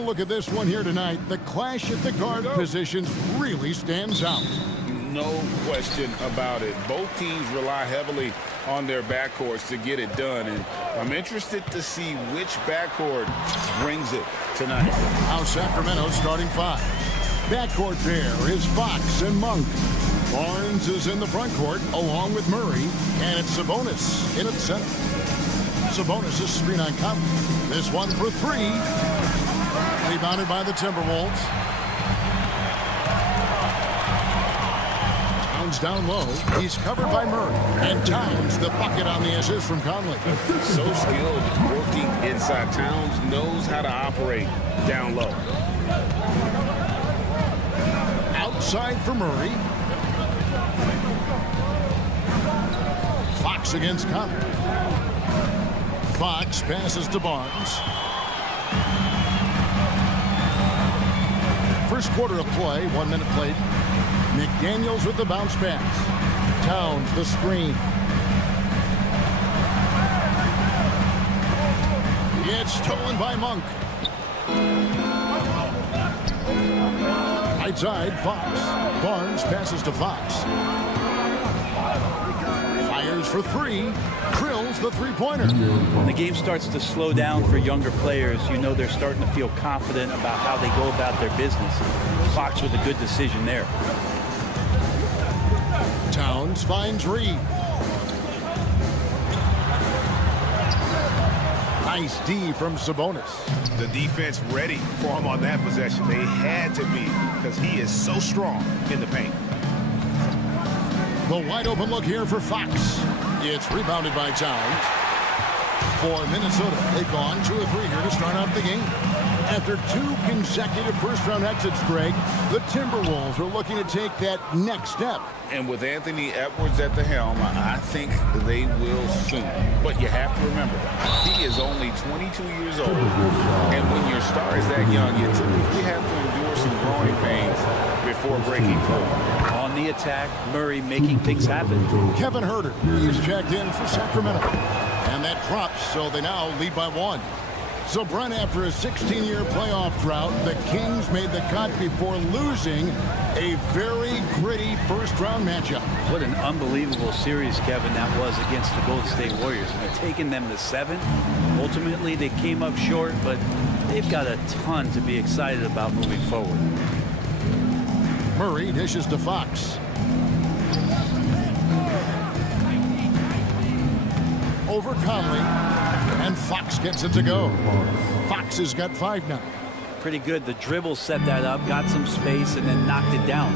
Look at this one here tonight. The clash at the guard positions really stands out. No question about it. Both teams rely heavily on their backcourts to get it done, and I'm interested to see which backcourt brings it tonight. Now Sacramento's starting five. Backcourt there is Fox and Monk. Barnes is in the front court along with Murray, and it's Sabonis in at center. Sabonis is screen on Conley. This one for three. Rebounded by the Timberwolves. Towns down low. He's covered by Murray. And Towns the bucket on the assist from Conley. So skilled working inside. Towns knows how to operate down low. Outside for Murray. Fox against Conley. Fox passes to Barnes. First quarter of play, 1 minute played. McDaniels with the bounce pass. Towns the screen. It's stolen by Monk. Right side, Fox. Barnes passes to Fox. Fires for three. Drills the three-pointer. When the game starts to slow down for younger players, you know they're starting to feel confident about how they go about their business. Fox with a good decision there. Towns finds Reed. Nice D from Sabonis. The defense ready for him on that possession. They had to be because he is so strong in the paint. The wide open look here for Fox. It's rebounded by Towns. For Minnesota, they've gone 2 of 3 here to start out the game. After 2 consecutive first-round exits, Greg, the Timberwolves are looking to take that next step. And with Anthony Edwards at the helm, I think they will soon. But you have to remember, he is only 22 years old. And when your star is that young, you typically have to endure some growing pains before breaking through. On the attack, Murray making things happen. Kevin Huerter is checked in for Sacramento. And that drops, so they now lead by 1. So, Brent, after a 16-year playoff drought, the Kings made the cut before losing a very gritty first-round matchup. What an unbelievable series, Kevin, that was against the Golden State Warriors. And taking them to 7. Ultimately, they came up short, but they've got a ton to be excited about moving forward. Murray dishes to Fox. Over Conley, and Fox gets it to go. Fox has got 5 now. Pretty good. The dribble set that up, got some space, and then knocked it down.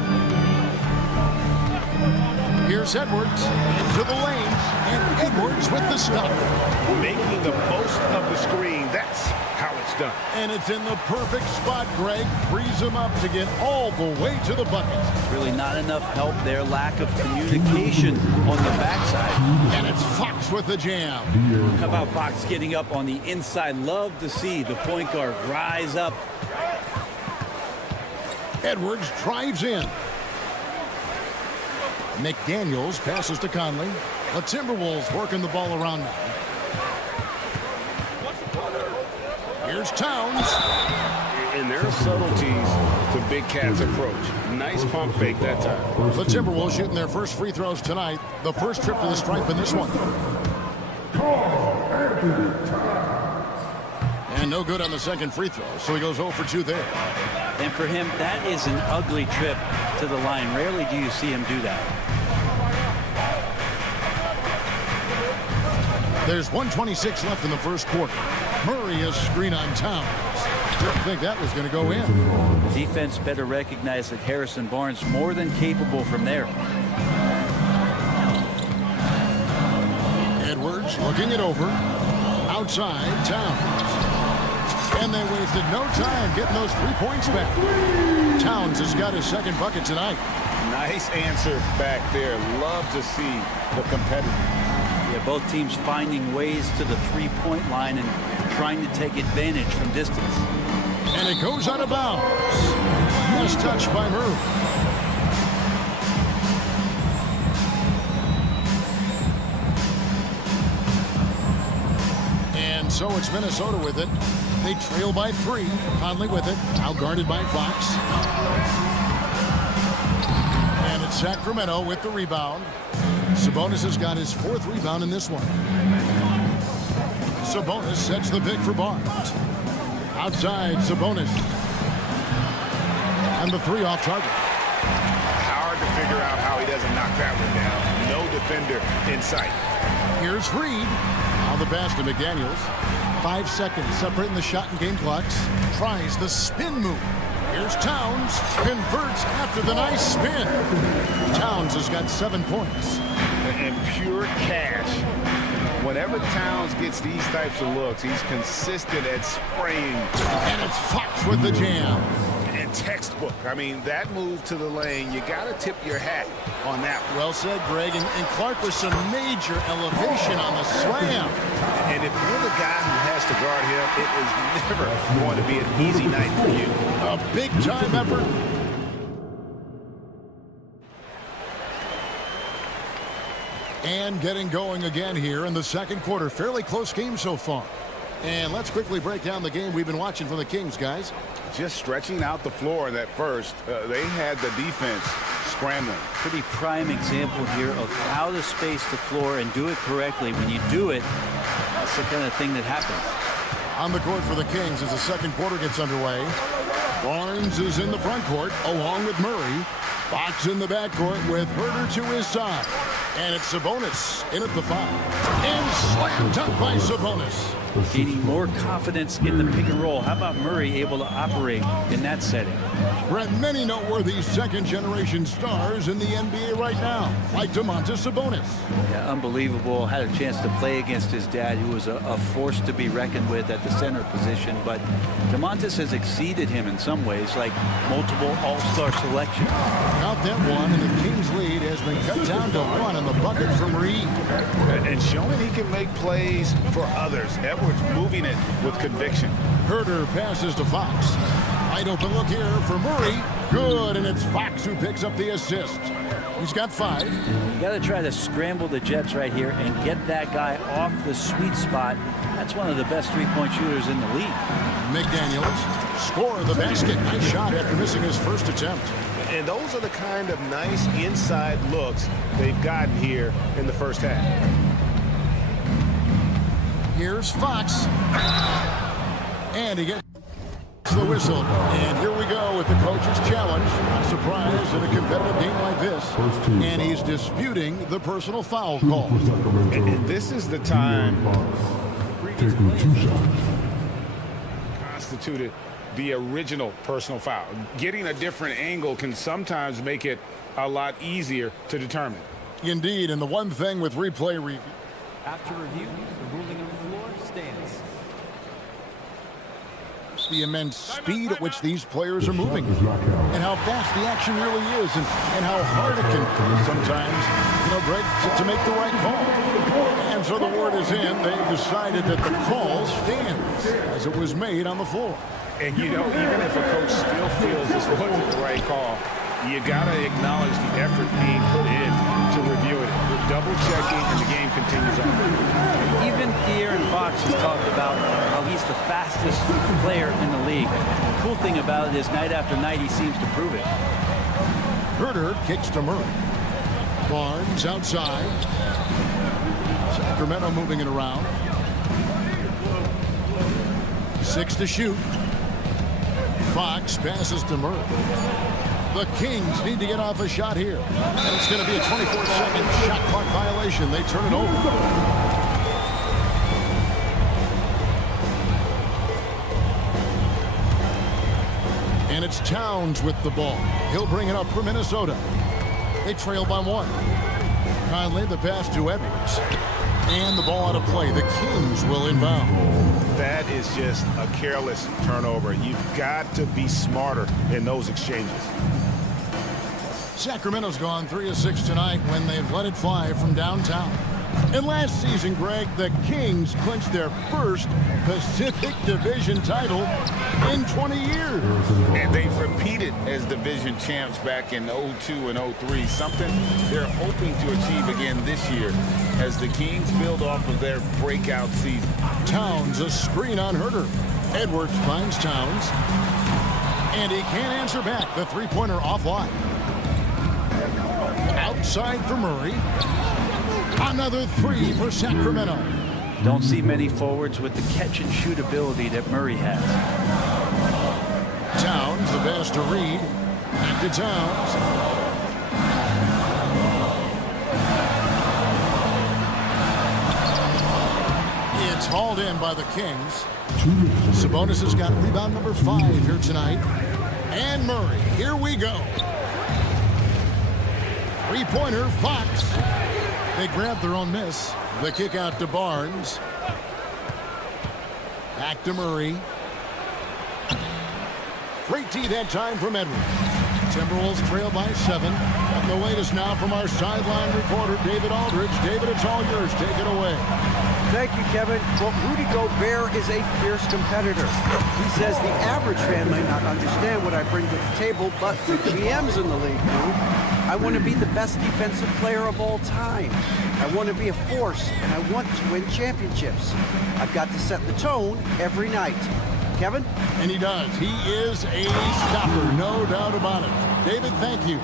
Here's Edwards into the lane, and Edwards with the stuff. Making the most of the screen. That's how it's done. And it's in the perfect spot, Greg. Frees him up to get all the way to the bucket. Really not enough help there. Lack of communication on the backside. And it's Fox with the jam. How about Fox getting up on the inside? Love to see the point guard rise up. Edwards drives in. McDaniels passes to Conley. The Timberwolves working the ball around now. Here's Towns. And there are subtleties to Big Cat's approach. Nice pump fake that time. The Timberwolves shooting their first free throws tonight. The first trip to the stripe in this one. And no good on the second free throw, so he goes 0 for 2 there. And for him, that is an ugly trip to the line. Rarely do you see him do that. There's 1:26 left in the first quarter. Murray is screen on Towns. Didn't think that was going to go in. Defense better recognize that Harrison Barnes more than capable from there. Edwards looking it over. Outside, Towns. And they wasted no time getting those 3 points back. Towns has got his second bucket tonight. Nice answer back there. Love to see the competitiveness. Yeah, both teams finding ways to the three-point line and trying to take advantage from distance. And it goes out of bounds. Nice touch by Murray. And so it's Minnesota with it. They trail by 3. Conley with it. Now guarded by Fox. And it's Sacramento with the rebound. Sabonis has got his 4th rebound in this one. Sabonis sets the pick for Barnes. Outside, Sabonis. And the 3 off target. Hard to figure out how he doesn't knock that one down. No defender in sight. Here's Reed. Now the pass to McDaniels. 5 seconds separating the shot and game clocks. Tries the spin move. Here's Towns. Converts after the nice spin. Towns has got 7 points. And pure cash. Whenever Towns gets these types of looks, he's consistent at spraying. And it's Fox with the jam. And textbook. I mean, that move to the lane, you got to tip your hat on that one. Well said, Greg. And Clark with some major elevation on the slam. And if you're the guy who has to guard him, it is never going to be an easy night for you. A big-time effort. And getting going again here in the second quarter. Fairly close game so far. And let's quickly break down the game we've been watching from the Kings, guys. Just stretching out the floor that first. They had the defense scrambling. Pretty prime example here of how to space the floor and do it correctly. When you do it, that's the kind of thing that happens. On the court for the Kings as the second quarter gets underway. Barnes is in the front court along with Murray. Fox in the backcourt with Herter to his side. And it's Sabonis in at the 5. And slam dunk by Sabonis. Gaining more confidence in the pick and roll. How about Murray able to operate in that setting? Brett, many noteworthy second-generation stars in the NBA right now, like Domantas Sabonis. Yeah, unbelievable. Had a chance to play against his dad, who was a force to be reckoned with at the center position. But Domantas has exceeded him in some ways, like multiple all-star selections. Out that one, and the Kings' lead has been cut down to 1 in the bucket from Reed. And showing he can make plays for others. Edwards moving it with conviction. Herter passes to Fox. Wide open look here for Murray. Good, and it's Fox who picks up the assist. He's got 5. You got to try to scramble the Jets right here and get that guy off the sweet spot. That's one of the best three-point shooters in the league. McDaniels, score the basket. Nice shot after missing his first attempt. And those are the kind of nice inside looks they've gotten here in the first half. Here's Fox. And he gets the whistle. And here we go with the coach's challenge. Not surprised in a competitive game like this. And he's disputing the personal foul call. And this is the time Taking 2 shots. constituted the original personal foul. Getting a different angle can sometimes make it a lot easier to determine. Indeed, and the one thing with replay review. After review, the ruling on the floor stands. The immense speed at which these players are moving and how fast the action really is and how hard it can sometimes, Greg, to make the right call. And so the word is in. They've decided that the call stands as it was made on the floor. And, even if a coach still feels this wasn't the right call, you got to acknowledge the effort being put in to review it. The double checking, and the game continues on. Even De'Aaron Fox has talked about how he's the fastest player in the league. The cool thing about it is night after night he seems to prove it. Herter kicks to Murray. Barnes outside. Sacramento moving it around. 6 to shoot. Fox passes to Murray. The Kings need to get off a shot here. And it's going to be a 24-second shot clock violation. They turn it over. And it's Towns with the ball. He'll bring it up for Minnesota. They trail by 1. Conley, the pass to Edwards. And the ball out of play. The Kings will inbound. That is just a careless turnover. You've got to be smarter in those exchanges. Sacramento's gone 3 of 6 tonight when they've let it fly from downtown. And last season, Greg, the Kings clinched their first Pacific Division title in 20 years. And they've repeated as division champs back in 02 and 03, something they're hoping to achieve again this year as the Kings build off of their breakout season. Towns, a screen on Herter. Edwards finds Towns. And he can't answer back. The three-pointer offline. Outside for Murray. Another three for Sacramento. Don't see many forwards with the catch-and-shoot ability that Murray has. Towns, the pass to Reed. Back to Towns. It's hauled in by the Kings. Sabonis has got rebound number 5 here tonight. And Murray, here we go. Three-pointer, Fox. They grab their own miss. The kick out to Barnes. Back to Murray. Great D that time from Edwards. Timberwolves trail by 7. And the latest now from our sideline reporter, David Aldridge. David, it's all yours. Take it away. Thank you, Kevin. Well, Rudy Gobert is a fierce competitor. He says the average fan might not understand what I bring to the table, but the GMs in the league do. I want to be the best defensive player of all time. I want to be a force, and I want to win championships. I've got to set the tone every night. Kevin? And he does. He is a stopper, no doubt about it. David, thank you.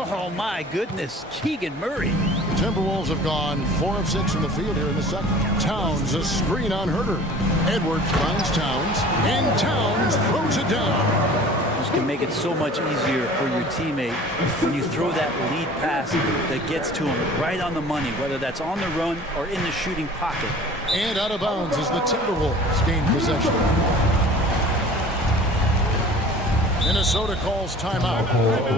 Oh, my goodness. Keegan Murray. The Timberwolves have gone 4 of 6 from the field here in the second. Towns, a screen on Herter. Edwards finds Towns, and Towns throws it down. This can make it so much easier for your teammate when you throw that lead pass that gets to him right on the money, whether that's on the run or in the shooting pocket. And out of bounds as the Timberwolves gain possession. Minnesota calls timeout.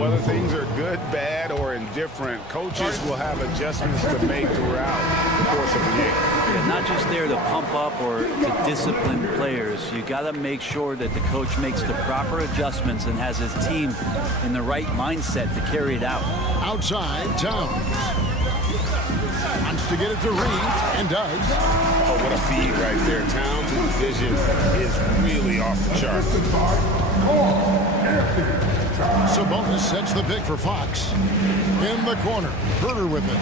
Whether things are good, bad, or indifferent, coaches will have adjustments to make throughout the course of the game. Yeah, not just there to pump up or to discipline players. You got to make sure that the coach makes the proper adjustments and has his team in the right mindset to carry it out. Outside, Towns. Wants to get it to Reed, and does. Oh, what a feed right there. Towns' vision is really off the charts. Sabonis sets the pick for Fox. In the corner, Herter with it.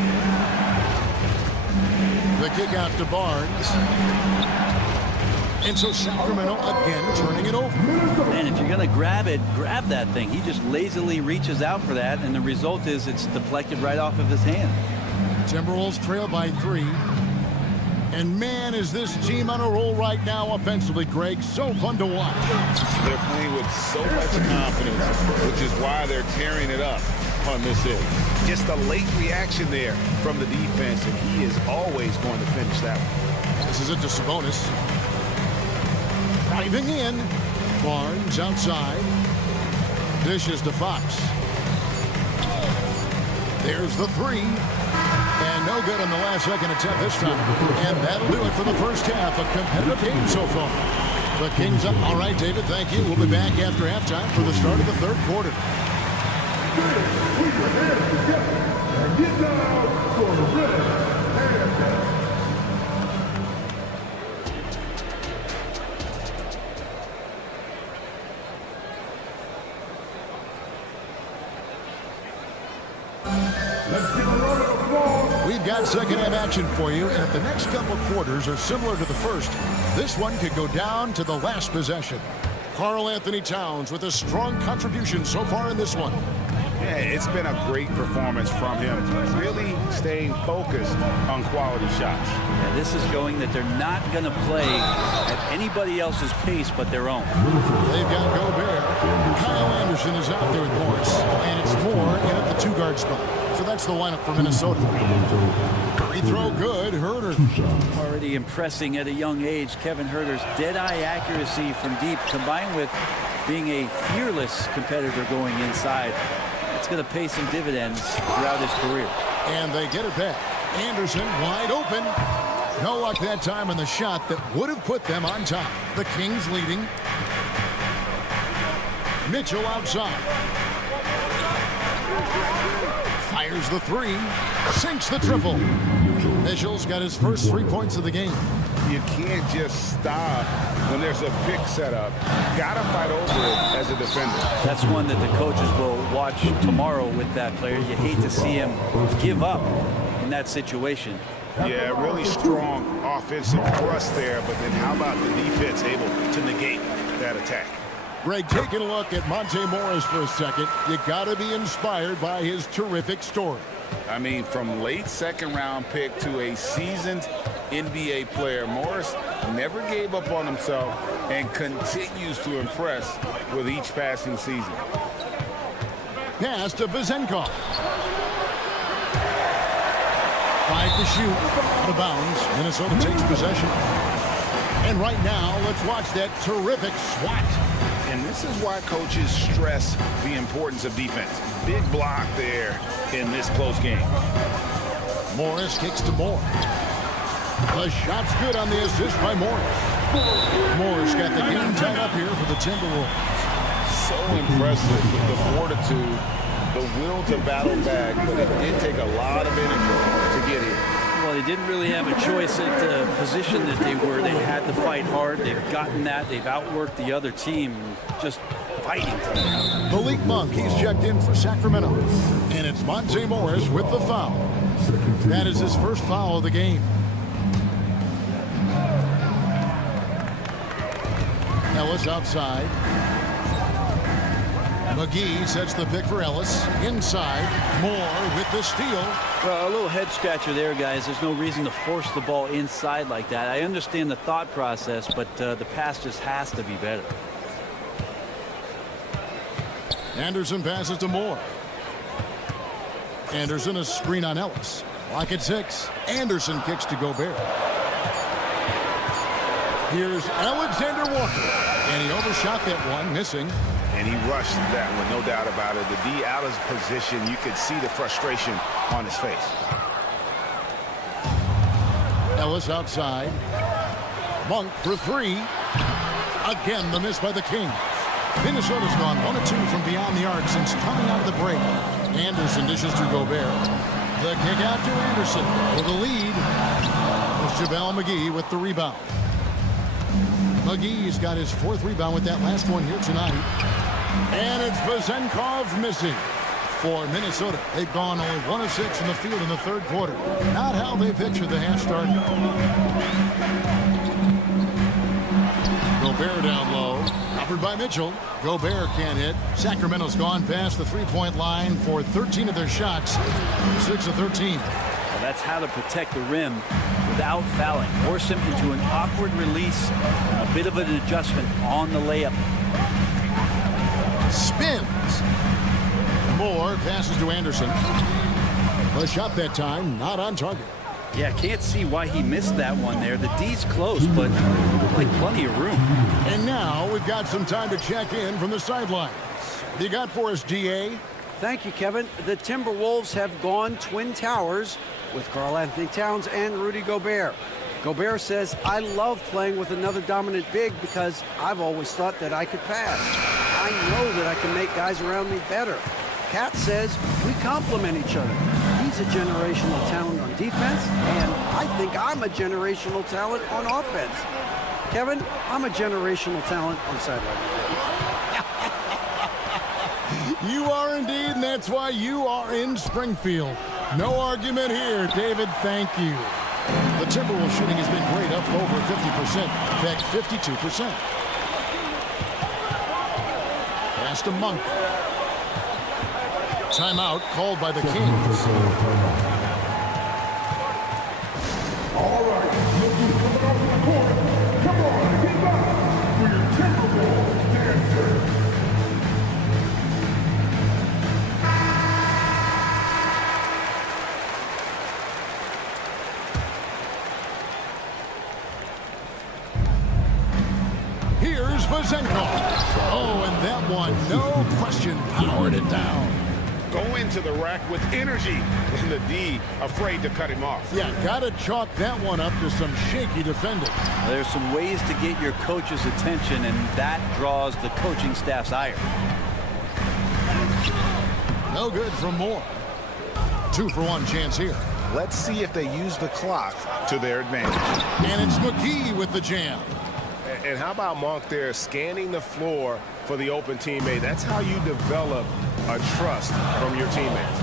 The kick out to Barnes. And so Sacramento again turning it over. Man, if you're going to grab it, grab that thing. He just lazily reaches out for that, and the result is it's deflected right off of his hand. Timberwolves trail by 3. And man, is this team on a roll right now offensively, Greg. So fun to watch. They're playing with so much confidence, which is why they're tearing it up on this end. Just a late reaction there from the defense, and he is always going to finish that one. This is it to Sabonis. Driving in. Barnes outside. Dishes to Fox. There's the 3. And no good on the last second attempt this time. And that'll do it for the first half. A competitive game so far. The Kings up. All right, David, thank you. We'll be back after halftime for the start of the third quarter. Put your hands together and get down for the red hand. We've got second half action for you, and if the next couple quarters are similar to the first, this one could go down to the last possession. Karl Anthony Towns with a strong contribution so far in this one. Yeah, it's been a great performance from him. Really staying focused on quality shots. Yeah, this is showing that they're not going to play at anybody else's pace but their own. They've got Gobert. Kyle Anderson is out there with Morris, and it's Moore in at the 2-guard spot. So that's the lineup for Minnesota. Free throw good, Herter. Already impressing at a young age, Kevin Herter's dead-eye accuracy from deep, combined with being a fearless competitor going inside. It's going to pay some dividends throughout his career. And they get it back. Anderson wide open. No luck that time on the shot that would have put them on top. The Kings leading. Mitchell outside. Fires the 3. Sinks the triple. Mitchell's got his first 3 points of the game. You can't just stop when there's a pick set up. Gotta fight over it as a defender. That's one that the coaches will watch tomorrow with that player. You hate to see him give up in that situation. Yeah, really strong offensive thrust there, but then how about the defense able to negate that attack? Greg, taking a look at Monte Morris for a second, you got to be inspired by his terrific story. I mean, from late second-round pick to a seasoned NBA player, Morris never gave up on himself and continues to impress with each passing season. Pass to Vezenkov. 5 to shoot. Out of bounds. Minnesota takes possession. And right now, let's watch that terrific swat. And this is why coaches stress the importance of defense. Big block there in this close game. Morris kicks to Moore. The shot's good on the assist by Morris. Morris got the game tied up here for the Timberwolves. So impressive with the fortitude, the will to battle back, but it did take a lot of energy to get here. Well, they didn't really have a choice at the position that they were. They had to fight hard. They've gotten that. They've outworked the other team, just fighting to that. Malik Monk, he's checked in for Sacramento. And it's Monte Morris with the foul. That is his first foul of the game. Ellis outside. McGee sets the pick for Ellis. Inside, Moore with the steal. Well, a little head scratcher there, guys. There's no reason to force the ball inside like that. I understand the thought process, but the pass just has to be better. Anderson passes to Moore. Anderson a screen on Ellis. Lock at 6. Anderson kicks to Gobert. Here's Alexander Walker. And he overshot that one, missing. And he rushed that one, no doubt about it. The D out of position, you could see the frustration on his face. Ellis outside. Monk for 3. Again, the miss by the Kings. Minnesota's gone 1-2 from beyond the arc since coming out of the break. Anderson dishes to Gobert. The kick out to Anderson for the lead. It's JaVale McGee with the rebound. McGee's got his 4th rebound with that last one here tonight. And it's Vezenkov missing for Minnesota. They've gone only 1 of 6 in the field in the 3rd quarter. Not how they pictured the half started. Gobert down low. Covered by Mitchell. Gobert can't hit. Sacramento's gone past the 3-point line for 13 of their shots. 6 of 13. Well, that's how to protect the rim without fouling. Force him into an awkward release, a bit of an adjustment on the layup. Spins. Moore passes to Anderson. The shot that time not on target. Yeah, can't see why he missed that one there. The D's close, but like plenty of room. And now we've got some time to check in from the sidelines. What do you got for us, DA? Thank you, Kevin. The Timberwolves have gone Twin Towers with Karl-Anthony Towns and Rudy Gobert. Gobert says, I love playing with another dominant big because I've always thought that I could pass. I know that I can make guys around me better. Cat says, we complement each other. He's a generational talent on defense, and I think I'm a generational talent on offense. Kevin, I'm a generational talent on sideline. You are indeed, and that's why you are in Springfield. No argument here, David. Thank you. The Timberwolves shooting has been great, up over 50%. In fact, 52%. Pass to Monk. Timeout called by the Kings. All right, looking coming off the court. Come on, get back for your Timberwolves dancer. Here's Vezenkov. Oh, and that one, no question, powered it down. Go into the rack with energy, and the D afraid to cut him off. Yeah, gotta chalk that one up to some shaky defending. There's some ways to get your coach's attention, and that draws the coaching staff's ire. No good from Moore. 2-for-1 chance here. Let's see if they use the clock to their advantage. And it's McGee with the jam. And how about Monk there scanning the floor for the open teammate? That's how you develop a trust from your teammates.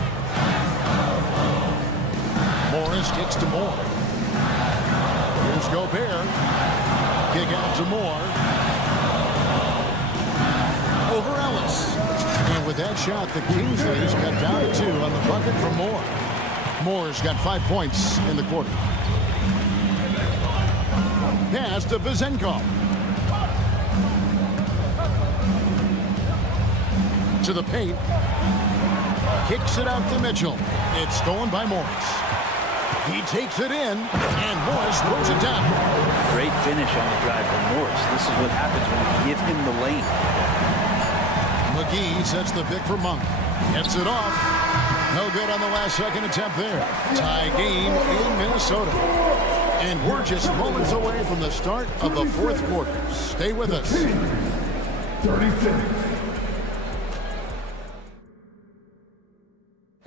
Morris kicks to Moore. Here's Gobert. Kick out to Moore. Over Ellis. And with that shot, the Kings lead is cut down to 2 on the bucket from Moore. Moore's got 5 points in the quarter. Pass to Vizenko. To the paint. Kicks it out to Mitchell. It's stolen by Morris. He takes it in, and Morris throws it down. Great finish on the drive from Morris. This is what happens when you give him the lane. McGee sets the pick for Monk. Gets it off. No good on the last second attempt there. Tie game in Minnesota. And we're just moments away from the start of the fourth quarter. Stay with us. 36.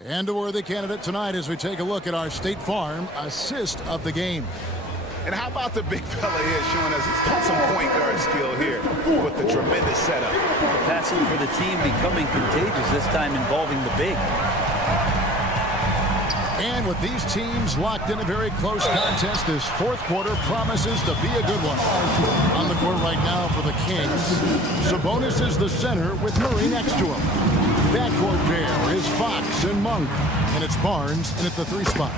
And a worthy candidate tonight as we take a look at our State Farm assist of the game. And how about the big fella here showing us he's got some point guard skill here with the tremendous setup. The passing for the team becoming contagious, this time involving the big. And with these teams locked in a very close contest, this fourth quarter promises to be a good one. On the court right now for the Kings, Sabonis is the center with Murray next to him. Backcourt there is Fox and Monk, and it's Barnes in at the 3 spot.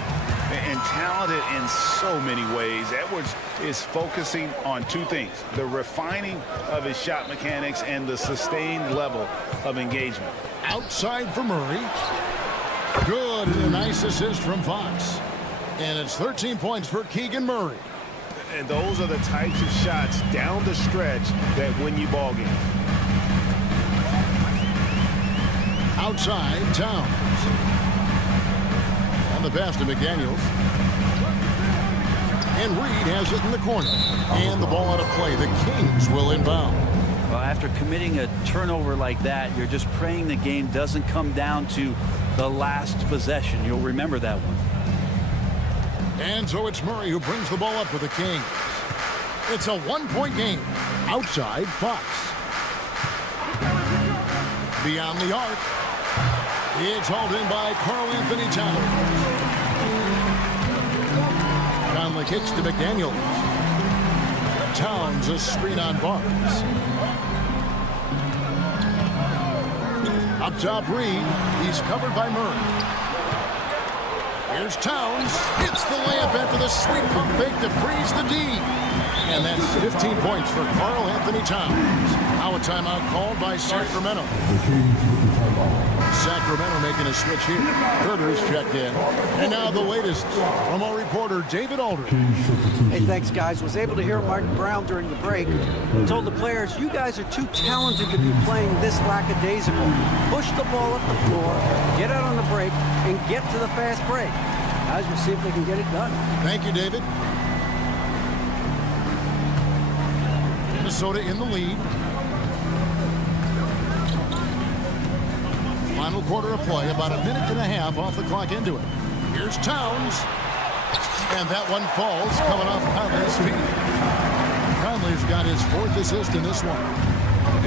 And talented in so many ways. Edwards is focusing on 2 things: the refining of his shot mechanics and the sustained level of engagement. Outside for Murray. Good, and a nice assist from Fox. And it's 13 points for Keegan Murray. And those are the types of shots down the stretch that win you ball games. Outside, Towns. On the pass to McDaniels. And Reed has it in the corner. And the ball out of play. The Kings will inbound. Well, after committing a turnover like that, you're just praying the game doesn't come down to the last possession. You'll remember that one. And so it's Murray who brings the ball up for the Kings. It's a 1-point game. Outside, Fox. Beyond the arc. It's hauled in by Karl-Anthony Towns. Conley kicks to McDaniels. Towns a screen on Barnes. Up top, Reed. He's covered by Murray. Here's Towns. Hits the layup after the sweet pump fake to freeze the D. And that's 15 points for Karl-Anthony Towns. Now a timeout called by Sacramento. Sacramento making a switch here. Herter's checked in. And now the latest from our reporter, David Aldridge. Hey, thanks, guys. Was able to hear Mark Brown during the break. Told the players, you guys are too talented to be playing this lackadaisical. Push the ball up the floor, get out on the break, and get to the fast break. Guys, we'll see if they can get it done. Thank you, David. Minnesota in the lead. Final quarter of play, about a minute and a half off the clock into it. Here's Towns. And that one falls, coming off Conley's feet. Conley's got his 4th assist in this one.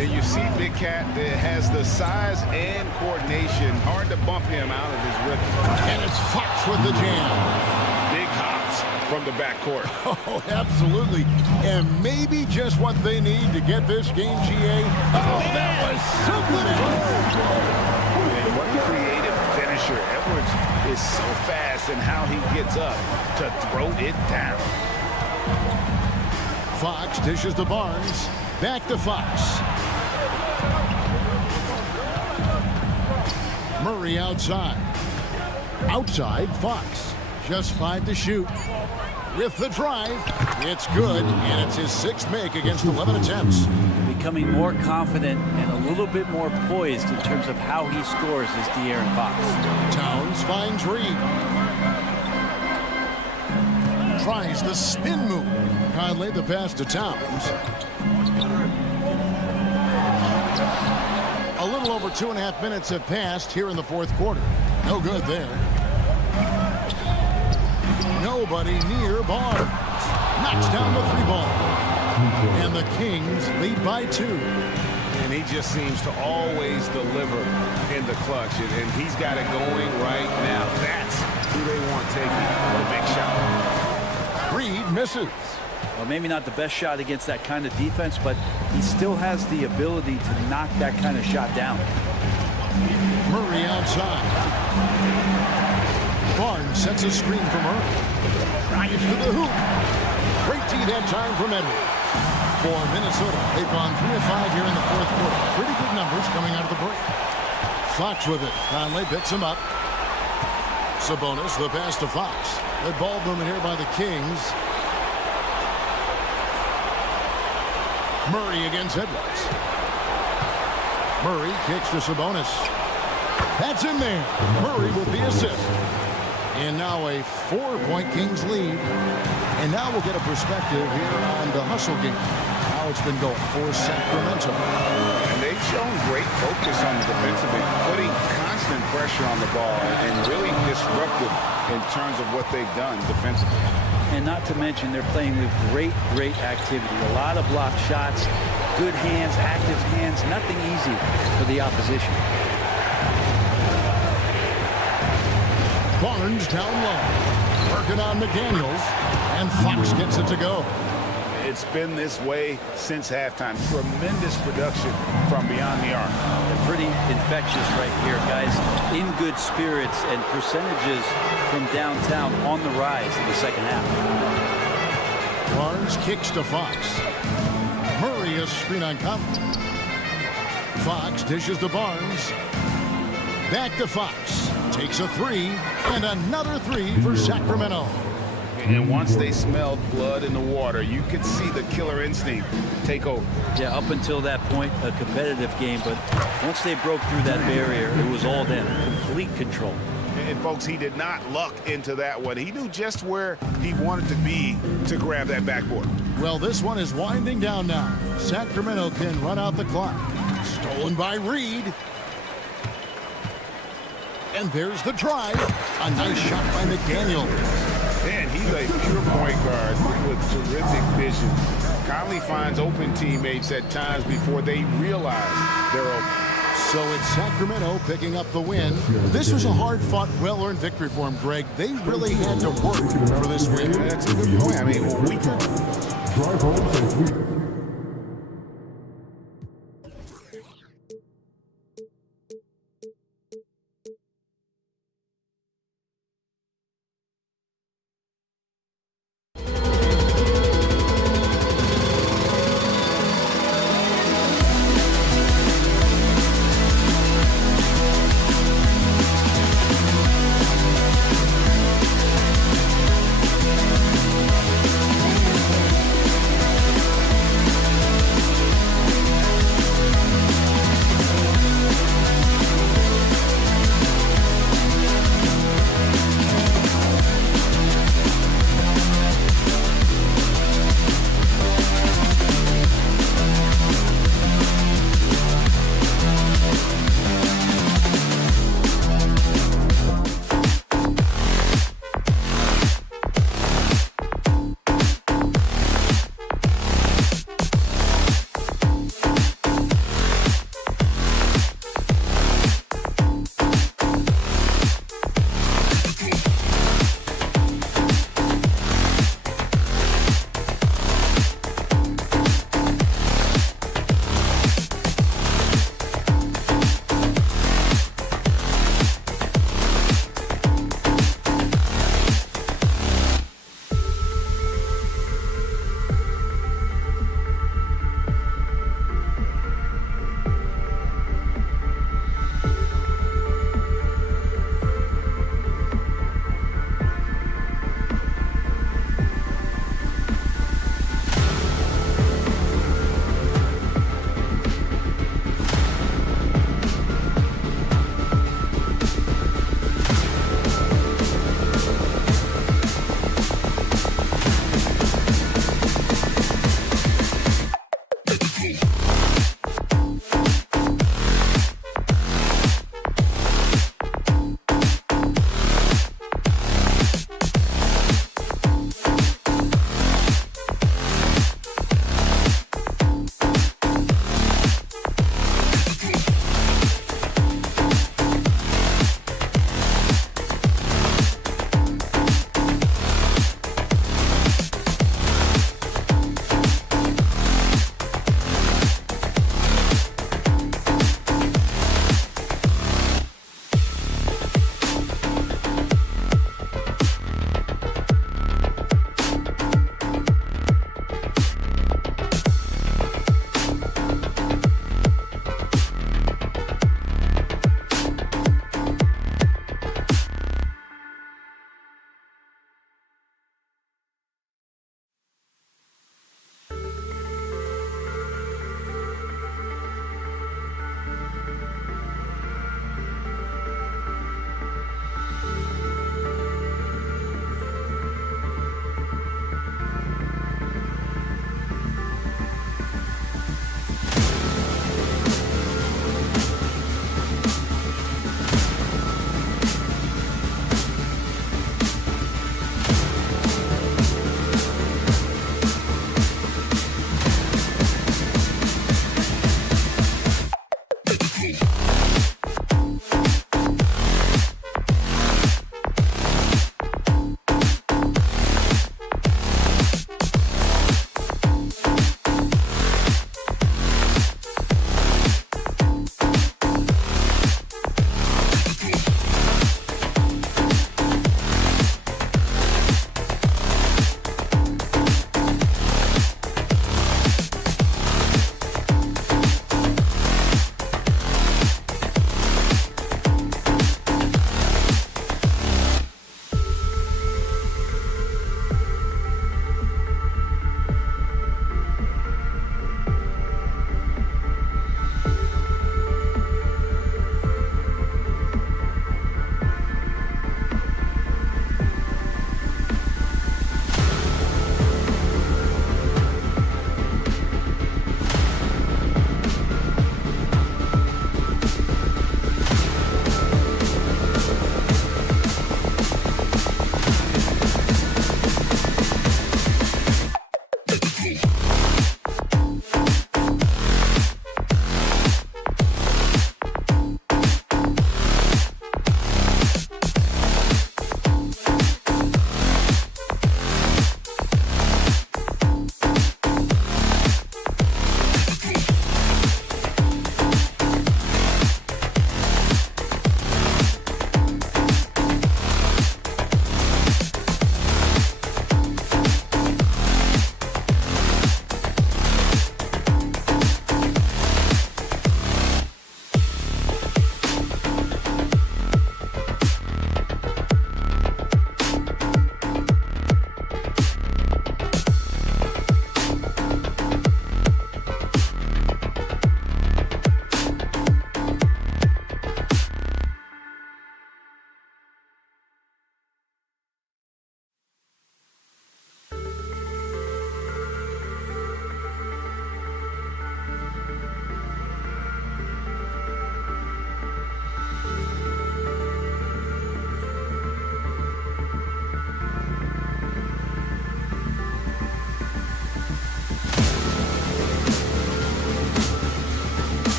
And you see Big Cat that has the size and coordination. Hard to bump him out of his rhythm. And it's Fox with the jam. Big hops from the backcourt. Oh, absolutely. And maybe just what they need to get this game, GA. Oh, that was something else. And what a creative finisher. Edwards is so fast in how he gets up to throw it down. Fox dishes to Barnes. Back to Fox. Murray outside. Outside, Fox. Just 5 to shoot. With the drive, it's good, and it's his 6th make against 11 attempts. Becoming more confident and a little bit more poised in terms of how he scores is De'Aaron Fox. Towns finds Reed. Tries the spin move. Conley the pass to Towns. A little over 2.5 minutes have passed here in the fourth quarter. No good there. Nobody near Barnes. Knocks down the 3-ball. And the Kings lead by 2. And he just seems to always deliver in the clutch. And he's got it going right now. That's who they want taking the big shot. Reed misses. Well, maybe not the best shot against that kind of defense, but he still has the ability to knock that kind of shot down. Murray outside. Barnes sets a screen for Murray. Drives to the hoop. Great D that time from Edwards. For Minnesota, they've gone 3 of 5 here in the fourth quarter. Pretty good numbers coming out of the break. Fox with it. Conley picks him up. Sabonis, the pass to Fox. Good ball movement here by the Kings. Murray against Edwards. Murray kicks to Sabonis. That's in there. Murray with the assist. And now a 4-point Kings lead. And now we'll get a perspective here on the hustle game. How it's been going for Sacramento. And they've shown great focus on the defensive end, putting constant pressure on the ball and really disruptive in terms of what they've done defensively. And not to mention, they're playing with great activity. A lot of block shots, good hands, active hands, nothing easy for the opposition. Barnes down low. Working on McDaniels. And Fox gets it to go. It's been this way since halftime. Tremendous production from beyond the arc. They're pretty infectious right here, guys. In good spirits and percentages from downtown on the rise in the second half. Barnes kicks to Fox. Murray a screen on Conley. Fox dishes to Barnes. Back to Fox. Takes a 3 and another 3 for Sacramento. And once they smelled blood in the water, you could see the killer instinct take over. Yeah, up until that point, a competitive game, but once they broke through that barrier, it was all them. Complete control. And folks, he did not luck into that one. He knew just where he wanted to be to grab that backboard. Well, this one is winding down now. Sacramento can run out the clock. Stolen by Reed. And there's the drive. A nice shot by McDaniel. Man, he's a pure point guard with terrific vision. Conley finds open teammates at times before they realize they're open. So it's Sacramento picking up the win. This was a hard-fought, well-earned victory for him, Greg. They really had to work for this win. That's a good point. I mean, we could Drive home safely.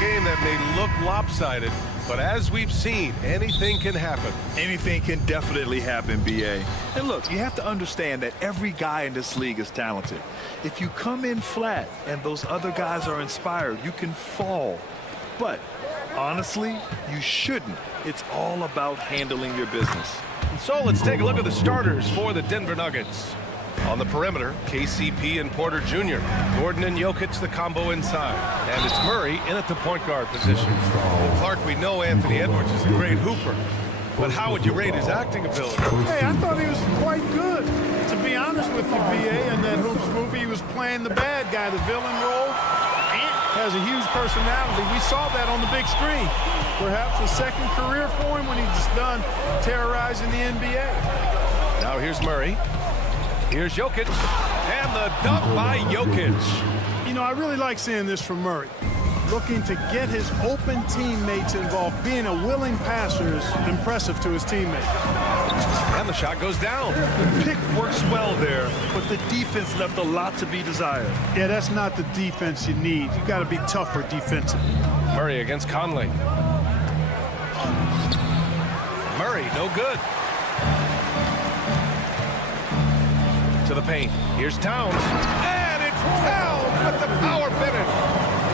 game that may look lopsided, but as we've seen, anything can happen. Anything can definitely happen, BA. And look, you have to understand that every guy in this league is talented. If you come in flat and those other guys are inspired, you can fall. But honestly, you shouldn't. It's all about handling your business. So let's take a look at the starters for the Denver Nuggets. On the perimeter, KCP and Porter Jr. Gordon and Jokic, the combo inside. And it's Murray in at the point guard position. Well, Clark, we know Anthony Edwards is a great hooper. But how would you rate his acting ability? Hey, I thought he was quite good. To be honest with you, BA, in that Hoops movie, he was playing the bad guy, the villain role. Ant has a huge personality. We saw that on the big screen. Perhaps a second career for him when he's just done terrorizing the NBA. Now here's Murray. Here's Jokic, and the dunk by Jokic. You know, I really like seeing this from Murray. Looking to get his open teammates involved. Being a willing passer is impressive to his teammates. And the shot goes down. The pick works well there, but the defense left a lot to be desired. Yeah, that's not the defense you need. You got to be tougher defensively. Murray against Conley. Murray, no good. To the paint. Here's Towns. And it's Towns with the power finish.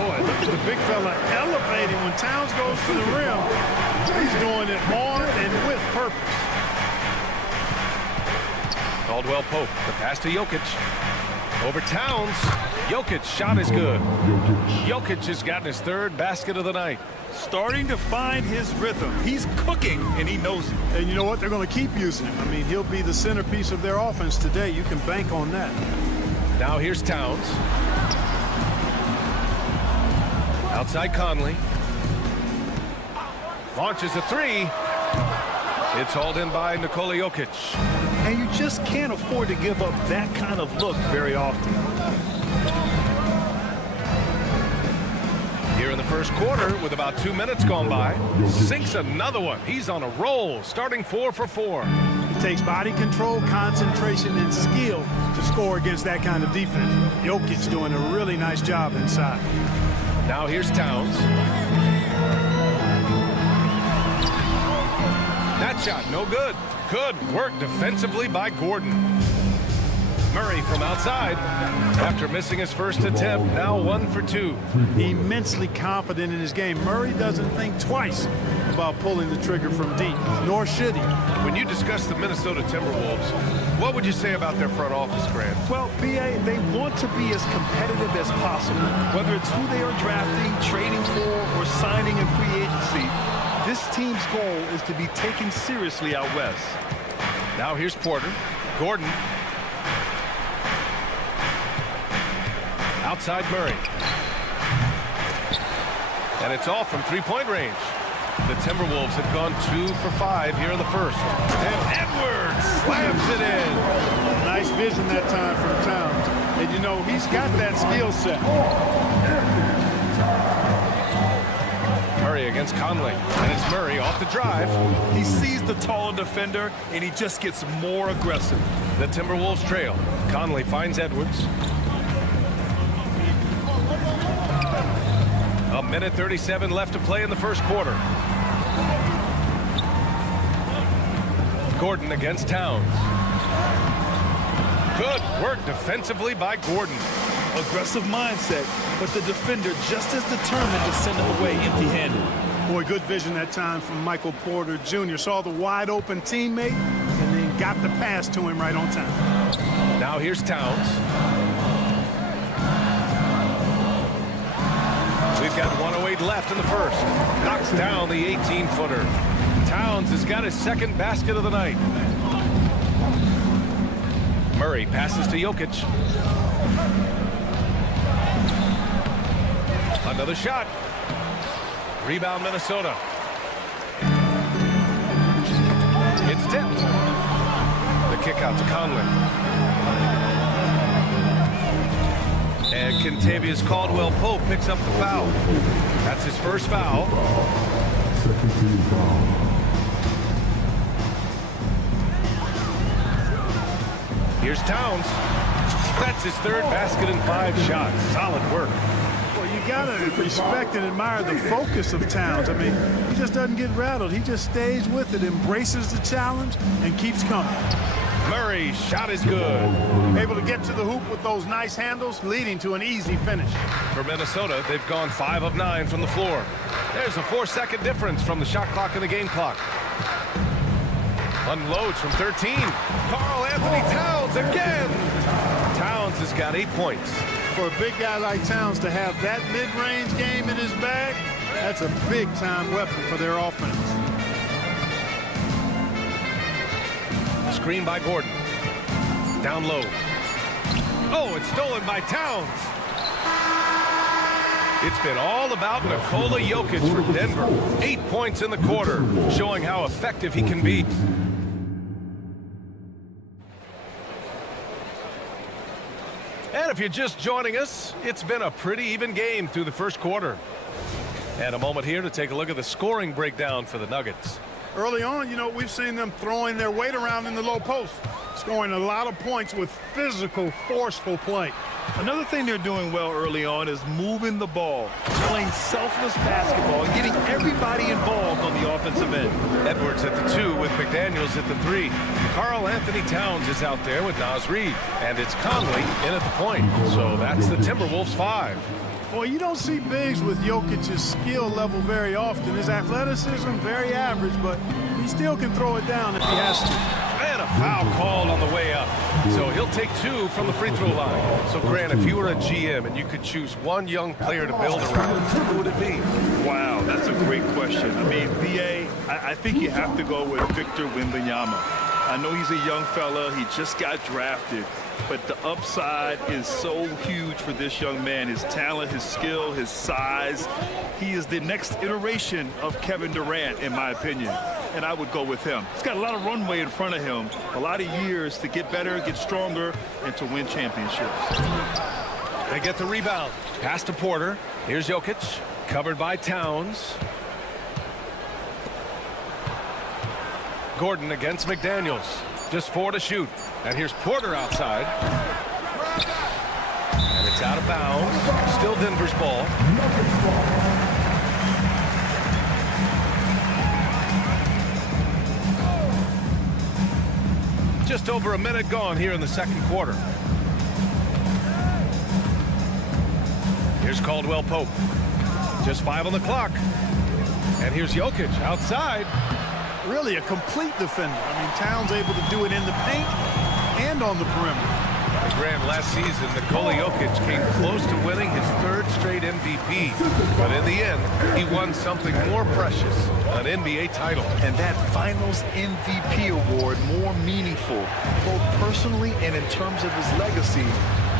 Boy, look at the big fella elevating when Towns goes to the rim. He's doing it on and with purpose. Caldwell Pope, the pass to Jokic. Over Towns. Jokic shot is good. Jokic has gotten his third basket of the night. Starting to find his rhythm. He's cooking, and he knows it. And you know what? They're going to keep using him. I mean, he'll be the centerpiece of their offense today. You can bank on that. Now here's Towns. Outside Conley. Launches a three. It's hauled in by Nikola Jokic. And you just can't afford to give up that kind of look very often. Here in the first quarter, with about 2 minutes gone by, sinks another one. He's on a roll, starting 4 for 4. It takes body control, concentration, and skill to score against that kind of defense. Jokic doing a really nice job inside. Now here's Towns. That shot, no good. Good work defensively by Gordon. Murray from outside. After missing his first attempt, now 1 for 2. Immensely confident in his game. Murray doesn't think twice about pulling the trigger from deep, nor should he. When you discuss the Minnesota Timberwolves, what would you say about their front office, Grant? Well, BA, they want to be as competitive as possible. Whether it's who they are drafting, trading for, or signing in free agency, this team's goal is to be taken seriously out west. Now here's Porter. Gordon. Outside Murray. And it's off from three-point range. The Timberwolves have gone 2 for 5 here in the first. And Edwards slams it in. Nice vision that time from Towns. And you know, he's got that skill set. Murray against Conley. And it's Murray off the drive. He sees the taller defender, and he just gets more aggressive. The Timberwolves trail. Conley finds Edwards. A minute 37 left to play in the first quarter. Gordon against Towns. Good work defensively by Gordon. Aggressive mindset, but the defender just as determined to send him away empty-handed. Boy, good vision that time from Michael Porter Jr. Saw the wide open teammate and then got the pass to him right on time. Now here's Towns. We've got 1:08 left in the first. Knocks down the 18-footer. Towns has got his second basket of the night. Murray passes to Jokic. Another shot. Rebound Minnesota. It's tipped. The kick out to Conley. And Kentavious Caldwell-Pope picks up the foul. That's his first foul. Second team foul. Here's Towns. That's his third basket in 5 shots. Solid work. Well, you got to respect and admire the focus of Towns. I mean, he just doesn't get rattled. He just stays with it, embraces the challenge, and keeps coming. Murray's shot is good. Able to get to the hoop with those nice handles, leading to an easy finish. For Minnesota, they've gone 5 of 9 from the floor. There's a 4-second difference from the shot clock and the game clock. Unloads from 13. Karl Anthony Towns again. Towns has got 8 points. For a big guy like Towns to have that mid-range game in his bag, that's a big-time weapon for their offense. Screen by Gordon. Down low. Oh, it's stolen by Towns. It's been all about Nikola Jokic for Denver. 8 points in the quarter, showing how effective he can be. And if you're just joining us, it's been a pretty even game through the first quarter. And a moment here to take a look at the scoring breakdown for the Nuggets. Early on, you know, we've seen them throwing their weight around in the low post, scoring a lot of points with physical, forceful play. Another thing they're doing well early on is moving the ball, playing selfless basketball, and getting everybody involved on the offensive end. Edwards at the 2 with McDaniels at the 3. Karl Anthony Towns is out there with Naz Reid, and it's Conley in at the point. So that's the Timberwolves 5. Well, you don't see bigs with Jokic's skill level very often. His athleticism, very average, but he still can throw it down if he has to. And a foul called on the way up. So he'll take 2 from the free throw line. So, Grant, if you were a GM and you could choose one young player to build around, who would it be? Wow, that's a great question. I mean, BA, I think you have to go with Victor Wembanyama. I know he's a young fella. He just got drafted. But the upside is so huge for this young man. His talent, his skill, his size. He is the next iteration of Kevin Durant, in my opinion. And I would go with him. He's got a lot of runway in front of him. A lot of years to get better, get stronger, and to win championships. They get the rebound. Pass to Porter. Here's Jokic. Covered by Towns. Gordon against McDaniels. Just 4 to shoot. And here's Porter outside. And it's out of bounds. Still Denver's ball. Just over a minute gone here in the second quarter. Here's Caldwell Pope. Just 5 on the clock. And here's Jokic outside. Really a complete defender. I mean, Towns able to do it in the paint and on the perimeter. Grant, last season, Nikola Jokic came close to winning his 3rd straight MVP. But in the end, he won something more precious, an NBA title. And that Finals MVP award more meaningful, both personally and in terms of his legacy.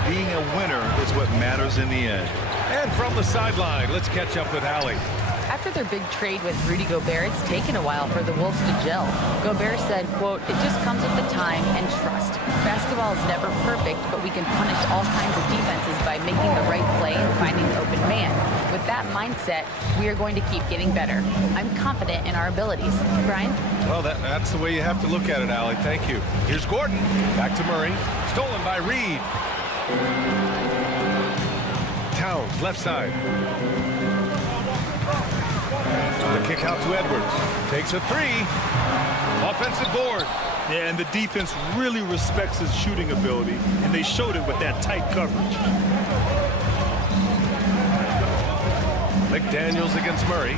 Being a winner is what matters in the end. And from the sideline, let's catch up with Allie. After their big trade with Rudy Gobert, it's taken a while for the Wolves to gel. Gobert said, quote, "It just comes with the time and trust. Basketball is never perfect, but we can punish all kinds of defenses by making the right play and finding the open man. With that mindset, we are going to keep getting better. I'm confident in our abilities." Brian? Well, that's the way you have to look at it, Allie. Thank you. Here's Gordon. Back to Murray. Stolen by Reid. Towns, left side. The kick out to Edwards. Takes a 3. Offensive board. Yeah, and the defense really respects his shooting ability, and they showed it with that tight coverage. McDaniels against Murray.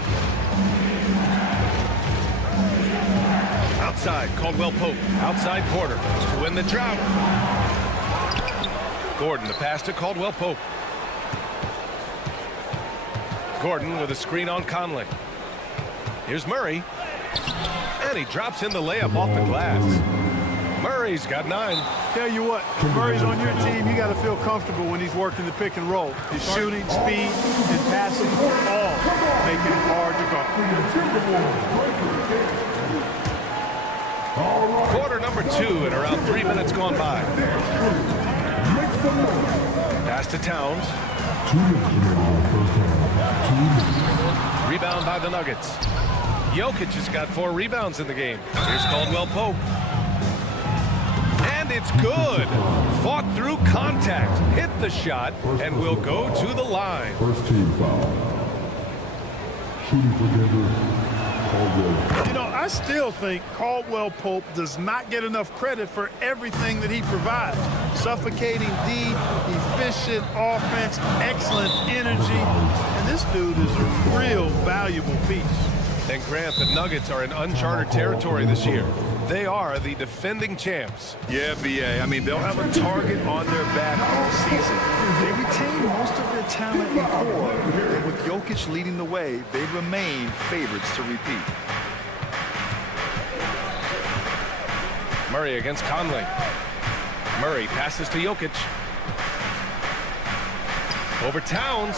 Outside, Caldwell Pope. Outside Porter to win the drought. Gordon, the pass to Caldwell Pope. Gordon with a screen on Conley. Here's Murray. And he drops in the layup off the glass. Murray's got 9. Tell you what, if Murray's on your team, you got to feel comfortable when he's working the pick and roll. His shooting, speed, and passing all making it hard to guard. Quarter number 2 and around 3 minutes gone by. Pass to Towns. Rebound by the Nuggets. Jokic has got 4 rebounds in the game. Here's Caldwell Pope. And And it's good. Fought through contact, hit the shot, and will go to the line. First team foul. Shooting for Denver, Caldwell. You know, I still think Caldwell Pope does not get enough credit for everything that he provides. Suffocating D, efficient offense, excellent energy. And this dude is a real valuable piece. And Grant, the Nuggets are in uncharted territory this year. They are the defending champs. Yeah, BA. I mean, they'll have a target on their back all season. They retain most of their talent in core, and with Jokic leading the way, they remain favorites to repeat. Murray against Conley. Murray passes to Jokic. Over Towns.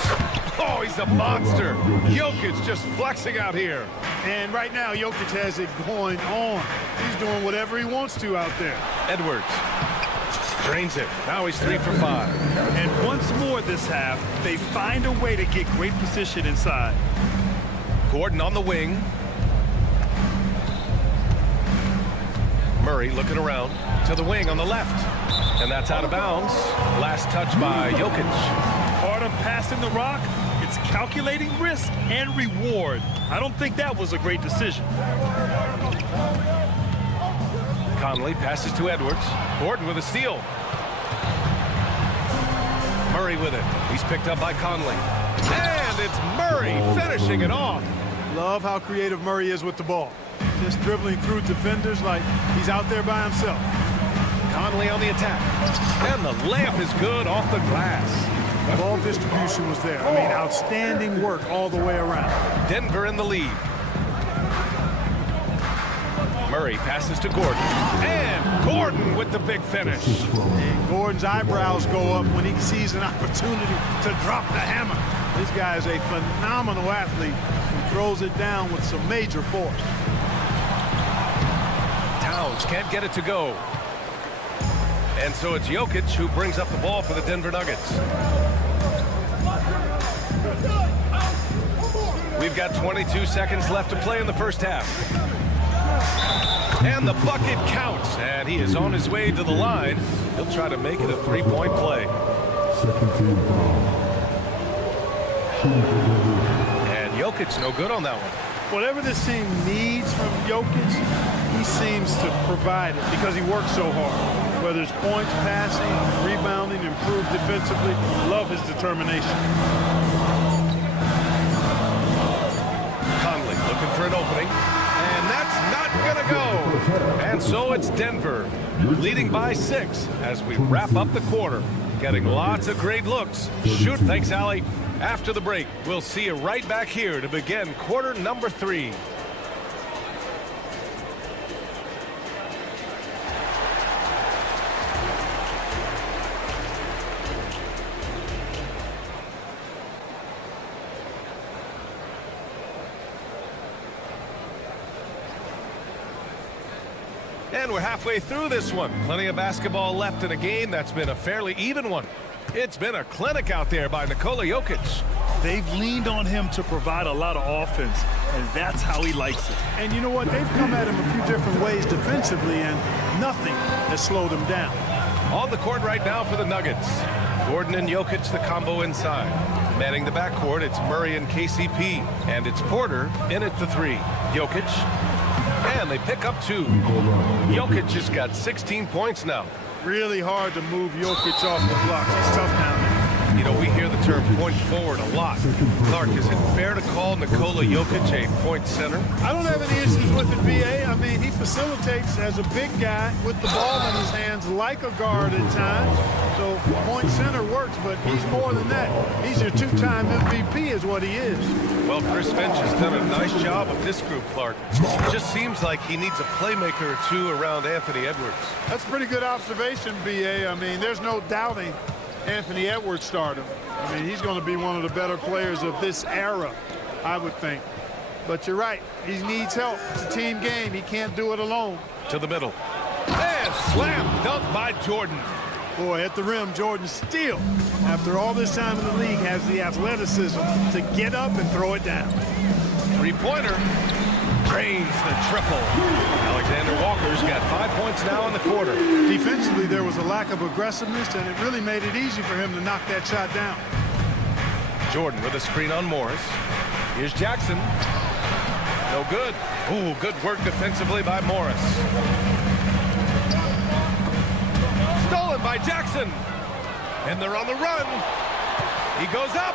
Oh, he's a monster. Jokic just flexing out here. And right now, Jokic has it going on. He's doing whatever he wants to out there. Edwards drains it. Now he's 3 for 5. And once more this half, they find a way to get great position inside. Gordon on the wing. Murray looking around to the wing on the left. And that's out of bounds. Last touch by Jokic. Part of passing the rock, it's calculating risk and reward. I don't think that was a great decision. Conley passes to Edwards. Gordon with a steal. Murray with it. He's picked up by Conley. And it's Murray finishing it off. Love how creative Murray is with the ball. Just dribbling through defenders like he's out there by himself. Conley on the attack. And the layup is good off the glass. Ball distribution was there. I mean, outstanding work all the way around. Denver in the lead. Murray passes to Gordon. And Gordon with the big finish. And Gordon's eyebrows go up when he sees an opportunity to drop the hammer. This guy is a phenomenal athlete who throws it down with some major force. Towns can't get it to go. And so it's Jokic who brings up the ball for the Denver Nuggets. We've got 22 seconds left to play in the first half. And the bucket counts. And he is on his way to the line. He'll try to make it a three-point play. Second team foul. Shooting for Denver. And Jokic no good on that one. Whatever this team needs from Jokic, he seems to provide it because he works so hard. Whether it's points, passing, rebounding, improved defensively, love his determination. Conley looking for an opening. And that's not going to go. And so it's Denver leading by 6 as we wrap up the quarter. Getting lots of great looks. Shoot, thanks, Allie. After the break, we'll see you right back here to begin quarter number 3. And we're halfway through this one. Plenty of basketball left in a game that's been a fairly even one. It's been a clinic out there by Nikola Jokic. They've leaned on him to provide a lot of offense, and that's how he likes it. And you know what? They've come at him a few different ways defensively, and nothing has slowed him down. On the court right now for the Nuggets. Gordon and Jokic, the combo inside. Manning the backcourt, it's Murray and KCP. And it's Porter in at the 3. Jokic. And they pick up 2. Jokic just got 16 points now. Really hard to move Jokic off the blocks. He's tough down there. You know, we hear the term point forward a lot. Clark, is it fair to call Nikola Jokic a point center? I don't have any issues with it, B.A. I mean, he facilitates as a big guy with the ball in his hands like a guard at times. So point center works, but he's more than that. He's your 2-time MVP is what he is. Well, Chris Finch has done a nice job with this group, Clark. It just seems like he needs a playmaker or two around Anthony Edwards. That's a pretty good observation, B.A. I mean, there's no doubting Anthony Edwards stardom. I mean, he's going to be one of the better players of this era, I would think. But you're right. He needs help. It's a team game. He can't do it alone. To the middle. And slam dunk by Jordan. Boy, at the rim, Jordan still, after all this time in the league, has the athleticism to get up and throw it down. Three-pointer. Drains the triple. Alexander Walker's got 5 points now in the quarter. Defensively, there was a lack of aggressiveness, and it really made it easy for him to knock that shot down. Jordan with a screen on Morris. Here's Jackson. No good. Ooh, good work defensively by Morris. Stolen by Jackson. And they're on the run. He goes up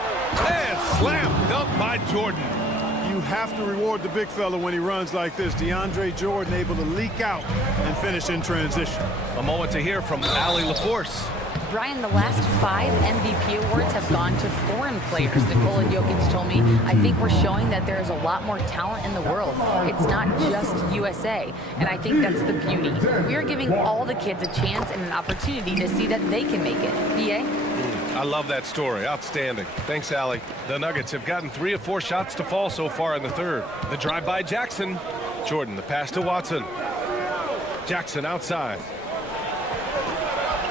and slam dunk by Jordan. You have to reward the big fella when he runs like this. DeAndre Jordan able to leak out and finish in transition. A moment to hear from Allie LaForce. Brian, the last 5 MVP awards have gone to foreign players. Nikola Jokic told me, I think we're showing that there is a lot more talent in the world. It's not just USA, and I think that's the beauty. We are giving all the kids a chance and an opportunity to see that they can make it. BA? I love that story. Outstanding. Thanks, Allie. The Nuggets have gotten 3 of 4 shots to fall so far in the third. The drive by Jackson. Jordan, the pass to Watson. Jackson outside.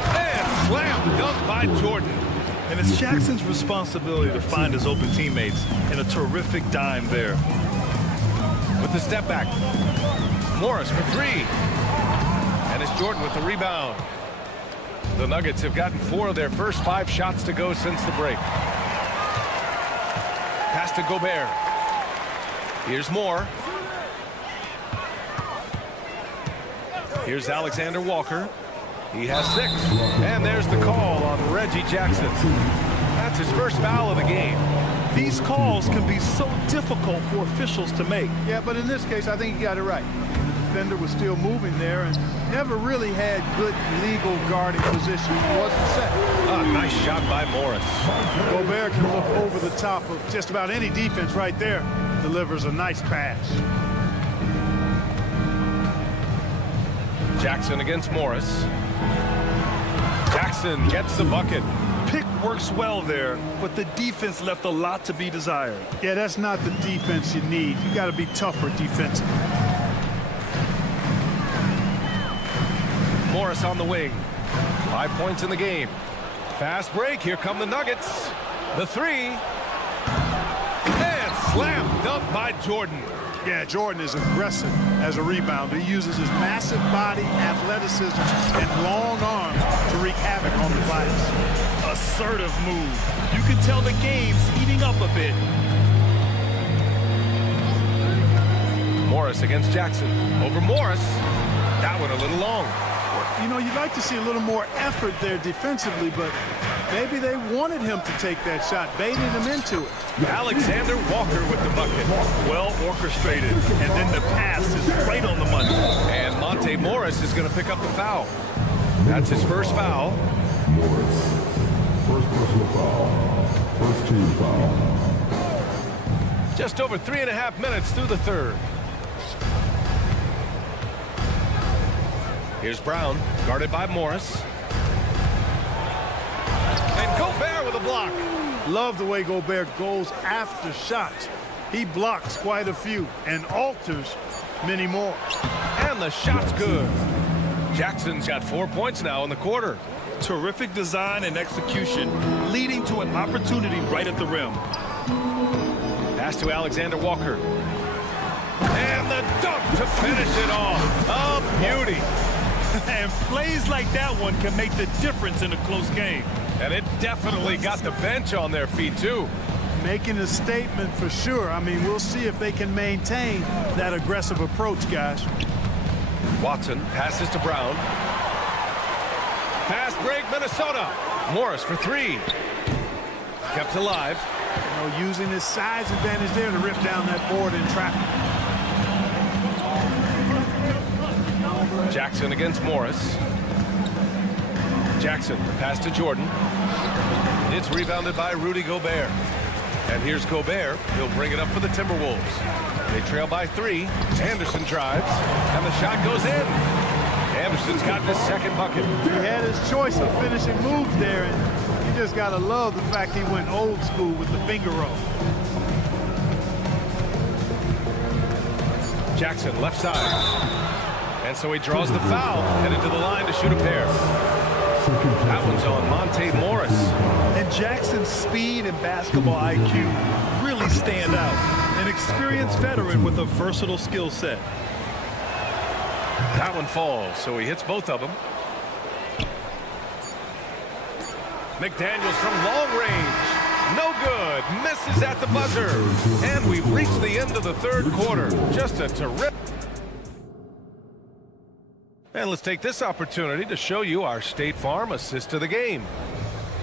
And slam dunk by Jordan. And it's Jackson's responsibility to find his open teammates, and a terrific dime there. With the step back. Morris for 3. And it's Jordan with the rebound. The Nuggets have gotten 4 of their first 5 shots to go since the break. Pass to Gobert. Here's Moore. Here's Alexander Walker. He has 6. And there's the call on Reggie Jackson. That's his first foul of the game. These calls can be so difficult for officials to make. Yeah, but in this case, I think he got it right. The defender was still moving there and never really had good legal guarding position. He wasn't set. Nice shot by Morris. Gobert can look over the top of just about any defense right there. Delivers a nice pass. Jackson against Morris. Jackson gets the bucket. Pick works well there, but the defense left a lot to be desired. Yeah, that's not the defense you need. You got to be tougher defensively. Morris on the wing. 5 points in the game. Fast break. Here come the Nuggets. The 3. And slam dunk by Jordan. Yeah, Jordan is aggressive as a rebounder. He uses his massive body, athleticism, and long arms to wreak havoc on the glass. Assertive move. You can tell the game's heating up a bit. Morris against Jackson. Over Morris. That one a little long. You know, you'd like to see a little more effort there defensively, but maybe they wanted him to take that shot, baiting him into it. Alexander Walker with the bucket. Well orchestrated, and then the pass is right on the money. And Monte Morris is going to pick up the foul. That's his first foul. Morris. First personal foul. First team foul. Just over 3.5 minutes through the third. Here's Brown, guarded by Morris. And Gobert with a block. Love the way Gobert goes after shots. He blocks quite a few and alters many more. And the shot's good. Jackson's got 4 points now in the quarter. Terrific design and execution, leading to an opportunity right at the rim. Pass to Alexander Walker. And the dunk to finish it off. A beauty. And plays like that one can make the difference in a close game. And it definitely got the bench on their feet, too. Making a statement for sure. I mean, we'll see if they can maintain that aggressive approach, guys. Watson passes to Brown. Fast break, Minnesota. Morris for 3. Kept alive. You know, using his size advantage there to rip down that board in traffic. Jackson against Morris. Jackson, the pass to Jordan. It's rebounded by Rudy Gobert. And here's Gobert. He'll bring it up for the Timberwolves. They trail by 3. Anderson drives, and the shot goes in. Anderson's got his second bucket. He had his choice of finishing moves there, and you just got to love the fact he went old school with the finger roll. Jackson, left side. And so he draws the foul, headed to the line to shoot a pair. That one's on Monte Morris. And Jackson's speed and basketball IQ really stand out. And experienced veteran with a versatile skill set. That one falls, so he hits both of them. McDaniels from long range. No good. Misses at the buzzer. And we've reached the end of the third quarter. Just a terrific. And let's take this opportunity to show you our State Farm assist to the game.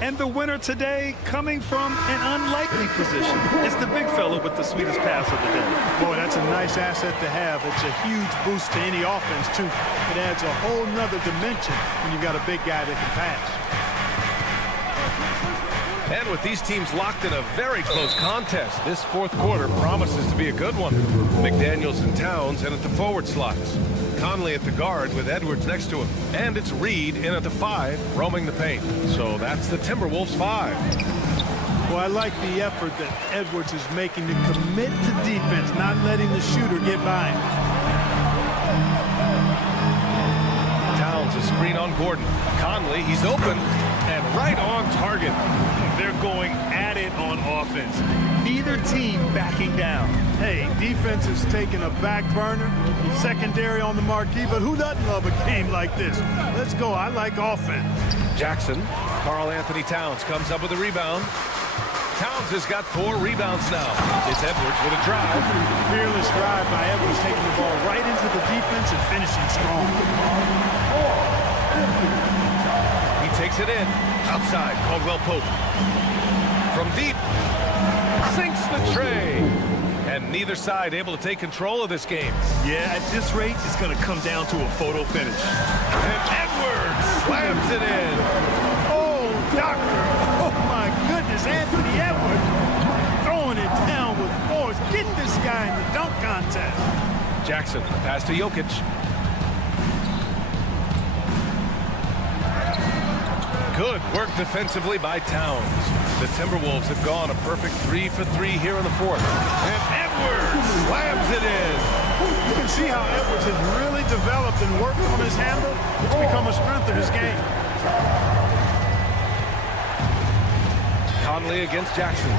And the winner today, coming from an unlikely position, is the big fella with the sweetest pass of the day. Boy, that's a nice asset to have. It's a huge boost to any offense, too. It adds a whole nother dimension when you've got a big guy that can pass. And with these teams locked in a very close contest, this fourth quarter promises to be a good one. McDaniels and Towns in at the forward slots. Conley at the guard with Edwards next to him. And it's Reed in at the 5, roaming the paint. So that's the Timberwolves 5. Well, I like the effort that Edwards is making to commit to defense, not letting the shooter get by him. Towns, a screen on Gordon. Conley, he's open and right on target. They're going at it on offense. Neither team backing down. Hey, defense is taking a back burner, secondary on the marquee, but who doesn't love a game like this? Let's go. I like offense. Jackson, Karl Anthony Towns comes up with a rebound. Towns has got 4 rebounds now. It's Edwards with a drive. Fearless drive by Edwards, taking the ball right into the defense and finishing strong. He takes it in. Outside, Caldwell Pope. From deep. Sinks the tray. And neither side able to take control of this game. Yeah, at this rate, it's going to come down to a photo finish. And Edwards slams it in. Oh, doctor. Oh, my goodness. Anthony Edwards throwing it down with force. Get this guy in the dunk contest. Jackson, pass to Jokic. Good work defensively by Towns. The Timberwolves have gone a perfect 3 for 3 here in the fourth. And Edwards slams it in. You can see how Edwards has really developed and worked on his handle. It's become a strength of his game. Conley against Jackson.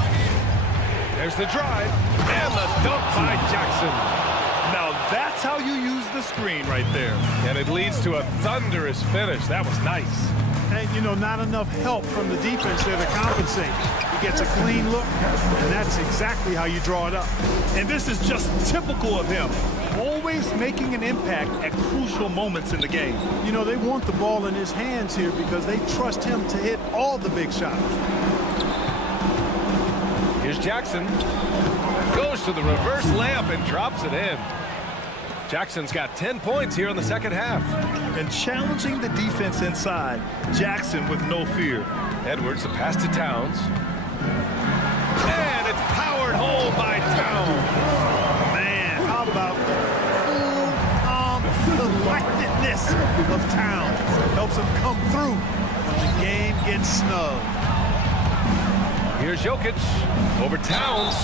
There's the drive. And the dunk by Jackson. Now that's how you use the screen right there. And it leads to a thunderous finish. That was nice. And, you know, not enough help from the defense there to compensate. He gets a clean look, and that's exactly how you draw it up. And this is just typical of him. Always making an impact at crucial moments in the game. You know, they want the ball in his hands here because they trust him to hit all the big shots. Here's Jackson. Goes to the reverse layup and drops it in. Jackson's got 10 points here in the second half. And challenging the defense inside, Jackson with no fear. Edwards, the pass to Towns. And it's powered home by Towns. Man, how about the cool, calm, collectedness of Towns. Helps him come through when the game gets snug. Here's Jokic over Towns.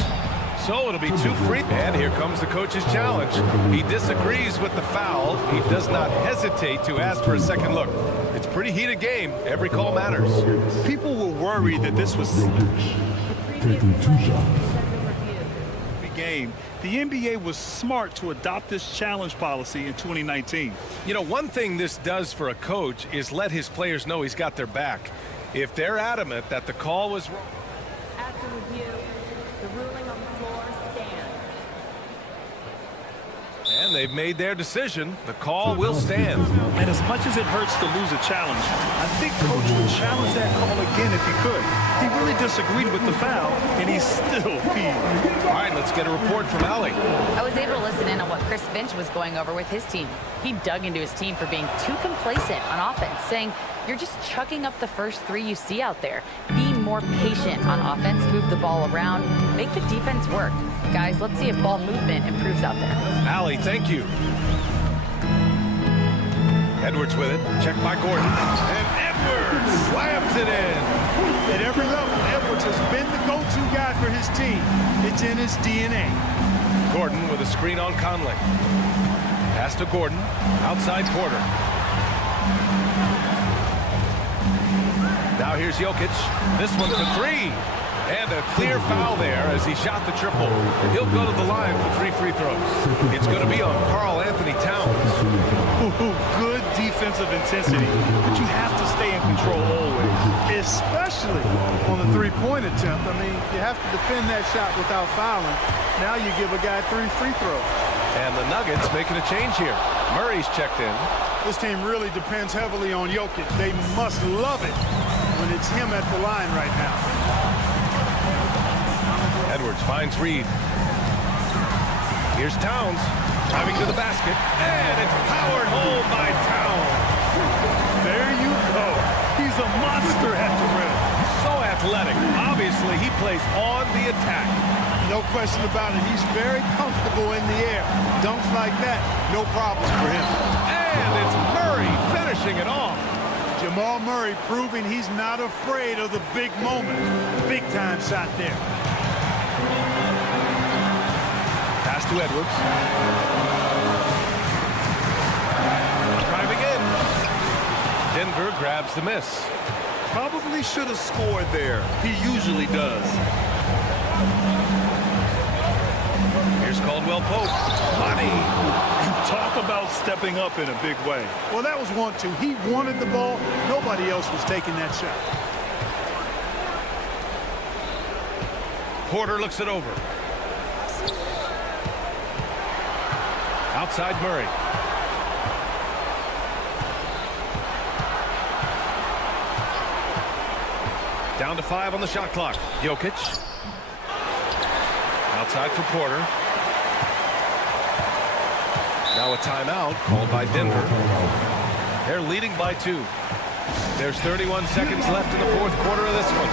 So it'll be 2 free. And here comes the coach's challenge. He disagrees with the foul. He does not hesitate to ask for a second look. It's a pretty heated game. Every call matters. People were worried that this was Taking 2 shots. the game. The NBA was smart to adopt this challenge policy in 2019. You know, one thing this does for a coach is let his players know he's got their back. If they're adamant that the call was wrong. After review, the ruling on the floor stands. And they've made their decision. The call will stand. And as much as it hurts to lose a challenge, I think Coach would challenge that call again if he could. He really disagreed with the foul, and he's still peeved. All right, let's get a report from Allie. I was able to listen in on what Chris Finch was going over with his team. He dug into his team for being too complacent on offense, saying, you're just chucking up the first 3 you see out there. Be more patient on offense, move the ball around, make the defense work. Guys, let's see if ball movement improves out there. Allie, thank you. Edwards with it. Checked by Gordon. And Edwards slams it in. At every level, Edwards has been the go-to guy for his team. It's in his DNA. Gordon with a screen on Conley. Pass to Gordon. Outside Porter. Now here's Jokic. This one for 3. And a clear foul there as he shot the triple. He'll go to the line for 3 free throws. It's going to be on Karl Anthony Towns. Good defensive intensity, but you have to stay in control always. Especially on the three-point attempt. I mean, you have to defend that shot without fouling. Now you give a guy 3 free throws. And the Nuggets making a change here. Murray's checked in. This team really depends heavily on Jokic. They must love it when it's him at the line right now. Edwards finds Reed. Here's Towns driving to the basket, and it's powered home by Towns. There you go. He's a monster at the rim. So athletic. Obviously, he plays on the attack. No question about it. He's very comfortable in the air. Dunks like that, no problem for him. And it's Murray finishing it off. Jamal Murray proving he's not afraid of the big moment. Big time shot there. Pass to Edwards. Driving in. Denver grabs the miss. Probably should have scored there. He usually does. Here's Caldwell Pope. Money. Talk about stepping up in a big way. Well, that was 1-2. He wanted the ball. Nobody else was taking that shot. Porter looks it over. Outside Murray. Down to 5 on the shot clock. Jokic. Outside for Porter. Now a timeout called by Denver. They're leading by 2. There's 31 seconds left in the fourth quarter of this one.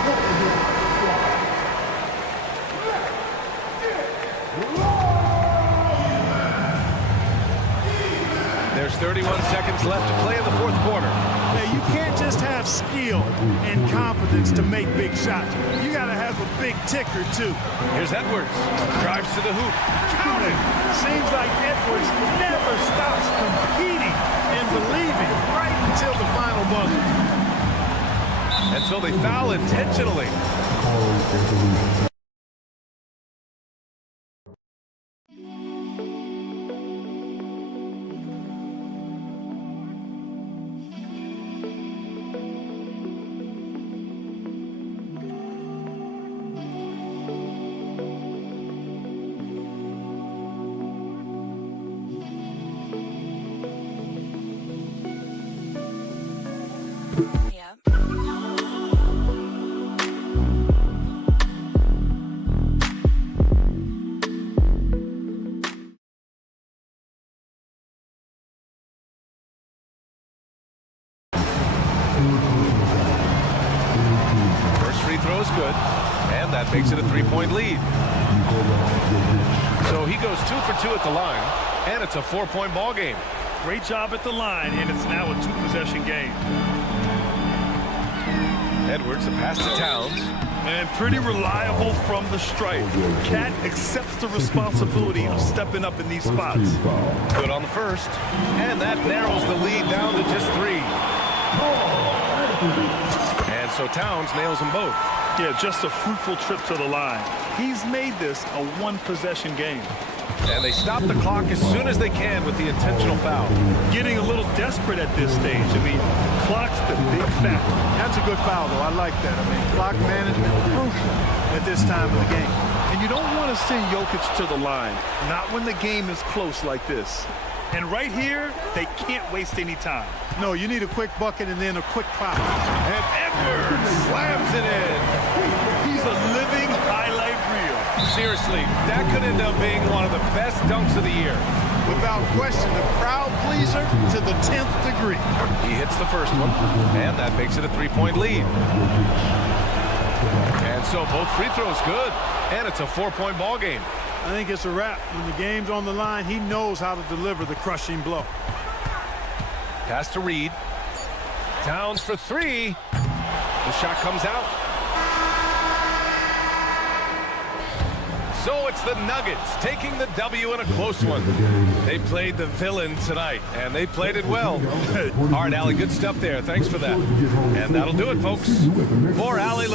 There's 31 seconds left to play in the fourth quarter. Hey, you can't just have skill and confidence to make big shots. You got to have a big ticker, too. Here's Edwards. Drives to the hoop. Counted. Seems like Edwards never stops competing and believing right until the final buzzer. And so they foul intentionally. Throws good, and that makes it a 3-point lead. So he goes 2 for 2 at the line, and it's a 4-point ball game. Great job at the line, and it's now a 2-possession game. Edwards, a pass to Towns. And pretty reliable from the stripe. Cat accepts the responsibility of stepping up in these spots. Good on the first, and that narrows the lead down to just 3. And so Towns nails them both. Yeah, just a fruitful trip to the line. He's made this a 1-possession game. And they stop the clock as soon as they can with the intentional foul. Getting a little desperate at this stage. I mean, clock's the big factor. That's a good foul, though. I like that. I mean, clock management crucial at this time of the game. And you don't want to send Jokic to the line, not when the game is close like this. And right here, they can't waste any time. No, you need a quick bucket and then a quick foul. And Edwards slams it in. He's a living highlight reel. Seriously, that could end up being one of the best dunks of the year. Without question, a crowd pleaser to the 10th degree. He hits the first one, and that makes it a 3-point lead. And so both free throws good, and it's a 4-point ball game. I think it's a wrap. When the game's on the line, he knows how to deliver the crushing blow. Pass to Reed. Towns for 3. The shot comes out. So it's the Nuggets taking the W in a close one. They played the villain tonight, and they played it well. All right, Allie, good stuff there. Thanks for that. And that'll do it, folks. For Allie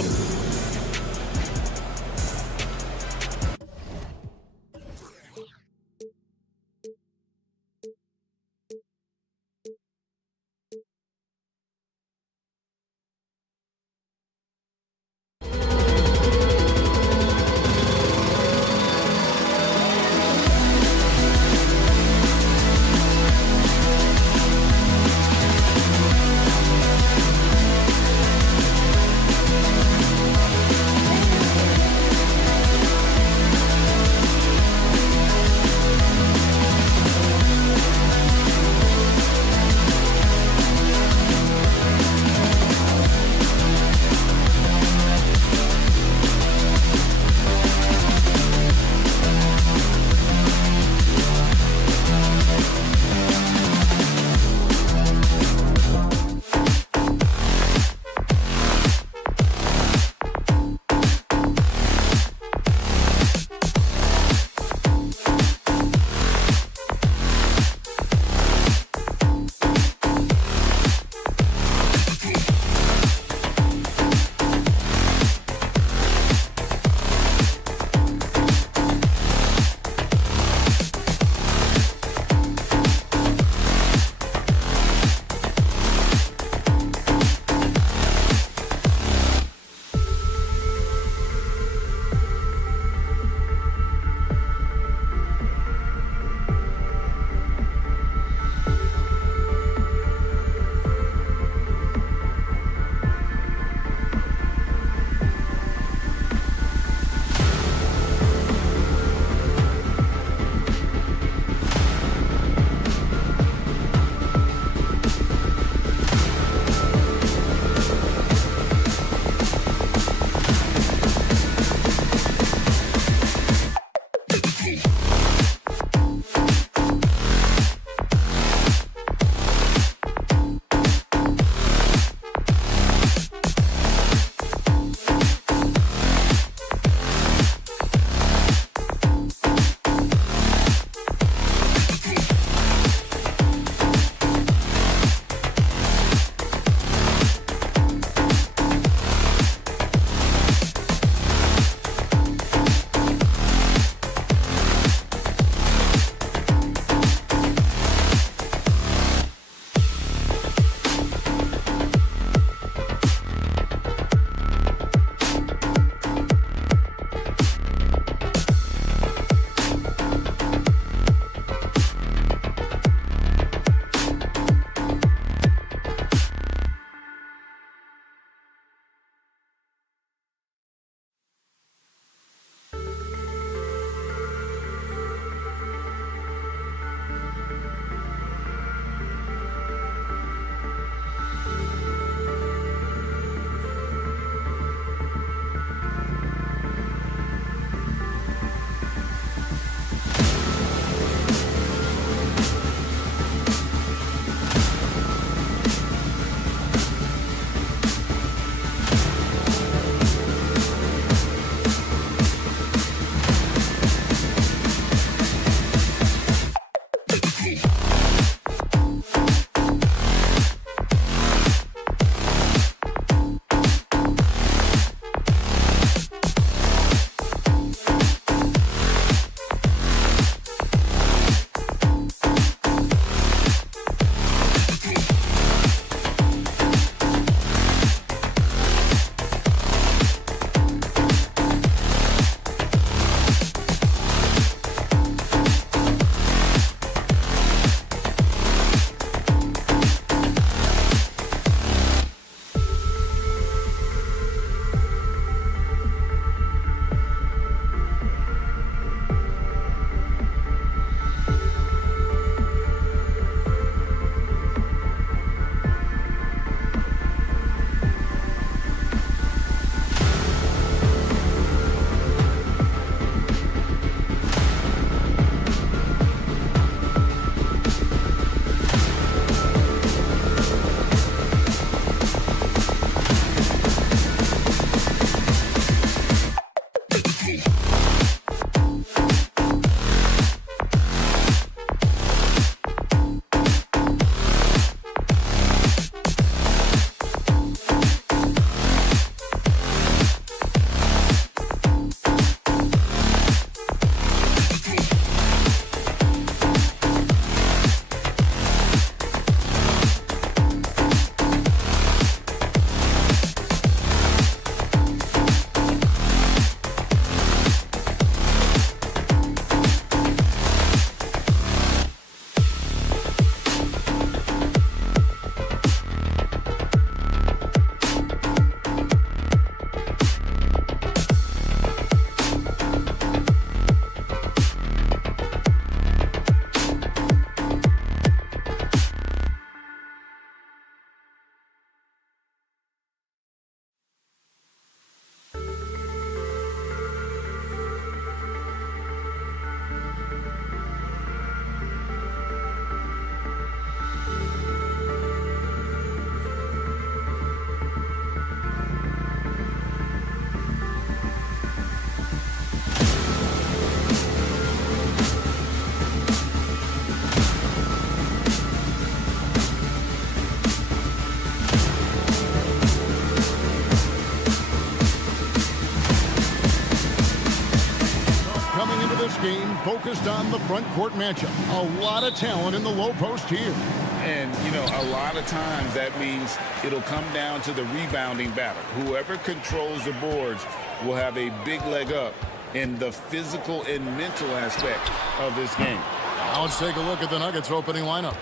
This game focused on the front court matchup. A lot of talent in the low post here. And, you know, a lot of times that means it'll come down to the rebounding battle. Whoever controls the boards will have a big leg up in the physical and mental aspect of this game. Now let's take a look at the Nuggets opening lineup.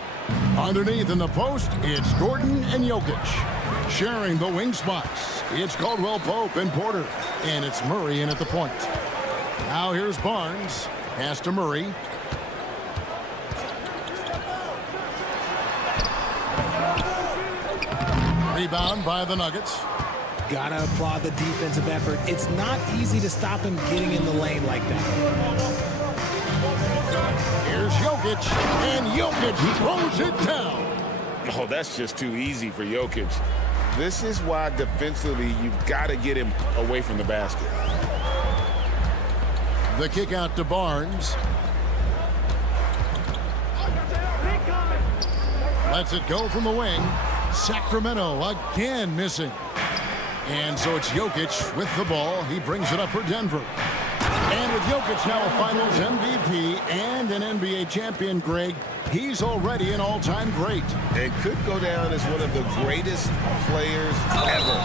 Underneath in the post, it's Gordon and Jokic. Sharing the wing spots, it's Caldwell Pope and Porter. And it's Murray in at the point. Now here's Barnes. Pass to Murray. Rebound by the Nuggets. Gotta applaud the defensive effort. It's not easy to stop him getting in the lane like that. Here's Jokic, and Jokic throws it down. Oh, that's just too easy for Jokic. This is why defensively you've got to get him away from the basket. The kick out to Barnes. Lets it go from the wing. Sacramento again missing. And so it's Jokic with the ball. He brings it up for Denver. And with Jokic now a Finals MVP and an NBA champion, Greg, he's already an all-time great. It could go down as one of the greatest players ever.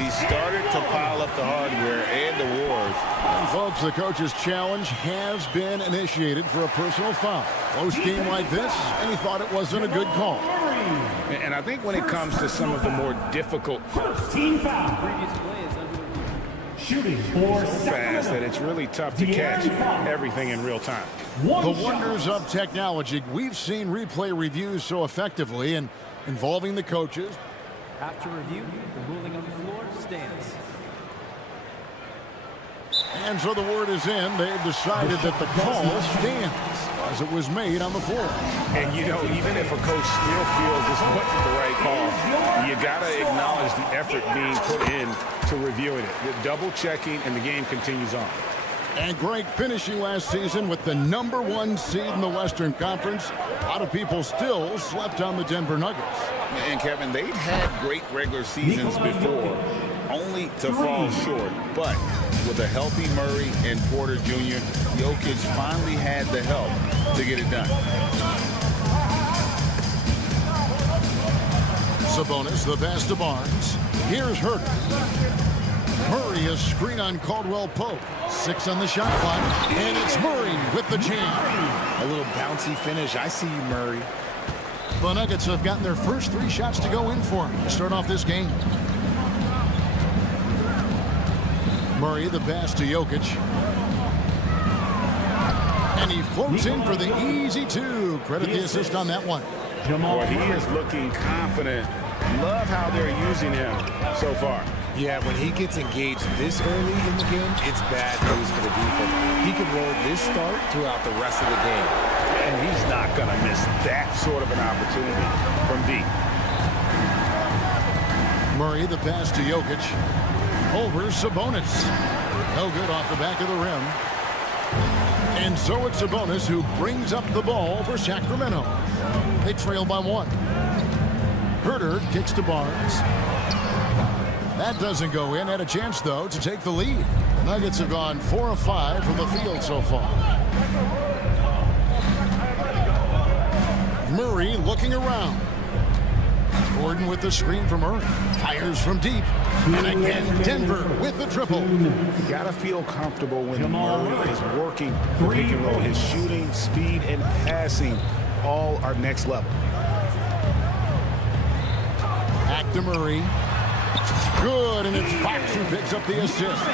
He started to pile up the hardware and the wars. And folks, the coach's challenge has been initiated for a personal foul. Close game like this, and he thought it wasn't a good call. And I think when it comes to some of the more difficult Team foul. Previous play is under review. Shooting for fast that it's really tough to catch everything in real time. The wonders of technology. We've seen replay reviews so effectively and involving the coaches. After review, the ruling on the floor stands. And so the word is in. They've decided that the call stands as it was made on the floor. And, you know, even if a coach still feels this wasn't the right call, you got to acknowledge the effort being put in to reviewing it. The double checking, and the game continues on. And Greg, finishing last season with the #1 seed in the Western Conference, a lot of people still slept on the Denver Nuggets. And, Kevin, they'd had great regular seasons before, only to fall short. But with a healthy Murray and Porter Jr., Jokic finally had the help to get it done. Sabonis, the pass to Barnes. Here's Hurt. Murray, a screen on Caldwell Pope. 6 on the shot clock, and it's Murray with the jam. A little bouncy finish. I see you, Murray. The Nuggets have gotten their first 3 shots to go in for him to start off this game. Murray, the pass to Jokic. And he floats in for the easy 2. Credit the assist on that one. Boy, he is looking confident. Love how they're using him so far. Yeah, when he gets engaged this early in the game, it's bad news for the defense. He could roll this start throughout the rest of the game. And he's not going to miss that sort of an opportunity from deep. Murray, the pass to Jokic. Over Sabonis. No good off the back of the rim. And so it's Sabonis who brings up the ball for Sacramento. They trail by 1. Herter kicks to Barnes. That doesn't go in. Had a chance, though, to take the lead. The Nuggets have gone 4 of 5 from the field so far. Murray looking around. Gordon with the screen from Murray. Fires from deep. And again, Denver with the triple. You got to feel comfortable when Murray is working the pick and roll. His shooting, speed, and passing all are next level. Back to Murray. Good, and it's Fox who picks up the assist.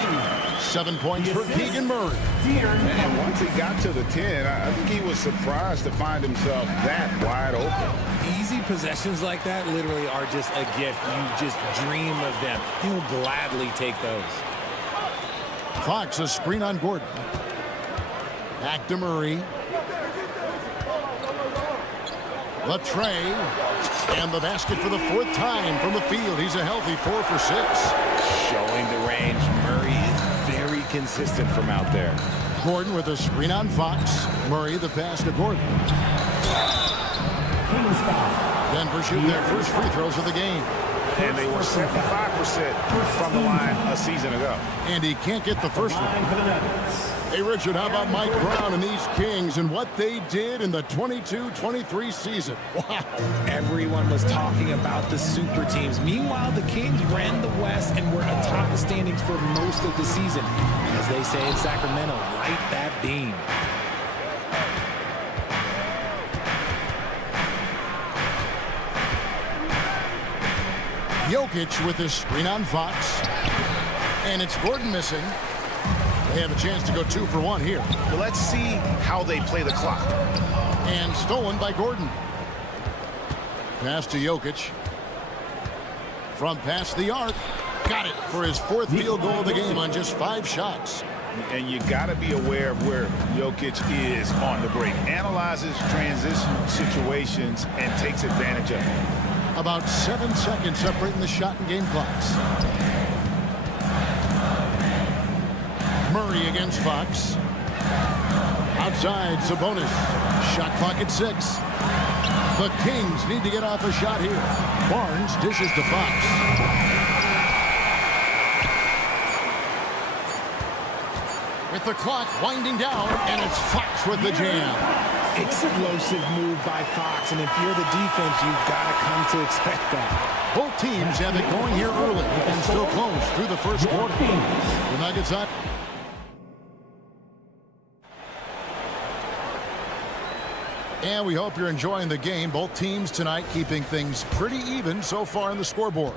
7 points for Keegan Murray. And once he got to the 10, I think he was surprised to find himself that wide open. Easy possessions like that literally are just a gift. You just dream of them. He'll gladly take those. Fox, a screen on Gordon. Back to Murray. The tray. And the basket for the 4th time from the field. He's a healthy 4 for 6. Showing the range. Murray is very consistent from out there. Gordon with a screen on Fox. Murray the pass to Gordon. Denver shooting their first free throws of the game. And they were 75% from the line a season ago. And he can't get the first one. Hey, Richard, how about Mike Brown and these Kings and what they did in the 22-23 season? Wow. Everyone was talking about the super teams. Meanwhile, the Kings ran the West and were atop the standings for most of the season. As they say in Sacramento, light that beam. Jokic with his screen on Fox. And it's Gordon missing. They have a chance to go 2 for 1 here. Well, let's see how they play the clock. And stolen by Gordon. Pass to Jokic. From past the arc. Got it for his 4th field goal of the game on just 5 shots. And you got to be aware of where Jokic is on the break. Analyzes transition situations and takes advantage of it. About 7 seconds separating the shot and game clocks. Murray against Fox. Outside, Sabonis. Shot clock at 6. The Kings need to get off a shot here. Barnes dishes to Fox. With the clock winding down, and it's Fox with the jam. Explosive move by Fox, and if you're the defense, you've got to come to expect that. Both teams have it going here early and still close through the first quarter. The Nuggets on. And we hope you're enjoying the game. Both teams tonight keeping things pretty even so far in the scoreboard.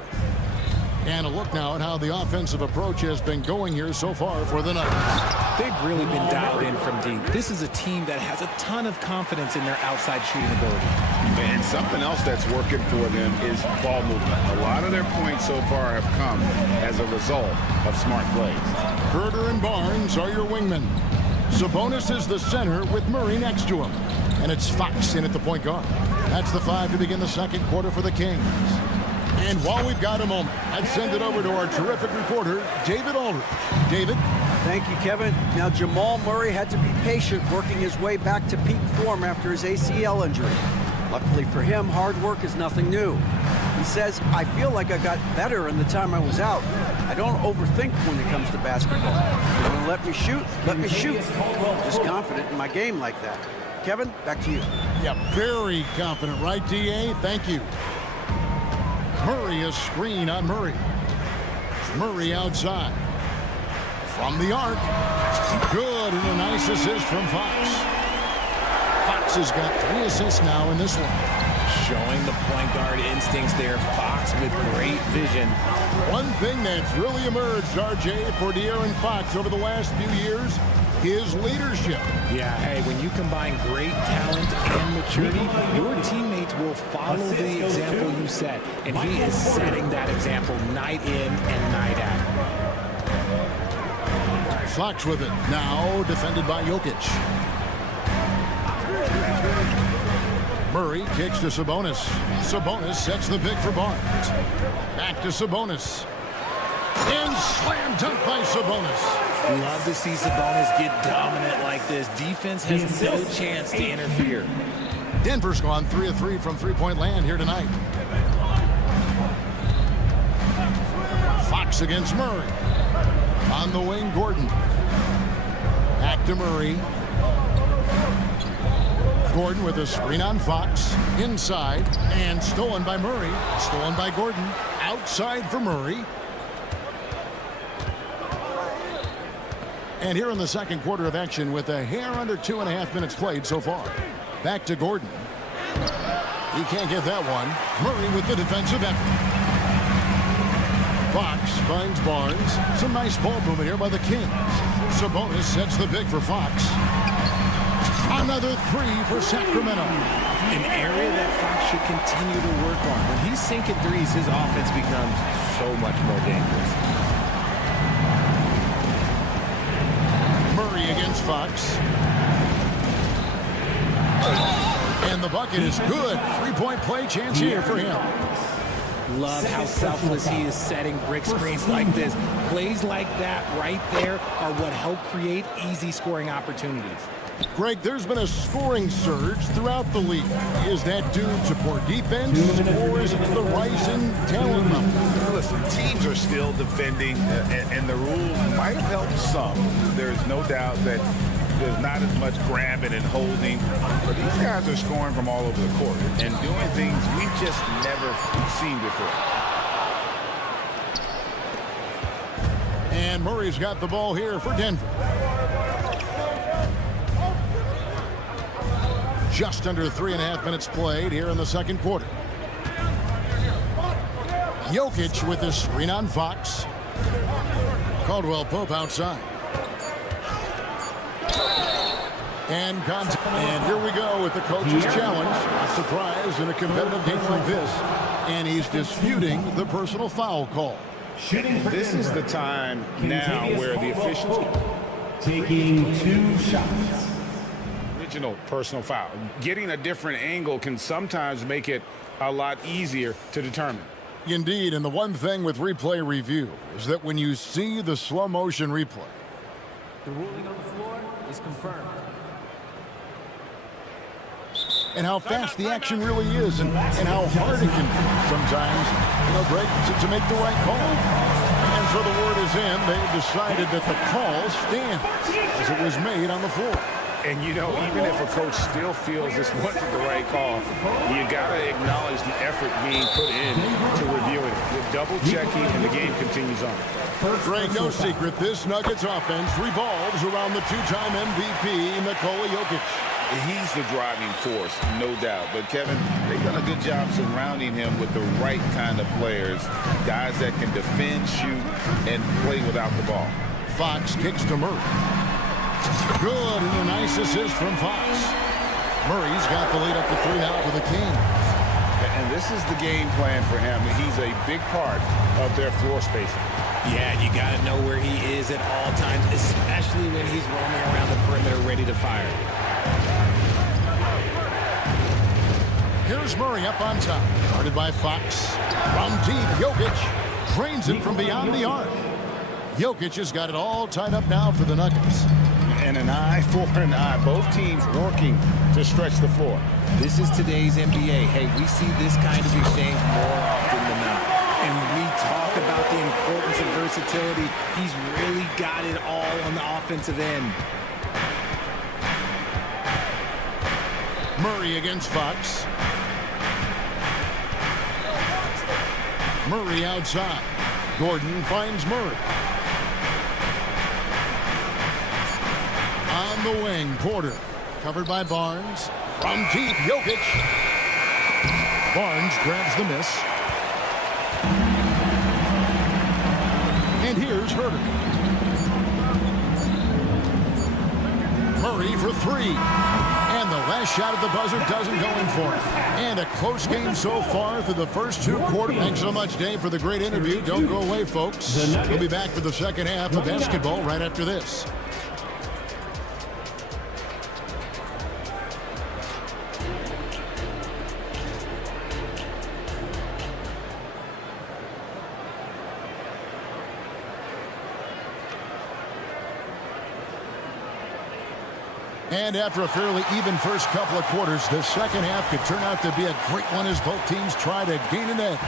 And a look now at how the offensive approach has been going here so far for the Nuggets. They've really been dialed in from deep. This is a team that has a ton of confidence in their outside shooting ability. And something else that's working for them is ball movement. A lot of their points so far have come as a result of smart plays. Herter and Barnes are your wingmen. Sabonis is the center with Murray next to him. And it's Fox in at the point guard. That's the 5 to begin the second quarter for the Kings. And while we've got a moment, let's send it over to our terrific reporter, David Aldridge. David? Thank you, Kevin. Now, Jamal Murray had to be patient working his way back to peak form after his ACL injury. Luckily for him, hard work is nothing new. He says, I feel like I got better in the time I was out. I don't overthink when it comes to basketball. You want to let me shoot? Let me shoot. Just confident in my game like that. Kevin, back to you. Yeah, very confident, right, D.A.? Thank you. Murray, a screen on Murray. Murray outside. From the arc. Good, and a nice assist from Fox. Fox has got 3 assists now in this one. Showing the point guard instincts there. Fox with great vision. One thing that's really emerged, RJ, for De'Aaron Fox over the last few years, his leadership. Yeah, hey, when you combine great talent and maturity, your teammates will follow the example you set. And he is setting that example night in and night out. Fox with it. Now defended by Jokic. Murray kicks to Sabonis. Sabonis sets the pick for Barnes. Back to Sabonis. And slam dunk by Sabonis. Love to see Sabonis get dominant like this. Defense has no chance to interfere. Denver's gone 3 of 3 from three-point land here tonight. Fox against Murray. On the wing, Gordon. Back to Murray. Gordon with a screen on Fox. Inside. And stolen by Murray. Stolen by Gordon. Outside for Murray. And here in the second quarter of action with a hair under 2.5 minutes played so far. Back to Gordon. He can't get that one. Murray with the defensive effort. Fox finds Barnes. Some nice ball movement here by the Kings. Sabonis sets the pick for Fox. Another 3 for Sacramento. An area that Fox should continue to work on. When he's sinking threes, his offense becomes so much more dangerous. Murray against Fox. And the bucket is good. 3-point play chance here for him. Love how selfless he is setting brick screens like this. Plays like that right there are what help create easy scoring opportunities. Greg, there's been a scoring surge throughout the league. Is that due to poor defense, or is it to the rising talent level? listen, teams are still defending, and the rules might have helped some. There's no doubt that there's not as much grabbing and holding, but these guys are scoring from all over the court and doing things we've just never seen before. And Murray's got the ball here for Denver. Just under 3.5 minutes played here in the second quarter. Jokic with the screen on Fox. Caldwell Pope outside. And here we go with the coach's challenge. A surprise in a competitive game like this. And he's disputing the personal foul call. This is the time now where the officials taking 2 shots. Original personal foul. Getting a different angle can sometimes make it a lot easier to determine. Indeed, and the one thing with replay review is that when you see the slow motion replay, the ruling on the floor is confirmed. And how fast the action really is, and how hard it can be sometimes, Greg, to make the right call. And so the word is in. They've decided that the call stands as it was made on the floor. And, even if a coach still feels this wasn't the right call, you got to acknowledge the effort being put in to reviewing it. You're double-checking, and the game continues on. Greg, no secret, this Nuggets offense revolves around the two-time MVP, Nikola Jokic. He's the driving force, no doubt. But, Kevin, they've done a good job surrounding him with the right kind of players, guys that can defend, shoot, and play without the ball. Fox kicks to Murray. Good, and a nice assist from Fox. Murray's got the lead up to 3 now for the Kings. And this is the game plan for him. He's a big part of their floor spacing. Yeah, you got to know where he is at all times, especially when he's roaming around the perimeter ready to fire. Here's Murray up on top. Guarded by Fox. From deep, Jokic drains it from beyond the arc. Jokic has got it all tied up now for the Nuggets. And an eye for an eye. Both teams working to stretch the floor. This is today's NBA. Hey, we see this kind of exchange more often than not. And we talk about the importance of versatility. He's really got it all on the offensive end. Murray against Fox. Murray outside. Gordon finds Murray. On the wing, Porter. Covered by Barnes. From deep, Jokic. Barnes grabs the miss. And here's Herter. Murray for 3. And the last shot at the buzzer doesn't go in for it. And a close game so far through the first 2 quarters. Thanks so much, Dave, for the great interview. Don't go away, folks. We'll be back for the second half of basketball right after this. And after a fairly even first couple of quarters, the second half could turn out to be a great one as both teams try to gain an edge.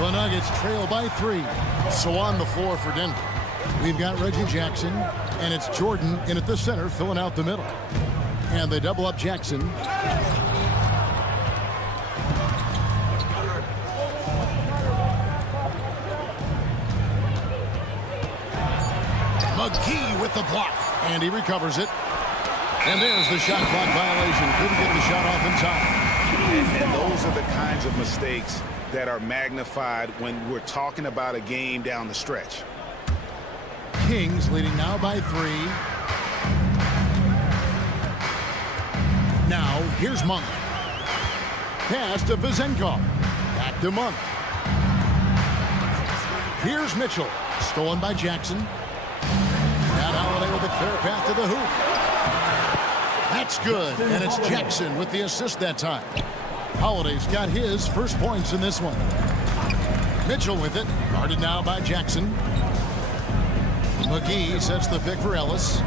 The Nuggets trail by 3. So on the floor for Denver, we've got Reggie Jackson, and it's Jordan in at the center, filling out the middle. And they double up Jackson. McGee with the block, and he recovers it. And there's the shot clock violation. Couldn't get the shot off in time. And those are the kinds of mistakes that are magnified when we're talking about a game down the stretch. Kings leading now by 3. Now, here's Monk. Pass to Vezenkov. Back to Monk. Here's Mitchell. Stolen by Jackson. Matt Holiday with a clear path to the hoop. That's good, and it's Jackson with the assist that time. Holiday's got his first points in this one. Mitchell with it, guarded now by Jackson. McGee sets the pick for Ellis.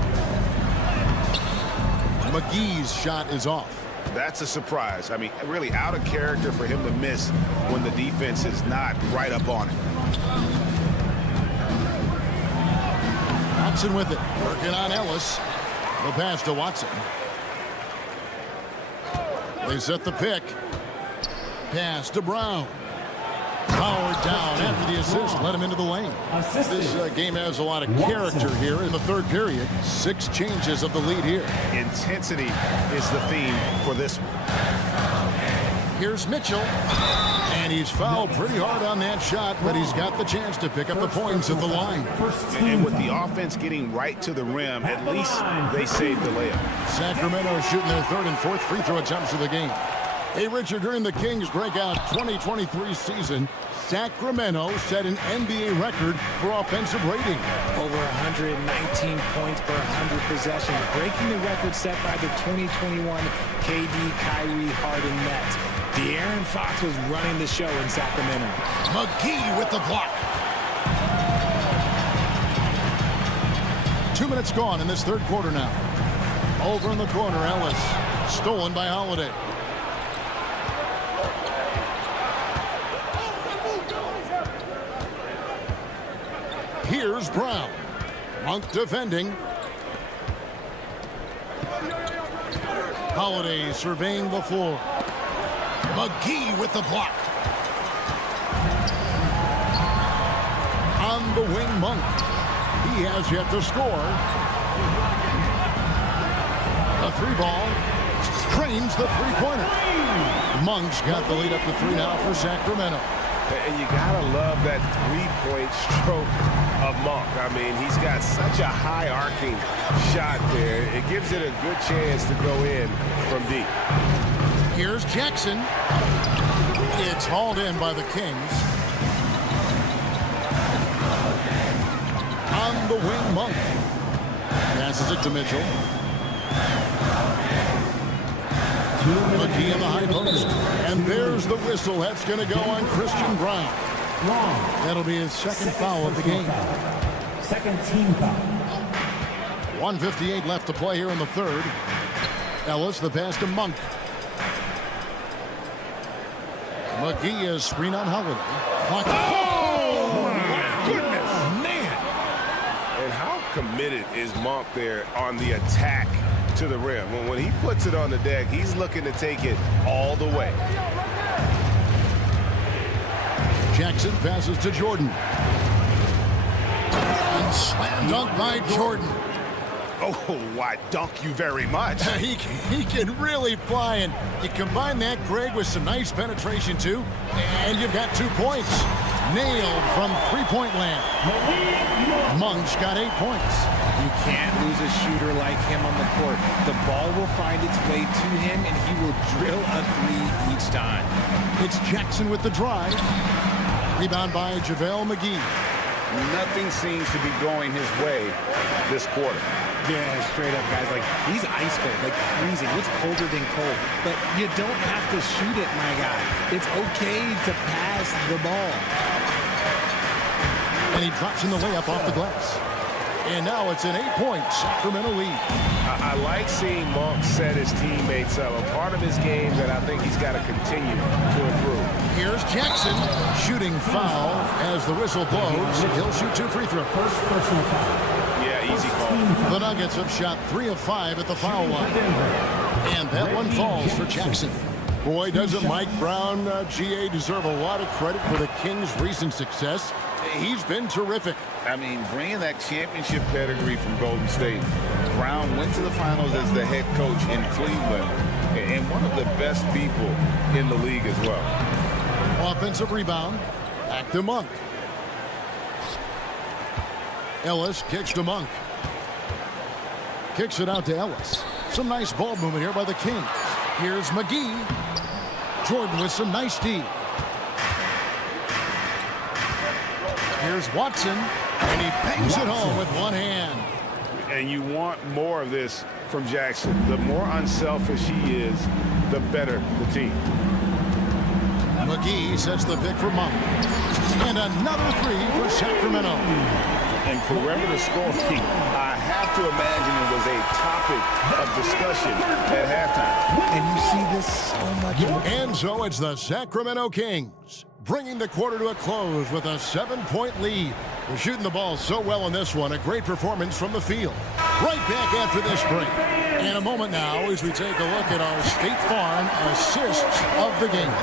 McGee's shot is off. That's a surprise. I mean, really out of character for him to miss when the defense is not right up on it. Watson with it, working on Ellis. The pass to Watson. They set the pick. Pass to Brown. Powered down after the assist, let him into the lane. This game has a lot of character here in the third period. 6 changes of the lead here. Intensity is the theme for this one. Here's Mitchell. And he's fouled pretty hard on that shot, but he's got the chance to pick up the points at the line. And with the offense getting right to the rim, at least they saved the layup. Sacramento shooting their 3rd and 4th free throw attempts of the game. Hey, Richard, during the Kings' breakout 2023 season, Sacramento set an NBA record for offensive rating. Over 119 points per 100 possessions, breaking the record set by the 2021 KD Kyrie Harden Nets. De'Aaron Fox was running the show in Sacramento. McGee with the block. 2 minutes gone in this third quarter now. Over in the corner, Ellis. Stolen by Holiday. Here's Brown. Monk defending. Holiday surveying the floor. McGee with the block. On the wing, Monk. He has yet to score. A 3-ball. Cranes the three-pointer. Monk's got the lead up to 3 now for Sacramento. And you gotta love that 3-point stroke of Monk. I mean, he's got such a high arcing shot there. It gives it a good chance to go in from deep. Here's Jackson. It's hauled in by the Kings. On the wing, Monk. Passes it to Mitchell. McGee in the high post. And there's the whistle. That's going to go on Christian Brown. That'll be his second foul of the game. Second team foul. 1:58 left to play here in the third. Ellis, the pass to Monk. McGee is screen on Holiday. Oh, my goodness, man. And how committed is Monk there on the attack to the rim? When he puts it on the deck, he's looking to take it all the way. Jackson passes to Jordan. And slam dunk by Jordan. Oh, why, dunk you very much. He can really fly, and you combine that, Greg, with some nice penetration, too, and you've got 2 points. Nailed from three-point land. Monk's got 8 points. You can't lose a shooter like him on the court. The ball will find its way to him, and he will drill a 3 each time. It's Jackson with the drive. Rebound by JaVale McGee. Nothing seems to be going his way this quarter. Yeah, straight up, guys. Like, he's ice cold, like freezing. What's colder than cold? But you don't have to shoot it, my guy. It's okay to pass the ball. And he drops in the layup off the glass. And now it's an 8-point Sacramento lead. I like seeing Monk set his teammates up. A part of his game that I think he's got to continue to improve. Here's Jackson shooting foul as the whistle blows. He'll shoot 2 free throws. First personal foul. Yeah, easy call. The Nuggets have shot 3 of 5 at the foul line. And that one falls for Jackson. Boy, doesn't Mike Brown, GA, deserve a lot of credit for the Kings' recent success. He's been terrific. I mean, bringing that championship pedigree from Golden State. Brown went to the finals as the head coach in Cleveland, and one of the best people in the league as well. Offensive rebound. Back to Monk. Ellis kicks to Monk. Kicks it out to Ellis. Some nice ball movement here by the Kings. Here's McGee. Jordan with some nice D. Here's Watson, and he bangs it home with one hand. And you want more of this from Jackson. The more unselfish he is, the better the team. McGee sets the pick for Monk. And another 3 for Sacramento. And perimeter scoring, I have to imagine it was a topic of discussion at halftime. And you see this so much. And so it's the Sacramento Kings bringing the quarter to a close with a 7-point lead. They're shooting the ball so well in this one. A great performance from the field. Right back after this break. In a moment now as we take a look at our State Farm assists of the game.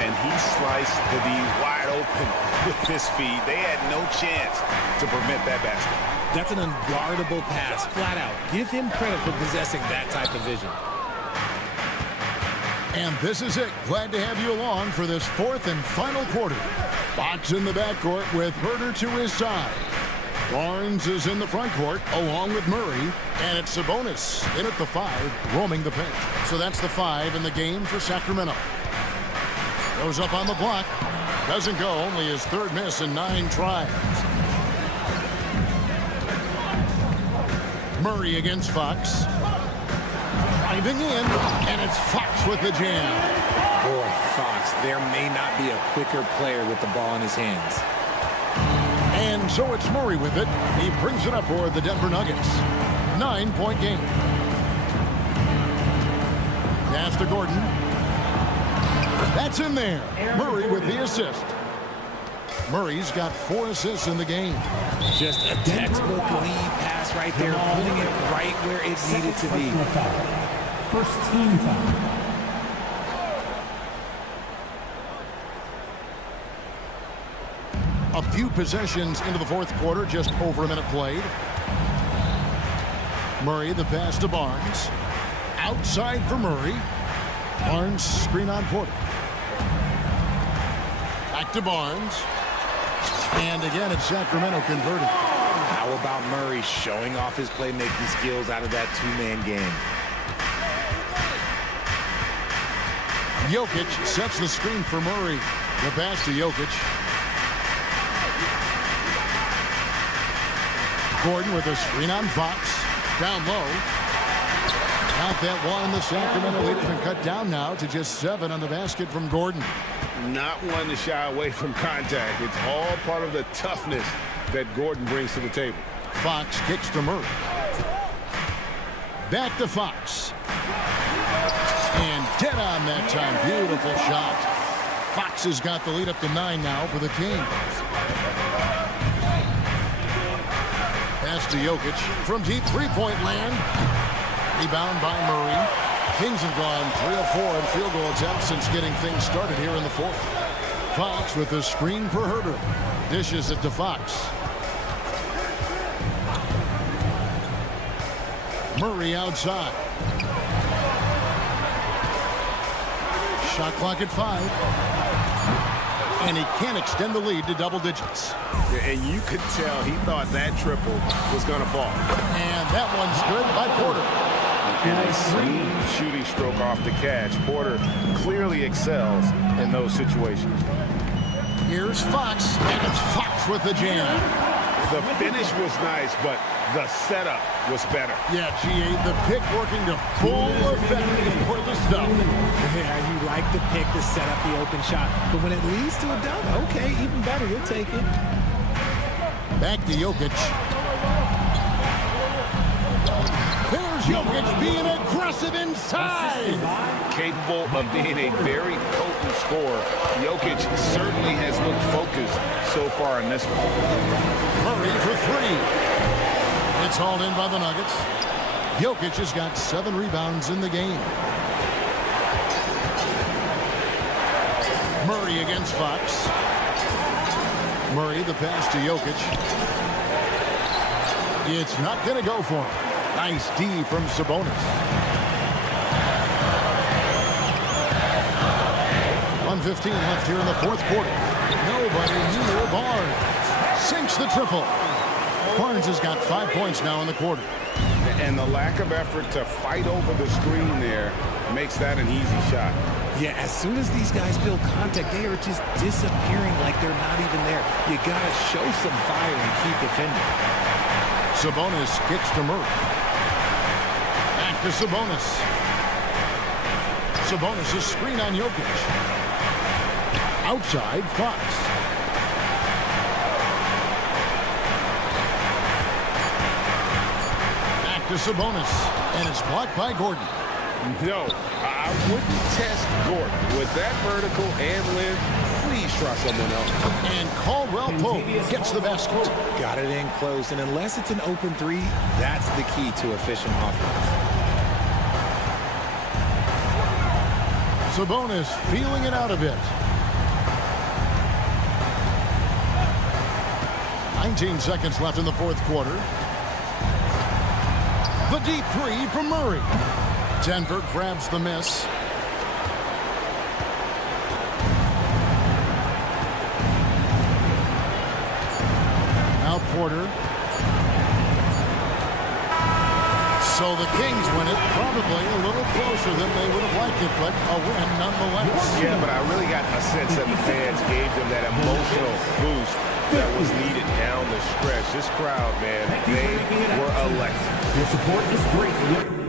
And he sliced the D wide open with this feed. They had no chance to prevent that basket. That's an unguardable pass, flat out. Give him credit for possessing that type of vision. And this is it. Glad to have you along for this fourth and final quarter. Fox in the backcourt with Herder to his side. Barnes is in the front court along with Murray. And it's Sabonis in at the 5, roaming the paint. So that's the 5 in the game for Sacramento. Goes up on the block. Doesn't go. Only his third miss in 9 tries. Murray against Fox. Driving in, and it's Fox with the jam. Boy, Fox, there may not be a quicker player with the ball in his hands. And so it's Murray with it. He brings it up for the Denver Nuggets. 9-point game. Pass to Gordon. That's in there. Murray with the assist. Murray's got 4 assists in the game. Just a textbook lead pass right there, putting it right where it needed to be. First team foul. A few possessions into the fourth quarter, just over a minute played. Murray, the pass to Barnes. Outside for Murray. Barnes, screen on Porter. Back to Barnes. And again, it's Sacramento converted. How about Murray showing off his playmaking skills out of that two-man game? Jokic sets the screen for Murray. The pass to Jokic. Gordon with a screen on Fox. Down low. Not that one. The Sacramento lead has been cut down now to just 7 on the basket from Gordon. Not one to shy away from contact. It's all part of the toughness that Gordon brings to the table. Fox kicks to Murray. Back to Fox. And dead on that time. Beautiful shot. Fox has got the lead up to 9 now for the Kings. Pass to Jokic from deep three-point land. Rebound by Murray. Kings have gone 3 of 4 in field goal attempts since getting things started here in the fourth. Fox with the screen for Herder. Dishes it to Fox. Murray outside. Shot clock at 5. And he can't extend the lead to double digits. And you could tell he thought that triple was going to fall. And that one's good by Porter. And a smooth shooting stroke off the catch. Porter clearly excels in those situations. Here's Fox, and it's Fox with the jam. The finish was nice, but the setup was better. Yeah, G.A., the pick working to full effect for the stuff. Yeah, you like the pick to set up the open shot, but when it leads to a dunk, okay, even better, you'll take it. Back to Jokic. There's Jokic being aggressive inside. Capable of being a very potent scorer, Jokic certainly has looked focused so far in this one. Murray for 3. It's hauled in by the Nuggets. Jokic has got 7 rebounds in the game. Murray against Fox. Murray, the pass to Jokic. It's not going to go for him. Nice D from Sabonis. 1:15 left here in the fourth quarter. Nobody near Barnes. Sinks the triple. Barnes has got 5 points now in the quarter. And the lack of effort to fight over the screen there makes that an easy shot. Yeah, as soon as these guys feel contact, they are just disappearing like they're not even there. You got to show some fire and keep defending. Sabonis kicks to Murray. Back to Sabonis. Sabonis' screen on Jokic. Outside, Fox. back to Sabonis. And it's blocked by Gordon. No, I wouldn't test Gordon. With that vertical and length, please try someone else. And Caldwell Pope gets the basket. Got it in close, and unless it's an open three, that's the key to efficient offense. Sabonis feeling it out a bit. 19 seconds left in the fourth quarter. The deep three from Murray. Denver grabs the miss. Now Porter. So the Kings win it, probably a little closer than they would have liked it, but a win nonetheless. Yeah, but I really got a sense that the fans gave them that emotional boost that was needed down the stretch. This crowd, man, they were electric. Your support is great.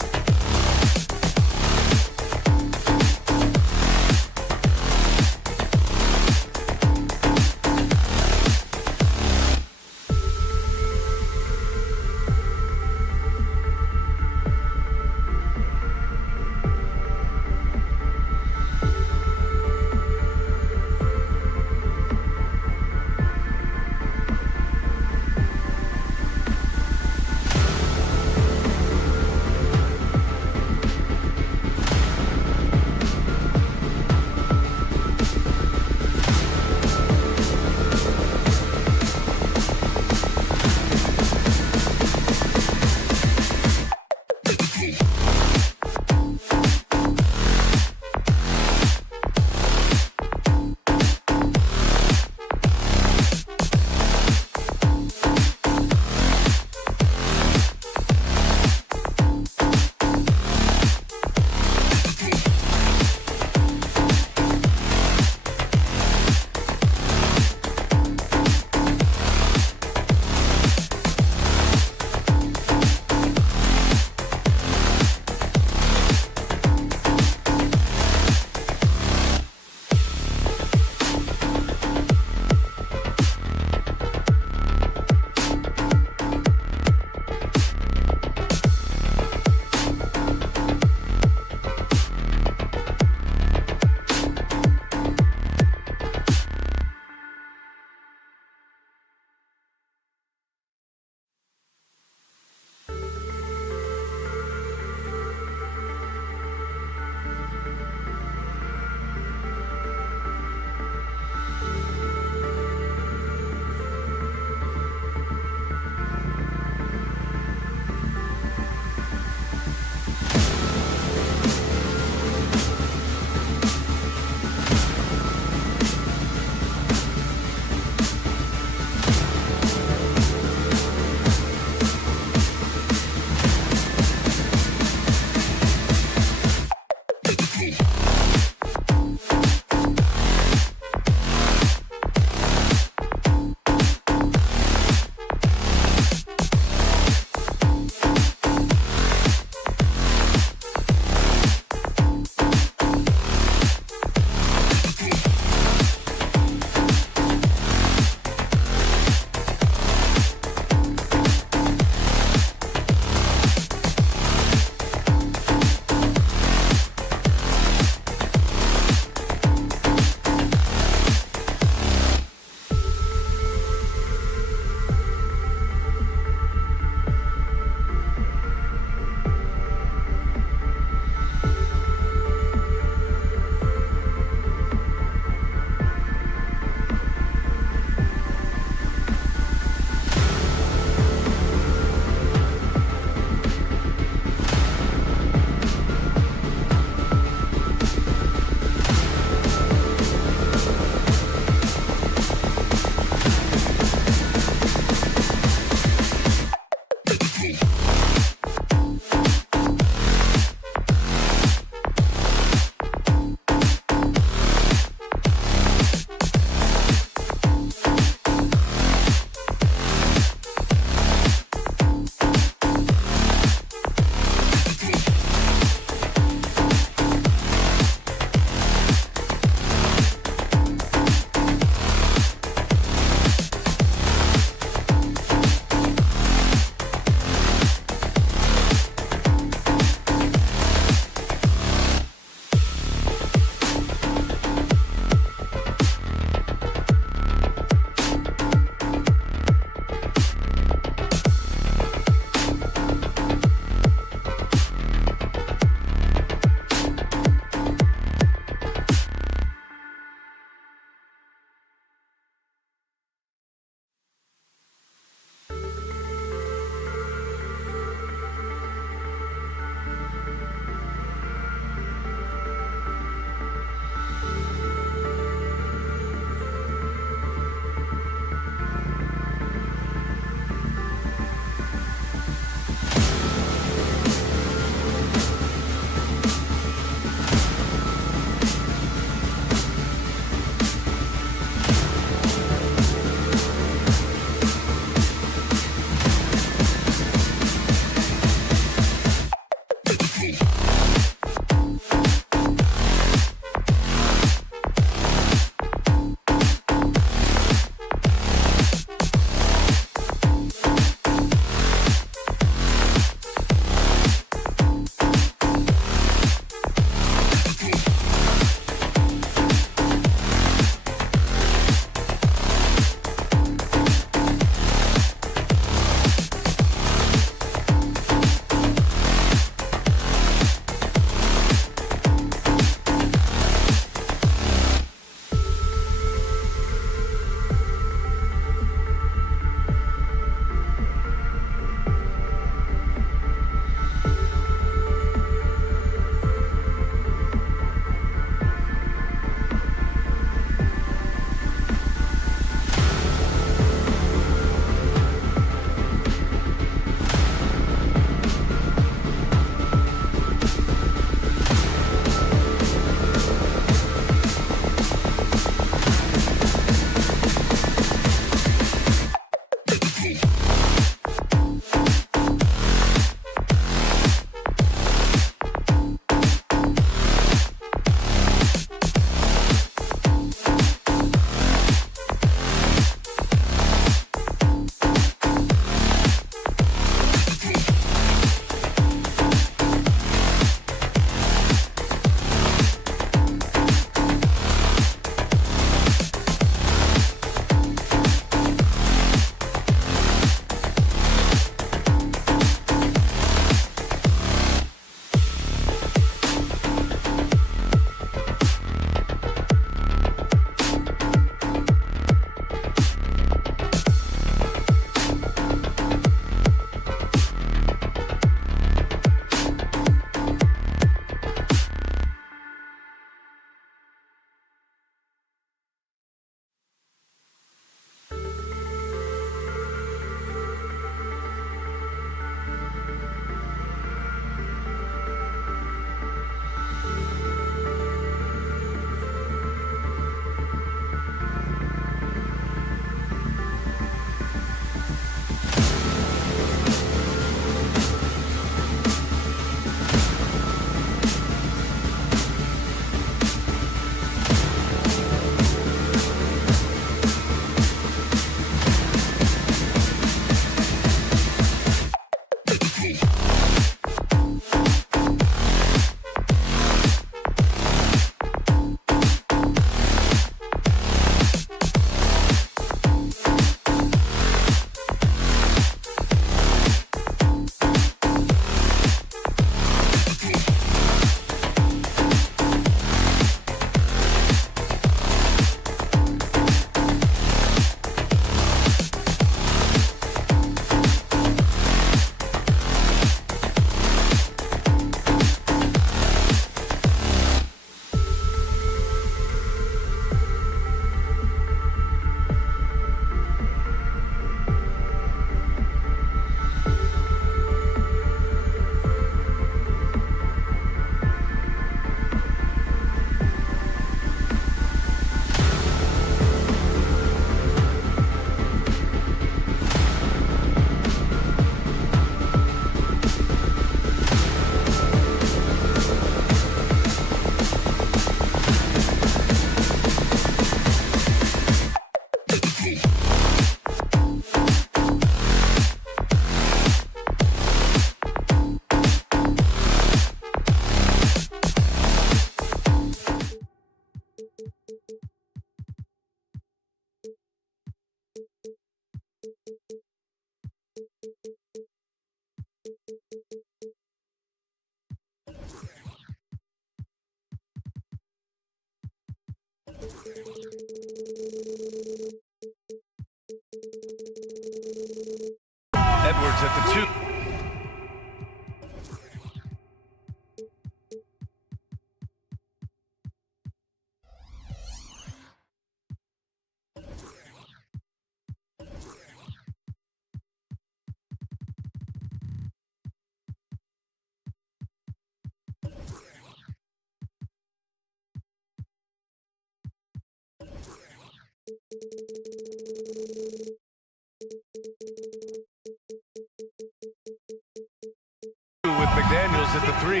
McDaniels at the 3.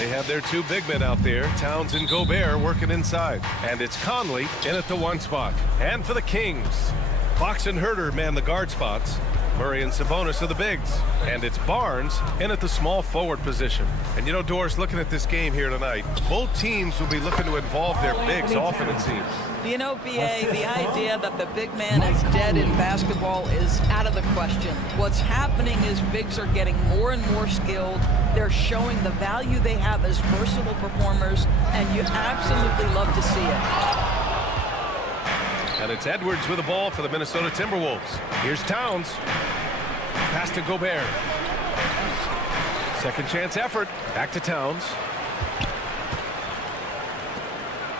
They have their 2 big men out there, Towns and Gobert, working inside. And it's Conley in at the 1 spot. And for the Kings, Fox and Herter man the guard spots. Murray and Sabonis are the bigs. And it's Barnes in at the small forward position. And you know, Doris, looking at this game here tonight, both teams will be looking to involve their bigs often, it seems. You know, BA, the idea that the big man is dead in basketball is out of the question. What's happening is bigs are getting more and more skilled. They're showing the value they have as versatile performers, and you absolutely love to see it. And it's Edwards with the ball for the Minnesota Timberwolves. Here's Towns. Pass to Gobert. Second chance effort. Back to Towns.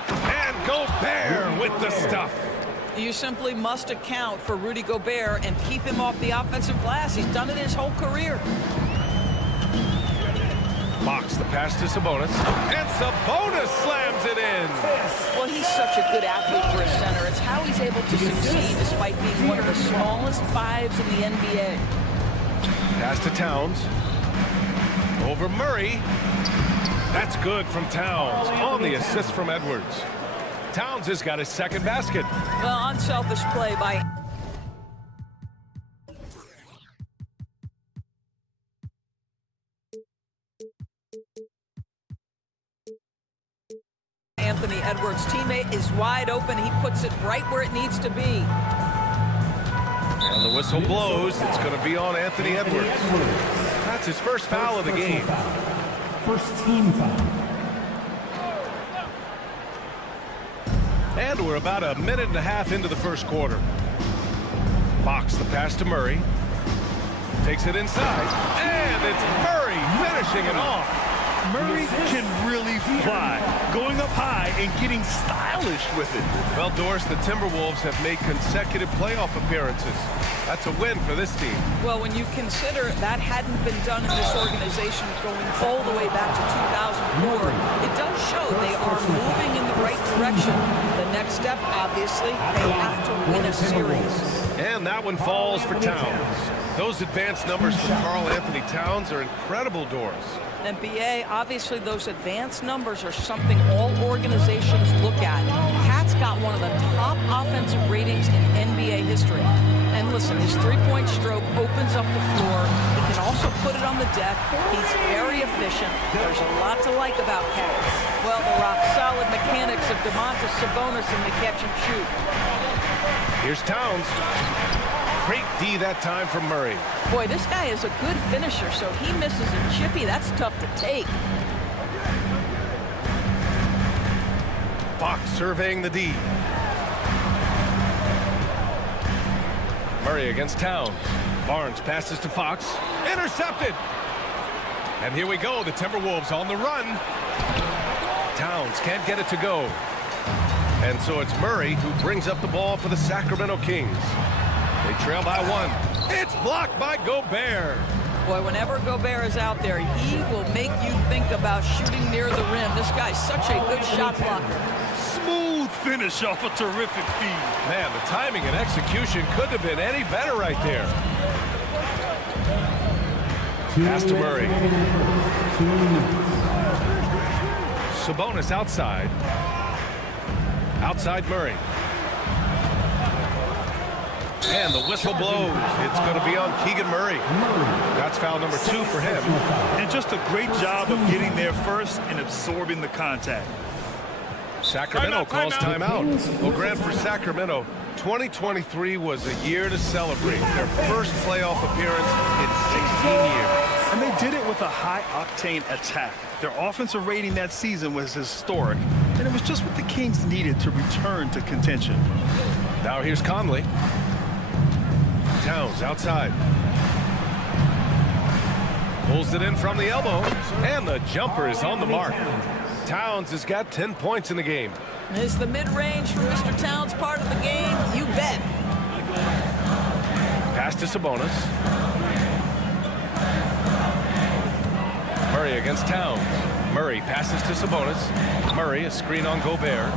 And Gobert with the stuff. You simply must account for Rudy Gobert and keep him off the offensive glass. He's done it his whole career. Fox the pass to Sabonis. And Sabonis slams it in. Well, he's such a good athlete for a center. It's how he's able to succeed despite being one of the smallest 5s in the NBA. Pass to Towns. Over Murray. That's good from Towns on the assist from Edwards. Towns has got his second basket. Well, unselfish play by Anthony Edwards' teammate is wide open. He puts it right where it needs to be. And the whistle blows. It's going to be on Anthony Edwards. That's his first foul of the game. First team foul. And we're about a minute and a half into the first quarter. Fox the pass to Murray. Takes it inside. And it's Murray finishing it off. Murray can really fly, going up high and getting stylish with it. Well, Doris, the Timberwolves have made consecutive playoff appearances. That's a win for this team. Well, when you consider that hadn't been done in this organization going all the way back to 2004, it does show they are moving in the right direction. The next step, obviously, they have to win a series. And that one falls for Towns. Those advanced numbers for Karl Anthony Towns are incredible, Doris. And BA, obviously those advanced numbers are something all organizations look at. Cat's got one of the top offensive ratings in NBA history. And listen, his three-point stroke opens up the floor. He can also put it on the deck. He's very efficient. There's a lot to like about Cat. Well, the rock-solid mechanics of Domantas Sabonis in the catch and shoot. Here's Towns. Great D that time from Murray. Boy, this guy is a good finisher, so he misses a chippy. That's tough to take. Fox surveying the D. Murray against Towns. Barnes passes to Fox. Intercepted. And here we go. The Timberwolves on the run. Towns can't get it to go. And so it's Murray who brings up the ball for the Sacramento Kings. They trail by 1. It's blocked by Gobert. Boy, whenever Gobert is out there, he will make you think about shooting near the rim. This guy's such a good shot blocker. Smooth finish off a terrific feed. Man, the timing and execution couldn't have been any better right there. Pass to Murray. Sabonis outside. Outside Murray. And the whistle blows. It's going to be on Keegan Murray. That's foul number 2 for him. And just a great job of getting there first and absorbing the contact. Sacramento calls timeout. Well, Grant, for Sacramento, 2023 was a year to celebrate. Their first playoff appearance in 16 years. And they did it with a high-octane attack. Their offensive rating that season was historic, and it was just what the Kings needed to return to contention. Now here's Conley. Towns outside. Pulls it in from the elbow, and the jumper is on the mark. Towns has got 10 points in the game. Is the mid-range for Mr. Towns part of the game? You bet. Pass to Sabonis. Murray against Towns. Murray passes to Sabonis. Murray, a screen on Gobert.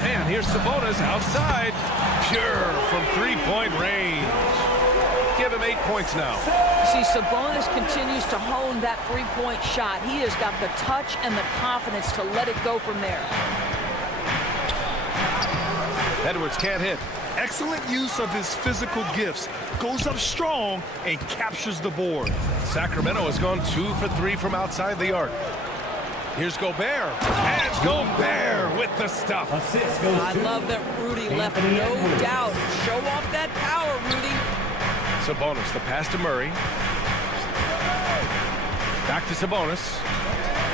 And here's Sabonis outside. Pure from three-point range. Give him 8 points now. See, Sabonis continues to hone that three-point shot. He has got the touch and the confidence to let it go from there. Edwards can't hit. Excellent use of his physical gifts. Goes up strong and captures the board. Sacramento has gone 2 for 3 from outside the arc. Here's Gobert. And Gobert with the stuff. I love that Rudy left no doubt. Show off that power, Rudy. Sabonis, the pass to Murray. Back to Sabonis.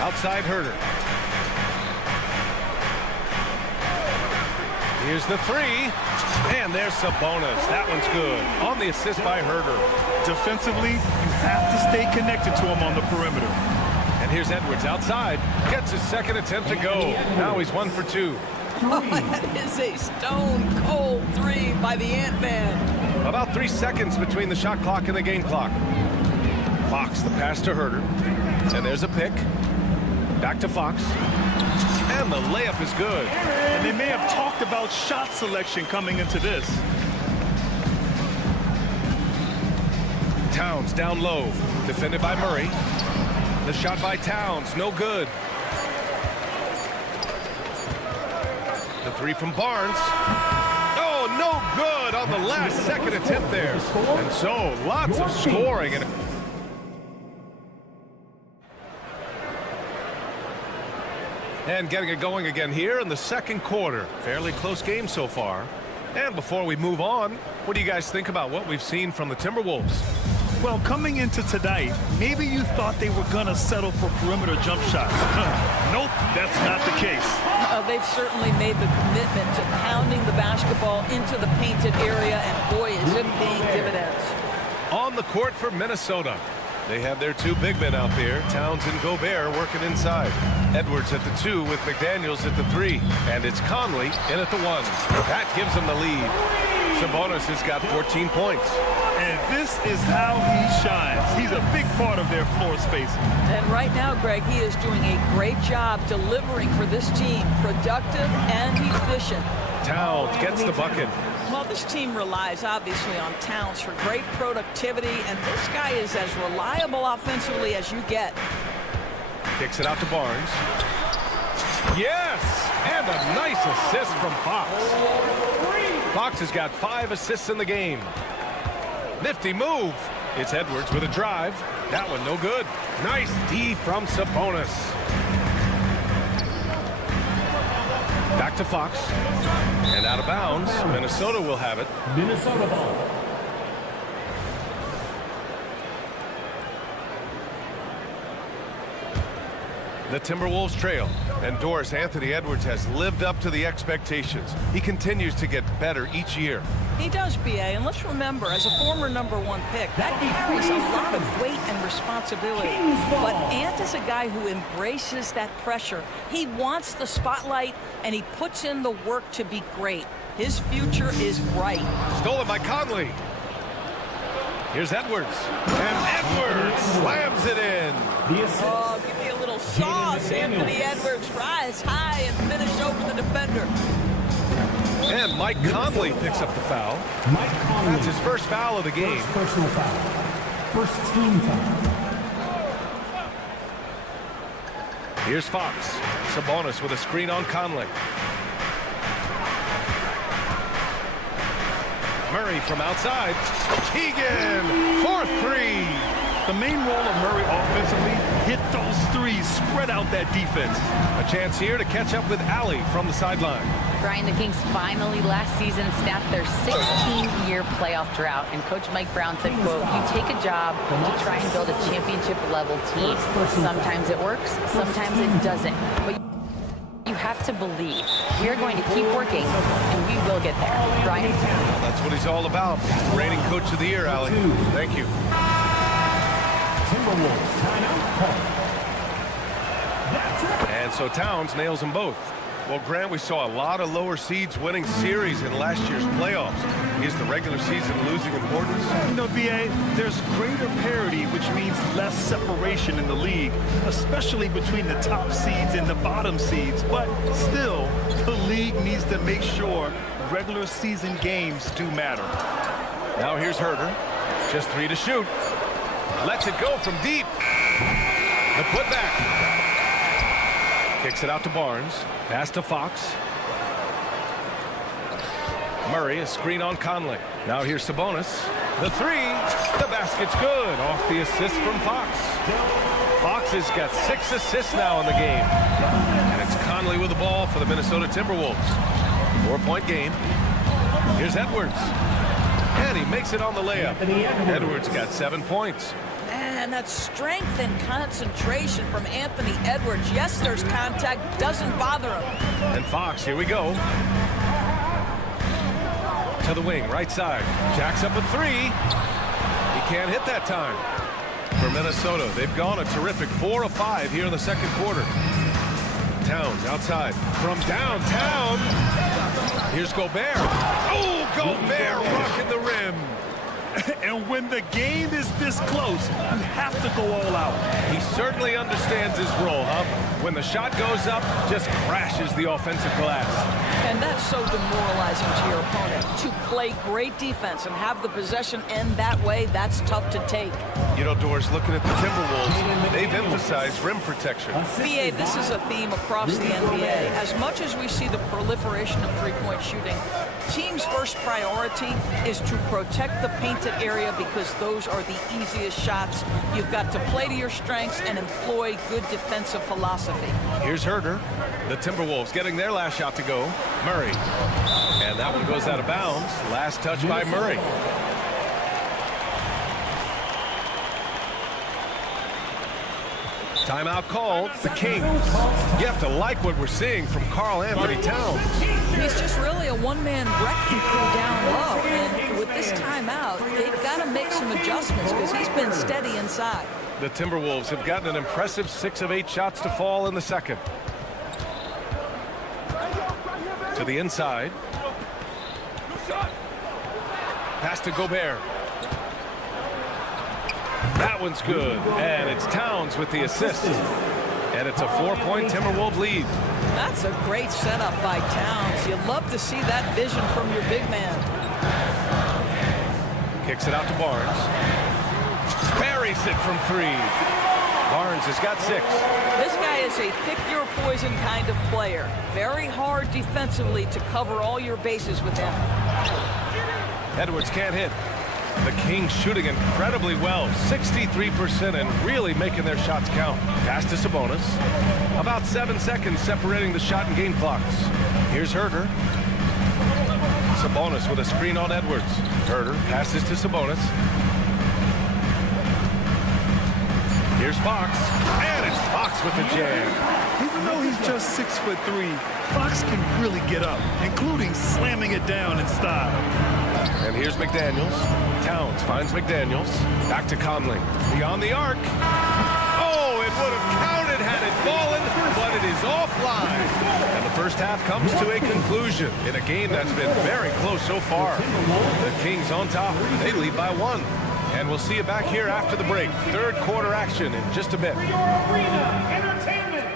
Outside Herter. Here's the three. And there's Sabonis. That one's good. On the assist by Herter. Defensively, you have to stay connected to him on the perimeter. And here's Edwards outside. Gets his second attempt to go. Now he's 1 for 2. Oh, that is a stone-cold three by the Ant-Man. About 3 seconds between the shot clock and the game clock. Fox, the pass to Herter. And there's a pick. Back to Fox. And the layup is good. And they may have talked about shot selection coming into this. Towns down low. Defended by Murray. The shot by Towns, no good. The three from Barnes. Oh, no good on the last second attempt there. And so, lots of scoring. And getting it going again here in the second quarter. Fairly close game so far. And before we move on, what do you guys think about what we've seen from the Timberwolves? Well, coming into tonight, maybe you thought they were going to settle for perimeter jump shots. Nope, that's not the case. They've certainly made the commitment to pounding the basketball into the painted area, and boy, is it paying dividends. On the court for Minnesota. They have their 2 big men out there, Towns and Gobert, working inside. Edwards at the 2 with McDaniels at the 3. And it's Conley in at the 1. That gives them the lead. Sabonis has got 14 points. And this is how he shines. He's a big part of their floor space. And right now, Greg, he is doing a great job delivering for this team. Productive and efficient. Towns gets the bucket. Well, this team relies, obviously, on Towns for great productivity, and this guy is as reliable offensively as you get. Kicks it out to Barnes. Yes! And a nice assist from Fox. Fox has got 5 assists in the game. Nifty move. It's Edwards with a drive. That one no good. Nice D from Sabonis. Back to Fox. And out of bounds. Minnesota will have it. Minnesota ball. The Timberwolves trail, and Doris Anthony Edwards has lived up to the expectations. He continues to get better each year. He does, B.A., and let's remember, as a former #1 pick, that carries a lot of weight and responsibility. But Ant is a guy who embraces that pressure. He wants the spotlight, and he puts in the work to be great. His future is bright. Stolen by Conley. Here's Edwards. And Edwards slams it in. Oh, give me a little sauce, Anthony Edwards. Rise high and finish over the defender. And Mike Conley picks up the foul. Mike Conley. That's his first foul of the game. First personal foul. First team foul. Here's Fox. Sabonis with a screen on Conley. Murray from outside. Keegan for 3. The main role of Murray offensively, hit those threes, spread out that defense. A chance here to catch up with Allie from the sideline. Brian, the Kings finally last season snapped their 16-year playoff drought, and Coach Mike Brown said, quote, "You take a job to try and build a championship-level team. Sometimes it works, sometimes it doesn't. But you have to believe. We are going to keep working, and we will get there." Brian? That's what he's all about. He's the reigning coach of the year, Allie. Thank you. Timberwolves timeout call. And so Towns nails them both. Well, Grant, we saw a lot of lower seeds winning series in last year's playoffs. Is the regular season losing importance? You know, B.A., there's greater parity, which means less separation in the league, especially between the top seeds and the bottom seeds. But still, the league needs to make sure regular season games do matter. Now here's Herter. Just 3 to shoot. Lets it go from deep. The putback. Kicks it out to Barnes. Pass to Fox. Murray, a screen on Conley. Now here's Sabonis. The 3. The basket's good. Off the assist from Fox. Fox has got 6 assists now in the game. And it's Conley with the ball for the Minnesota Timberwolves. 4-point game. Here's Edwards. And he makes it on the layup. Edwards got 7 points. And that strength and concentration from Anthony Edwards. Yes, there's contact. Doesn't bother him. And Fox, here we go. To the wing, right side. Jacks up a 3. He can't hit that time. For Minnesota, they've gone a terrific 4 of 5 here in the second quarter. Towns outside from downtown. Here's Gobert. Oh, Gobert rocking the rim. And when the game is this close, you have to go all out. He certainly understands his role, huh? When the shot goes up, just crashes the offensive glass. And that's so demoralizing to your opponent. To play great defense and have the possession end that way, that's tough to take. You know, Doris, looking at the Timberwolves, they've emphasized rim protection. BA, this is a theme across the NBA. As much as we see the proliferation of three-point shooting, teams' first priority is to protect the painted area because those are the easiest shots. You've got to play to your strengths and employ good defensive philosophy. Here's Herter. The Timberwolves getting their last shot to go. Murray. And that one goes out of bounds. Last touch by Murray. Timeout called. The Kings. You have to like what we're seeing from Karl Anthony Towns. He's just really a one-man wrecking crew down low. And with this timeout, they've got to make some adjustments because he's been steady inside. The Timberwolves have gotten an impressive 6 of 8 shots to fall in the second. To the inside. Pass to Gobert. That one's good. And it's Towns with the assist. And it's a 4-point Timberwolves lead. That's a great setup by Towns. You love to see that vision from your big man. Kicks it out to Barnes. Buries it from 3. Barnes has got 6. This guy is a pick-your-poison kind of player. Very hard defensively to cover all your bases with him. Edwards can't hit. The Kings shooting incredibly well, 63%, and really making their shots count. Pass to Sabonis. About 7 seconds separating the shot and game clocks. Here's Herter. Sabonis with a screen on Edwards. Herter passes to Sabonis. Here's Fox, and it's Fox with the jam. Even though he's just 6'3", Fox can really get up, including slamming it down in style. And here's McDaniels. Towns finds McDaniels. Back to Conley. Beyond the arc. Oh, it would have counted had it fallen, but it is offline. And the first half comes to a conclusion in a game that's been very close so far. The Kings on top. They lead by 1. And we'll see you back here after the break. Third quarter action in just a bit. For your arena entertainment.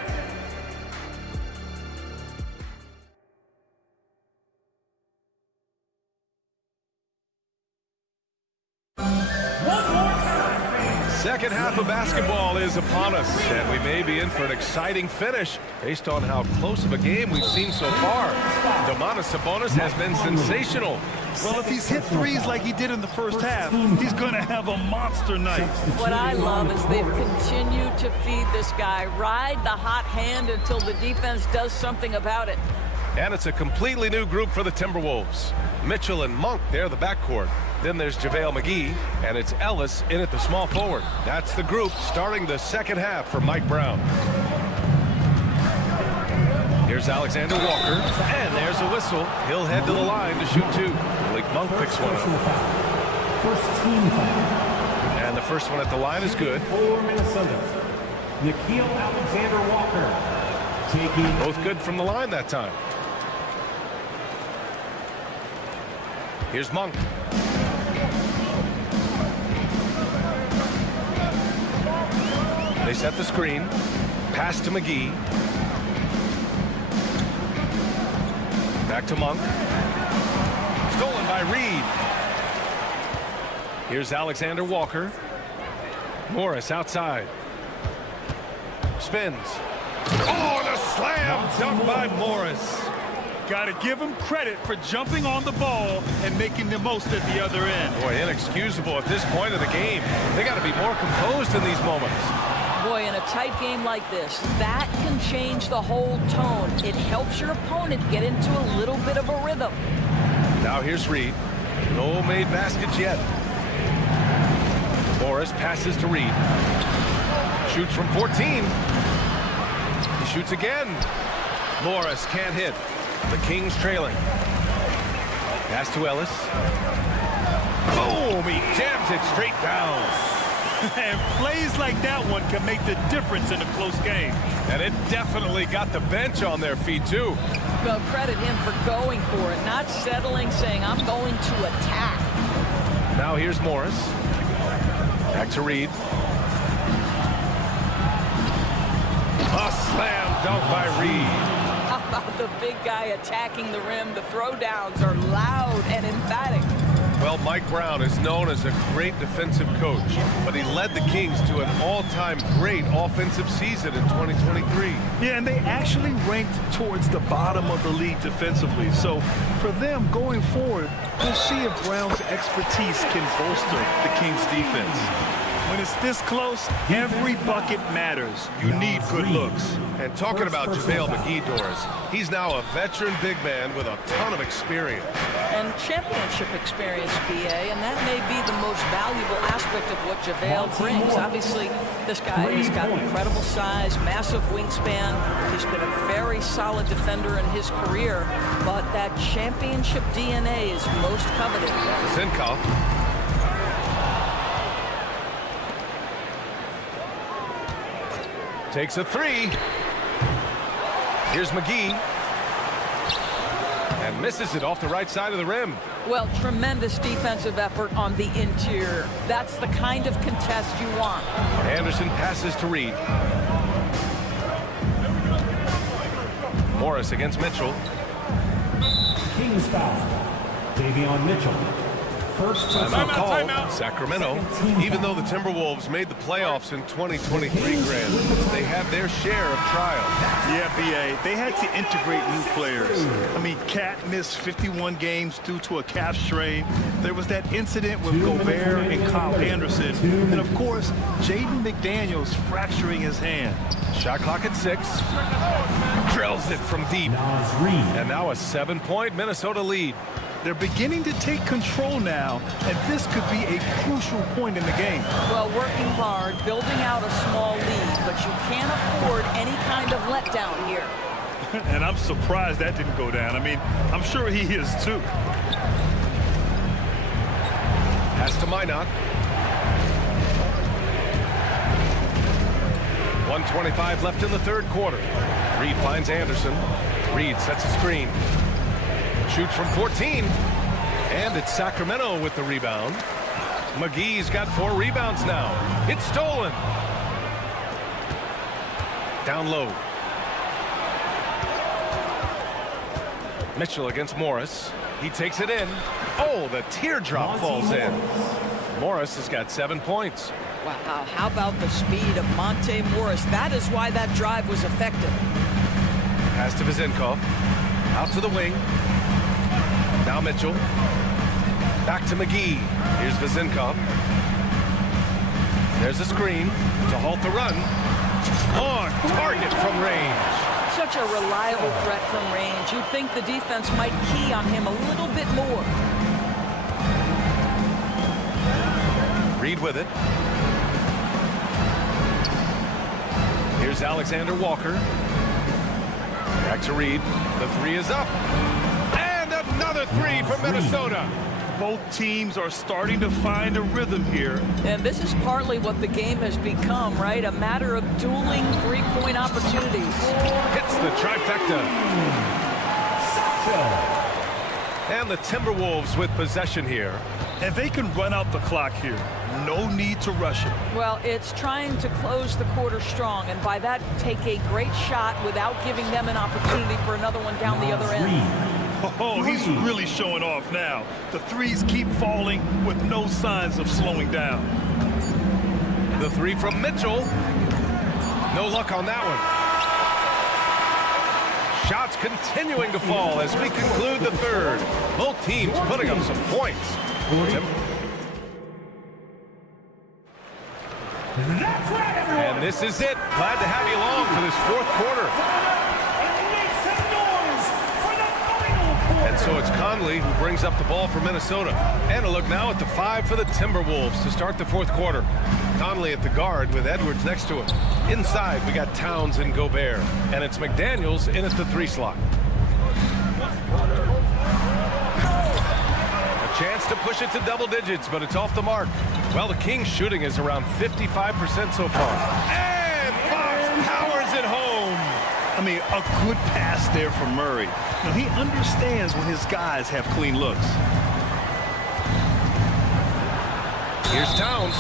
Second half of basketball is upon us, and we may be in for an exciting finish based on how close of a game we've seen so far. Domantas Sabonis has been sensational. Well, if he's hit threes like he did in the first half, he's going to have a monster night. What I love is they've continued to feed this guy. Ride the hot hand until the defense does something about it. And it's a completely new group for the Timberwolves. Mitchell and Monk, they're the backcourt. Then there's JaVale McGee, and it's Ellis in at the small forward. That's the group starting the second half for Mike Brown. Here's Alexander Walker, and there's a whistle. He'll head to the line to shoot 2. Malik Monk picks one up. First team foul. And the first one at the line is good. For Minnesota, Nickeil Alexander-Walker. Both good from the line that time. Here's Monk. They set the screen. Pass to McGee. Back to Monk. Stolen by Reed. Here's Alexander Walker. Morris outside. Spins. Oh, the slam dunk by Morris. Got to give him credit for jumping on the ball and making the most at the other end. Boy, inexcusable at this point of the game. They got to be more composed in these moments. Boy, in a tight game like this, that can change the whole tone. It helps your opponent get into a little bit of a rhythm. Now here's Reed. No made baskets yet. Morris passes to Reed. Shoots from 14. He shoots again. Morris can't hit. The Kings trailing. Pass to Ellis. Boom! He jams it straight down. And plays like that one can make the difference in a close game. And it definitely got the bench on their feet, too. Well, credit him for going for it, not settling, saying, I'm going to attack. Now here's Morris. Back to Reed. A slam dunk by Reed. How about the big guy attacking the rim? The throwdowns are loud and emphatic. Well, Mike Brown is known as a great defensive coach, but he led the Kings to an all-time great offensive season in 2023. Yeah, and they actually ranked towards the bottom of the league defensively. So for them going forward, we'll see if Brown's expertise can bolster the Kings defense. When it's this close, every bucket matters. You need good looks. And talking about JaVale McGee, Doris, he's now a veteran big man with a ton of experience. And championship experience, BA, and that may be the most valuable aspect of what JaVale brings. Obviously, this guy has got incredible size, massive wingspan. He's been a very solid defender in his career, but that championship DNA is most coveted. Zinkoff. Takes a three. Here's McGee. And misses it off the right side of the rim. Well, tremendous defensive effort on the interior. That's the kind of contest you want. Anderson passes to Reed. Morris against Mitchell. Kings foul. Davion Mitchell. First timeout called. Sacramento. Even though the Timberwolves made the playoffs in 2023, Grant, they had their share of trials. Yeah, BA. They had to integrate new players. I mean, Cat missed 51 games due to a calf strain. There was that incident with Gobert and Kyle Anderson. And, of course, Jaden McDaniels fracturing his hand. Shot clock at 6. Drills it from deep. And now a 7-point Minnesota lead. They're beginning to take control now, and this could be a crucial point in the game. Well, working hard, building out a small lead, but you can't afford any kind of letdown here. And I'm surprised that didn't go down. I mean, I'm sure he is too. Pass to Minot. 1:25 left in the third quarter. Reed finds Anderson. Reed sets a screen. Shoots from 14. And it's Sacramento with the rebound. McGee's got 4 rebounds now. It's stolen. Down low. Mitchell against Morris. He takes it in. Oh, the teardrop falls in. Morris has got 7 points. Wow, how about the speed of Monte Morris? That is why that drive was effective. Pass to Vizenkov. Out to the wing. Now Mitchell. Back to McGee. Here's Vizenkov. There's a screen to halt the run. On target from range. Such a reliable threat from range. You'd think the defense might key on him a little bit more. Reed with it. Here's Alexander Walker. Back to Reed. The 3 is up. And another 3 from Minnesota. Both teams are starting to find a rhythm here. And this is partly what the game has become, right? A matter of dueling three-point opportunities. Hits the trifecta. And the Timberwolves with possession here. And they can run out the clock here. No need to rush it. Well, it's trying to close the quarter strong, and by that, take a great shot without giving them an opportunity for another one down the other end. Oh, he's really showing off now. The threes keep falling with no signs of slowing down. The three from Mitchell. No luck on that one. Shots continuing to fall as we conclude the third. Both teams putting up some points. And this is it. Glad to have you along for this fourth quarter. And so it's Conley who brings up the ball for Minnesota. And a look now at the 5 for the Timberwolves to start the fourth quarter. Conley at the guard with Edwards next to him. Inside, we got Towns and Gobert. And it's McDaniels in at the 3 slot. A chance to push it to double digits, but it's off the mark. Well, the Kings shooting is around 55% so far. And Fox powers it home. I mean, a good pass there from Murray. Now, he understands when his guys have clean looks. Here's Towns.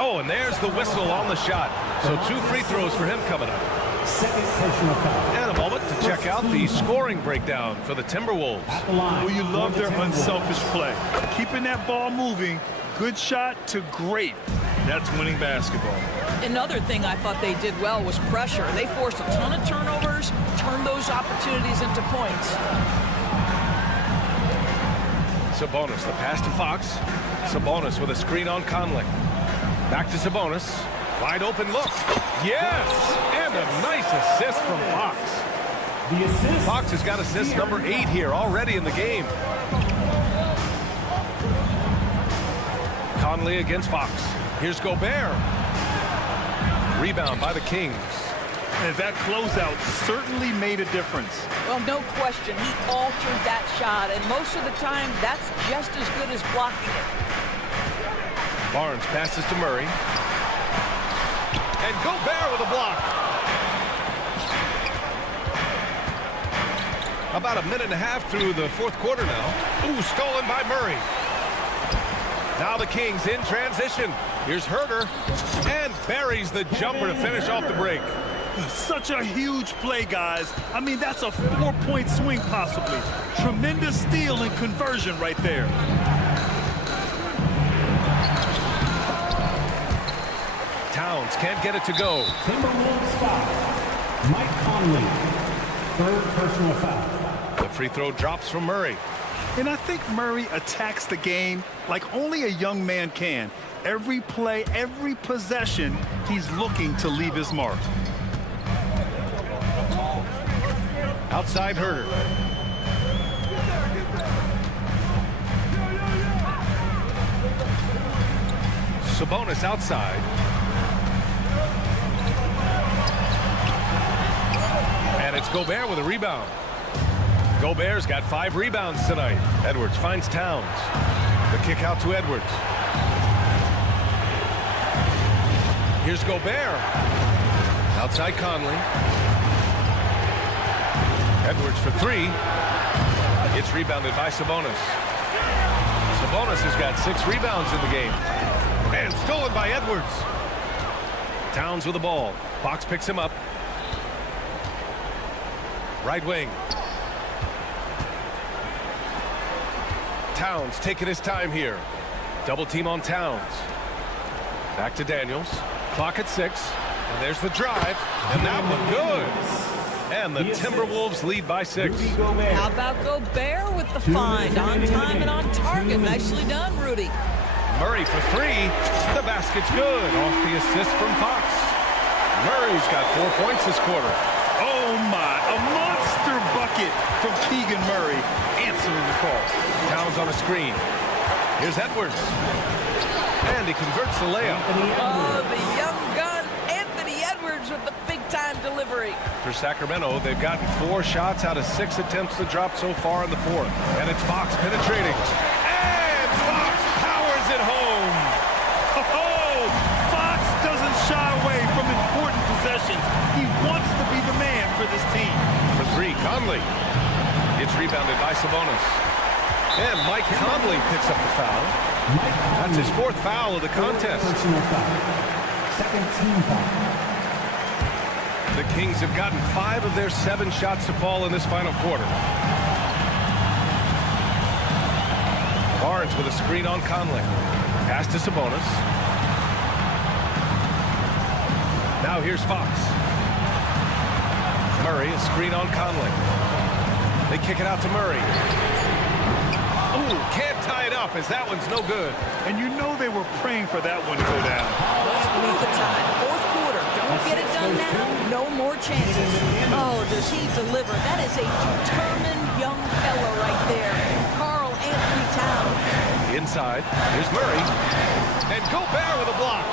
Oh, and there's the whistle on the shot. So 2 free throws for him coming up. Second personal foul. And a moment to check out the scoring breakdown for the Timberwolves. Well, you love their unselfish play. Keeping that ball moving, good shot to great. That's winning basketball. Another thing I thought they did well was pressure. They forced a ton of turnovers, turned those opportunities into points. Sabonis, the pass to Fox. Sabonis with a screen on Conley. Back to Sabonis. Wide open look. Yes! And a nice assist from Fox. The assist. Fox has got assist number 8 here already in the game. Conley against Fox. Here's Gobert. Rebound by the Kings. And that closeout certainly made a difference. Well, no question. He altered that shot, and most of the time, that's just as good as blocking it. Barnes passes to Murray. And Gobert with a block. About a minute and a half through the fourth quarter now. Ooh, stolen by Murray. Now the Kings in transition. Here's Herter. And buries the jumper to finish off the break. Such a huge play, guys. I mean, that's a 4-point swing possibly. Tremendous steal and conversion right there. Towns can't get it to go. Timberwolves foul. Mike Conley. Third personal foul. The free throw drops from Murray. And I think Murray attacks the game like only a young man can. Every play, every possession, he's looking to leave his mark. Outside Herter. Sabonis outside. And it's Gobert with a rebound. Gobert's got 5 rebounds tonight. Edwards finds Towns. The kick out to Edwards. Here's Gobert. Outside Conley. Edwards for 3. It's rebounded by Sabonis. Sabonis has got 6 rebounds in the game. And stolen by Edwards. Towns with the ball. Fox picks him up. Right wing. Towns taking his time here. Double team on Towns. Back to Daniels. Clock at 6. And there's the drive. And that one good. And the Timberwolves lead by 6. How about Gobert with the find? On time and on target. Nicely done, Rudy. Murray for 3. The basket's good. Off the assist from Fox. Murray's got 4 points this quarter. Oh my, a monster bucket from Keegan Murray, answering the call. Towns on a screen. Here's Edwards. And he converts the layup. Oh, the young gun, Anthony Edwards with the big-time delivery. For Sacramento, they've gotten 4 shots out of 6 attempts to drop so far in the fourth. And it's Fox penetrating. And Fox powers it home. Oh, Fox doesn't shy away from important possessions. He wants to be the man for this team. For 3, Conley. It's rebounded by Sabonis. And Mike Conley picks up the foul. That's his 4th foul of the contest. Second team foul. The Kings have gotten 5 of their 7 shots to fall in this final quarter. Barnes with a screen on Conley. Pass to Sabonis. Now here's Fox. Murray, a screen on Conley. They kick it out to Murray. Ooh, can't tie it up as that one's no good. And you know they were praying for that one to go down. Screw the time. Fourth quarter. Don't get it done now. No more chances. Oh, does he deliver? That is a determined young fellow right there. Karl Anthony Towns. Inside. Here's Murray. And Gobert with a block.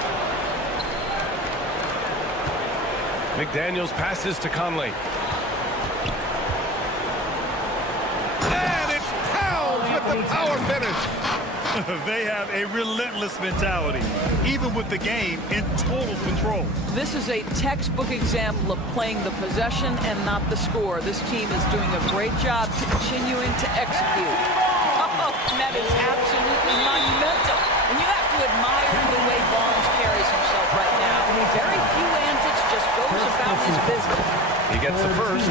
McDaniels passes to Conley. And it's Towns with the power finish. They have a relentless mentality, even with the game in total control. This is a textbook example of playing the possession and not the score. This team is doing a great job continuing to execute. Oh, that is absolutely monumental. And you have to admire the way Barnes carries himself right now. Very few antics, just goes about his business. He gets the first,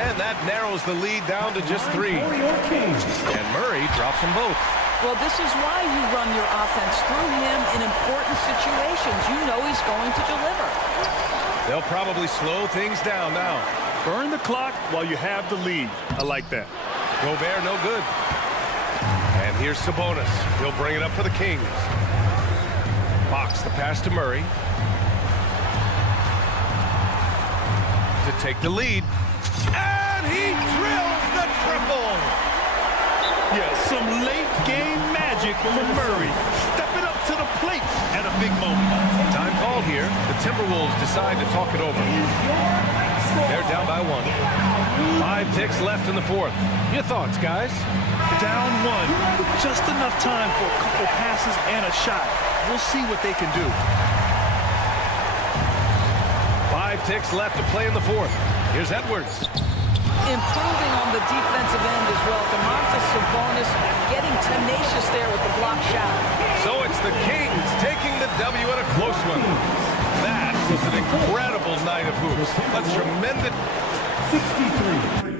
and that narrows the lead down to just 3. And Murray drops them both. Well, this is why you run your offense through him in important situations. You know he's going to deliver. They'll probably slow things down now. Burn the clock while you have the lead. I like that. Gobert, no good. And here's Sabonis. He'll bring it up for the Kings. Fox, the pass to Murray. To take the lead. And he drills the triple. Yeah, some late game magic from Murray. Stepping up to the plate at a big moment. Time called here. The Timberwolves decide to talk it over. They're down by 1. 5 ticks left in the fourth. Your thoughts, guys? Down 1. With just enough time for a couple passes and a shot. We'll see what they can do. 5 ticks left to play in the fourth. Here's Edwards. Improving on the defensive end as well. Domantas Sabonis getting tenacious there with the block shot. So it's the Kings taking the W in a close one. That was an incredible night of hoops. A tremendous 63.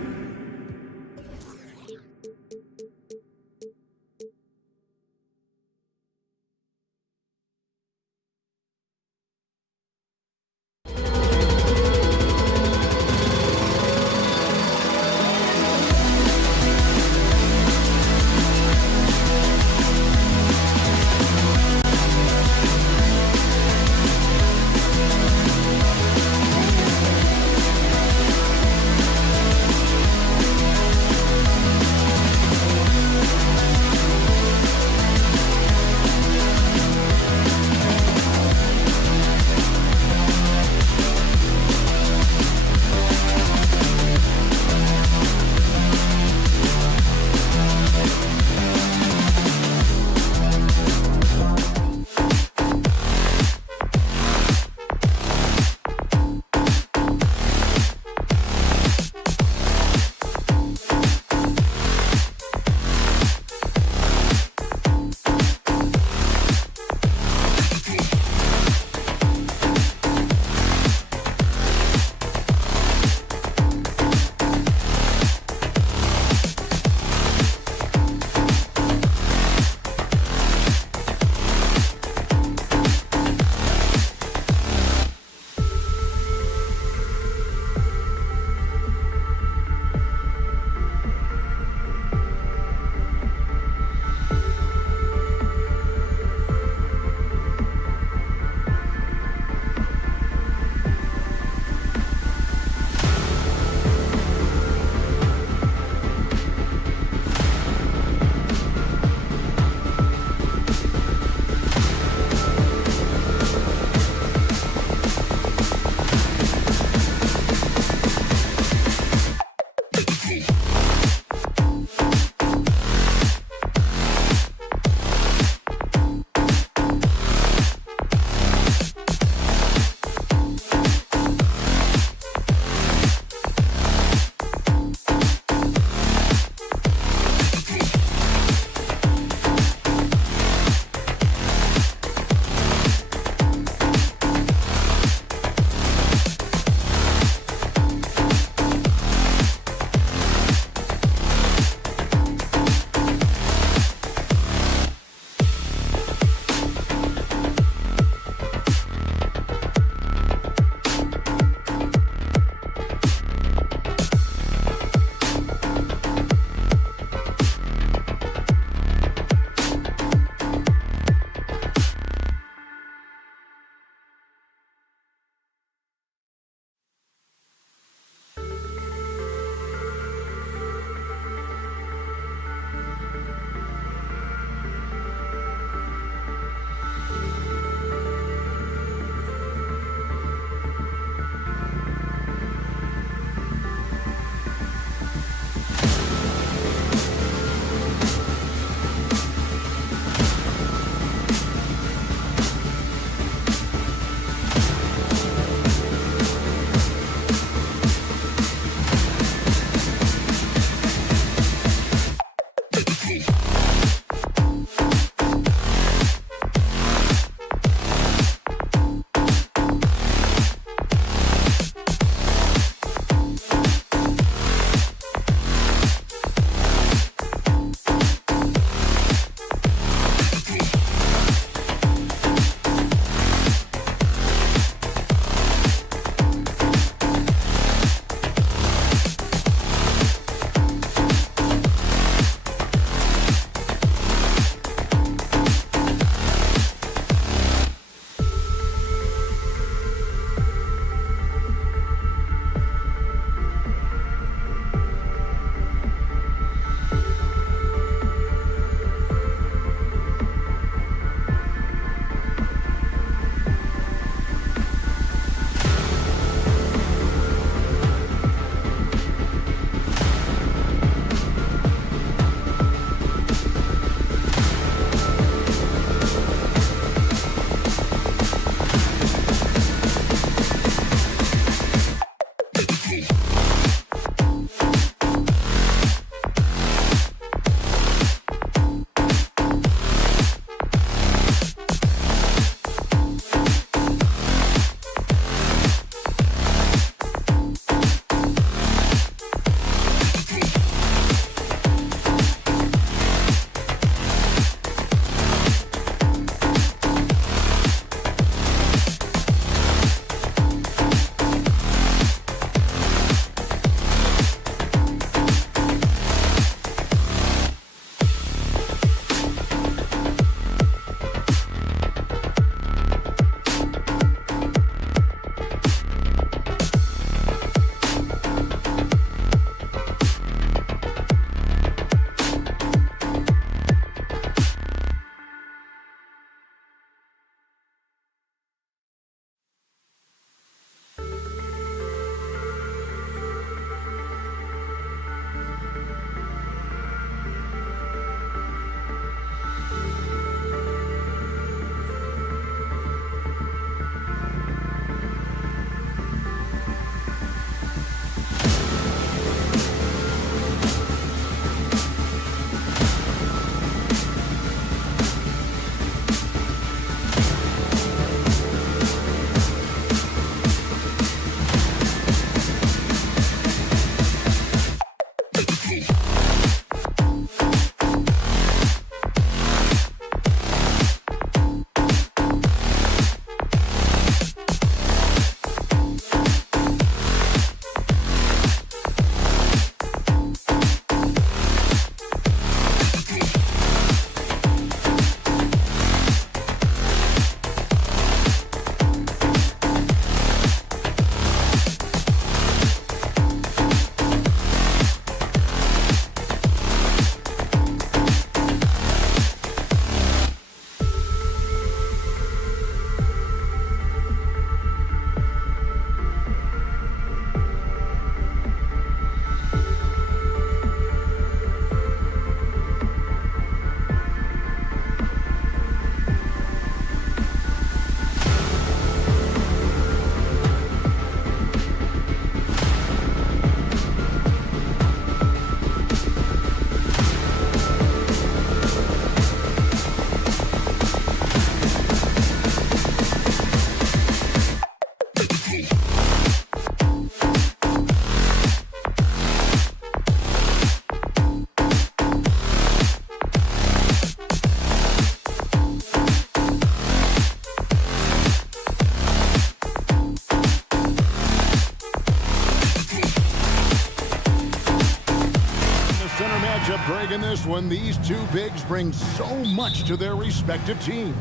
Greg, in this one, these two bigs bring so much to their respective team.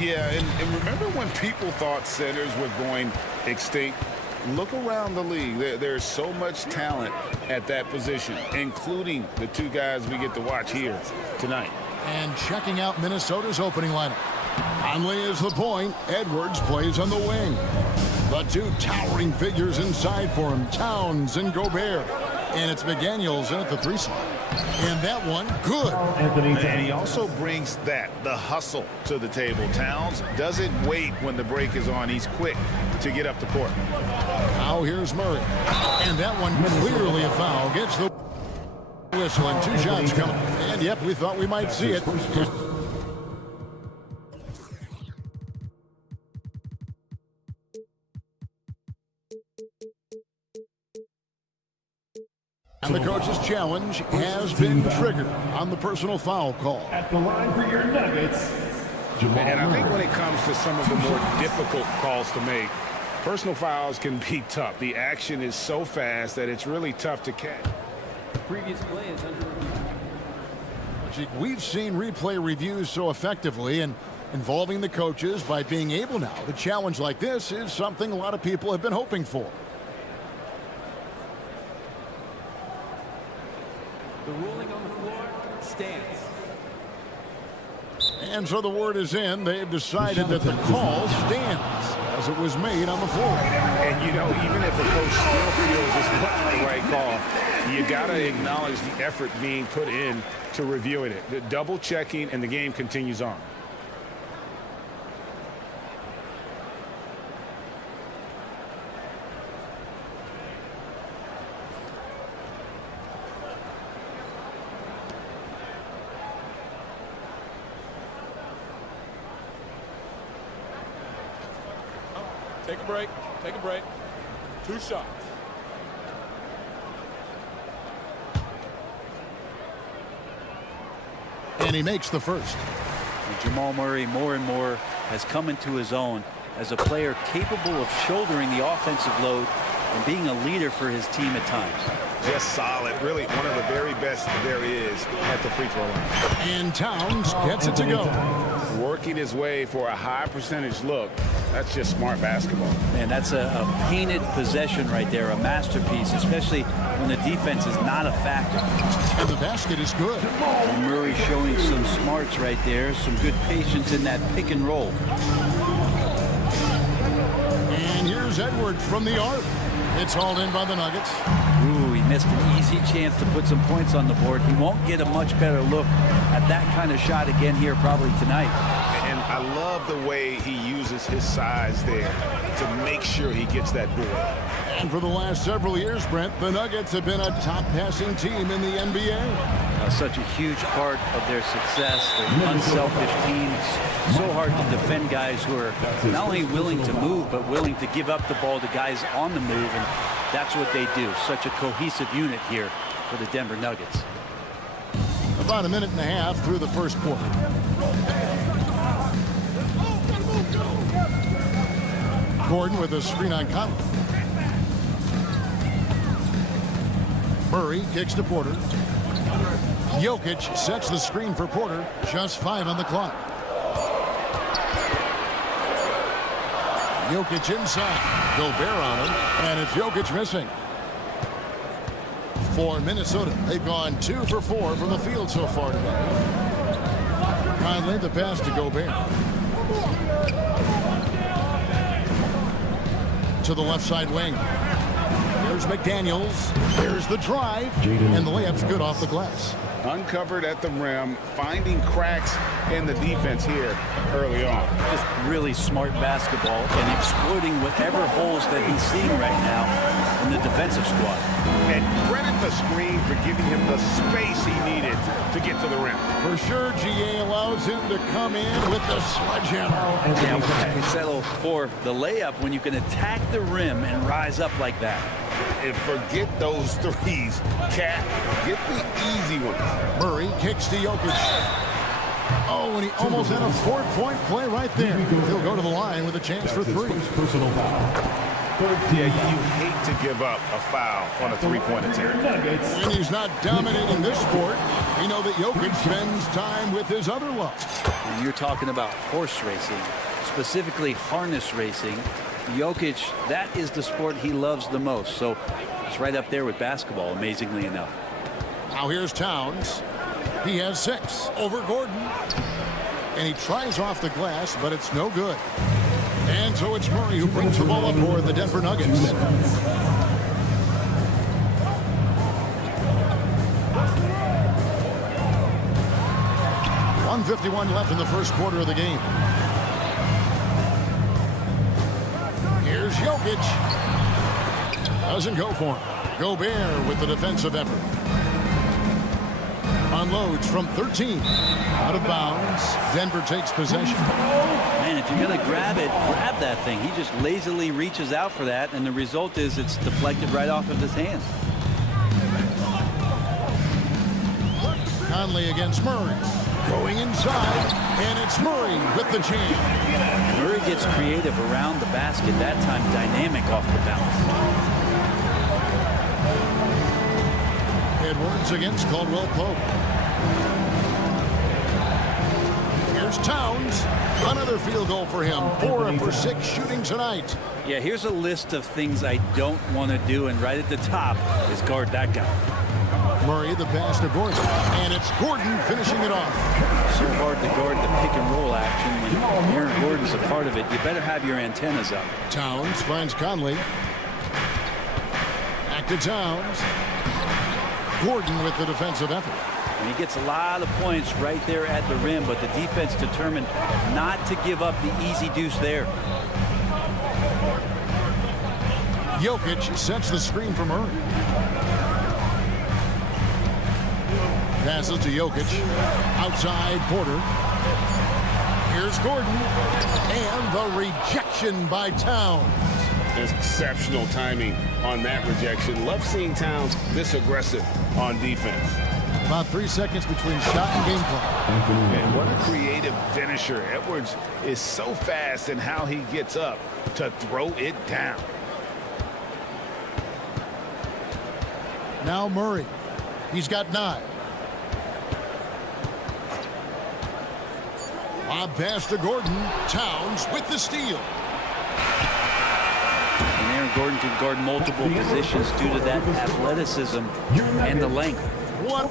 Yeah, and remember when people thought centers were going extinct? Look around the league. There's so much talent at that position, including the two guys we get to watch here tonight. And checking out Minnesota's opening lineup. Conley is the point. Edwards plays on the wing. The two towering figures inside for him, Towns and Gobert. And it's McDaniels in at the 3 slot. And that one, good. And he also brings the hustle to the table. Towns doesn't wait when the break is on. He's quick to get up the court. Now here's Murray. And that one clearly a foul. Gets the whistle and 2 shots coming. And yep, we thought we might see it. And the coach's challenge has been triggered on the personal foul call. At the line for your Nuggets, And I think when it comes to some of the more difficult calls to make, personal fouls can be tough. The action is so fast that it's really tough to catch. Previous play is under review. We've seen replay reviews so effectively and involving the coaches by being able now to challenge like this is something a lot of people have been hoping for. The ruling on the floor stands. And so the word is in. They've decided that the call stands as it was made on the floor. And, you know, even if a coach still feels this wasn't the right call, you got to acknowledge the effort being put in to reviewing it. The double checking, and the game continues on. Take a break. Take a break. 2 shots. And he makes the first. And Jamal Murray more and more has come into his own as a player capable of shouldering the offensive load and being a leader for his team at times. Just solid. Really one of the very best there is at the free throw line. And Towns gets it to go. Working his way for a high percentage look. That's just smart basketball. And that's a painted possession right there, a masterpiece, especially when the defense is not a factor. And the basket is good. And Murray showing some smarts right there, some good patience in that pick and roll. And here's Edwards from the arc. It's hauled in by the Nuggets. Ooh, he missed an easy chance to put some points on the board. He won't get a much better look at that kind of shot again here probably tonight. And I love the way he uses his size there to make sure he gets that board. And for the last several years, Brent, the Nuggets have been a top passing team in the NBA. Such a huge part of their success. They're unselfish teams. So hard to defend guys who are not only willing to move, but willing to give up the ball to guys on the move. And that's what they do. Such a cohesive unit here for the Denver Nuggets. About a minute and a half through the first quarter. Gordon with a screen on Conley. Murray kicks to Porter. Jokic sets the screen for Porter. Just 5 on the clock. Jokic inside. Gobert on him. And it's Jokic missing. For Minnesota, they've gone 2 for 4 from the field so far today. Conley the pass to Gobert. To the left side wing. Here's McDaniels. Here's the drive. And the layup's good off the glass. Uncovered at the rim, finding cracks in the defense here early on. Just really smart basketball and exploiting whatever holes that he's seeing right now in the defensive squad. And credit the screen for giving him the space he needed to get to the rim. For sure, GA allows him to come in with the sledgehammer. Yeah, you settle for the layup when you can attack the rim and rise up like that. And forget those threes, Cat. Get the easy ones. Murray kicks to Jokic. Oh, and he almost had a 4-point play right there. He'll go to the line with a chance for 3. Personal foul. Yeah, you hate to give up a foul on a three-point attempt. When he's not dominating this sport, we know that Jokic spends time with his other love. And you're talking about horse racing, specifically harness racing. Jokic, that is the sport he loves the most. So it's right up there with basketball, amazingly enough. Now here's Towns. He has 6 over Gordon. And he tries off the glass, but it's no good. And so it's Murray who brings the ball up for the Denver Nuggets. 1:51 left in the first quarter of the game. Here's Jokic. Doesn't go for him. Gobert with the defensive effort. Unloads from 13. Out of bounds. Denver takes possession. Man, if you're going to grab it, grab that thing. He just lazily reaches out for that, and the result is it's deflected right off of his hands. Conley against Murray. Going inside, and it's Murray with the jam. Murray gets creative around the basket, that time dynamic off the bounce. Edwards against Caldwell Pope. Here's Towns. Another field goal for him. 4 for 6 shooting tonight. Yeah, here's a list of things I don't want to do, and right at the top is guard that guy. Murray the pass to Gordon, and it's Gordon finishing it off. So hard to guard the pick and roll action. When Aaron Gordon's a part of it, you better have your antennas up. Towns finds Conley. Back to Towns. Gordon with the defensive effort. And he gets a lot of points right there at the rim, but the defense determined not to give up the easy deuce there. Jokic sets the screen for Murray. Passes to Jokic. Outside Porter. Here's Gordon. And the rejection by Towns. Exceptional timing on that rejection. Love seeing Towns this aggressive on defense. About 3 seconds between shot and game clock. And what a creative finisher. Edwards is so fast in how he gets up to throw it down. Now Murray. He's got 9. Lob pass to Gordon. Towns with the steal. And Aaron Gordon can guard multiple positions due to that athleticism and the length. What?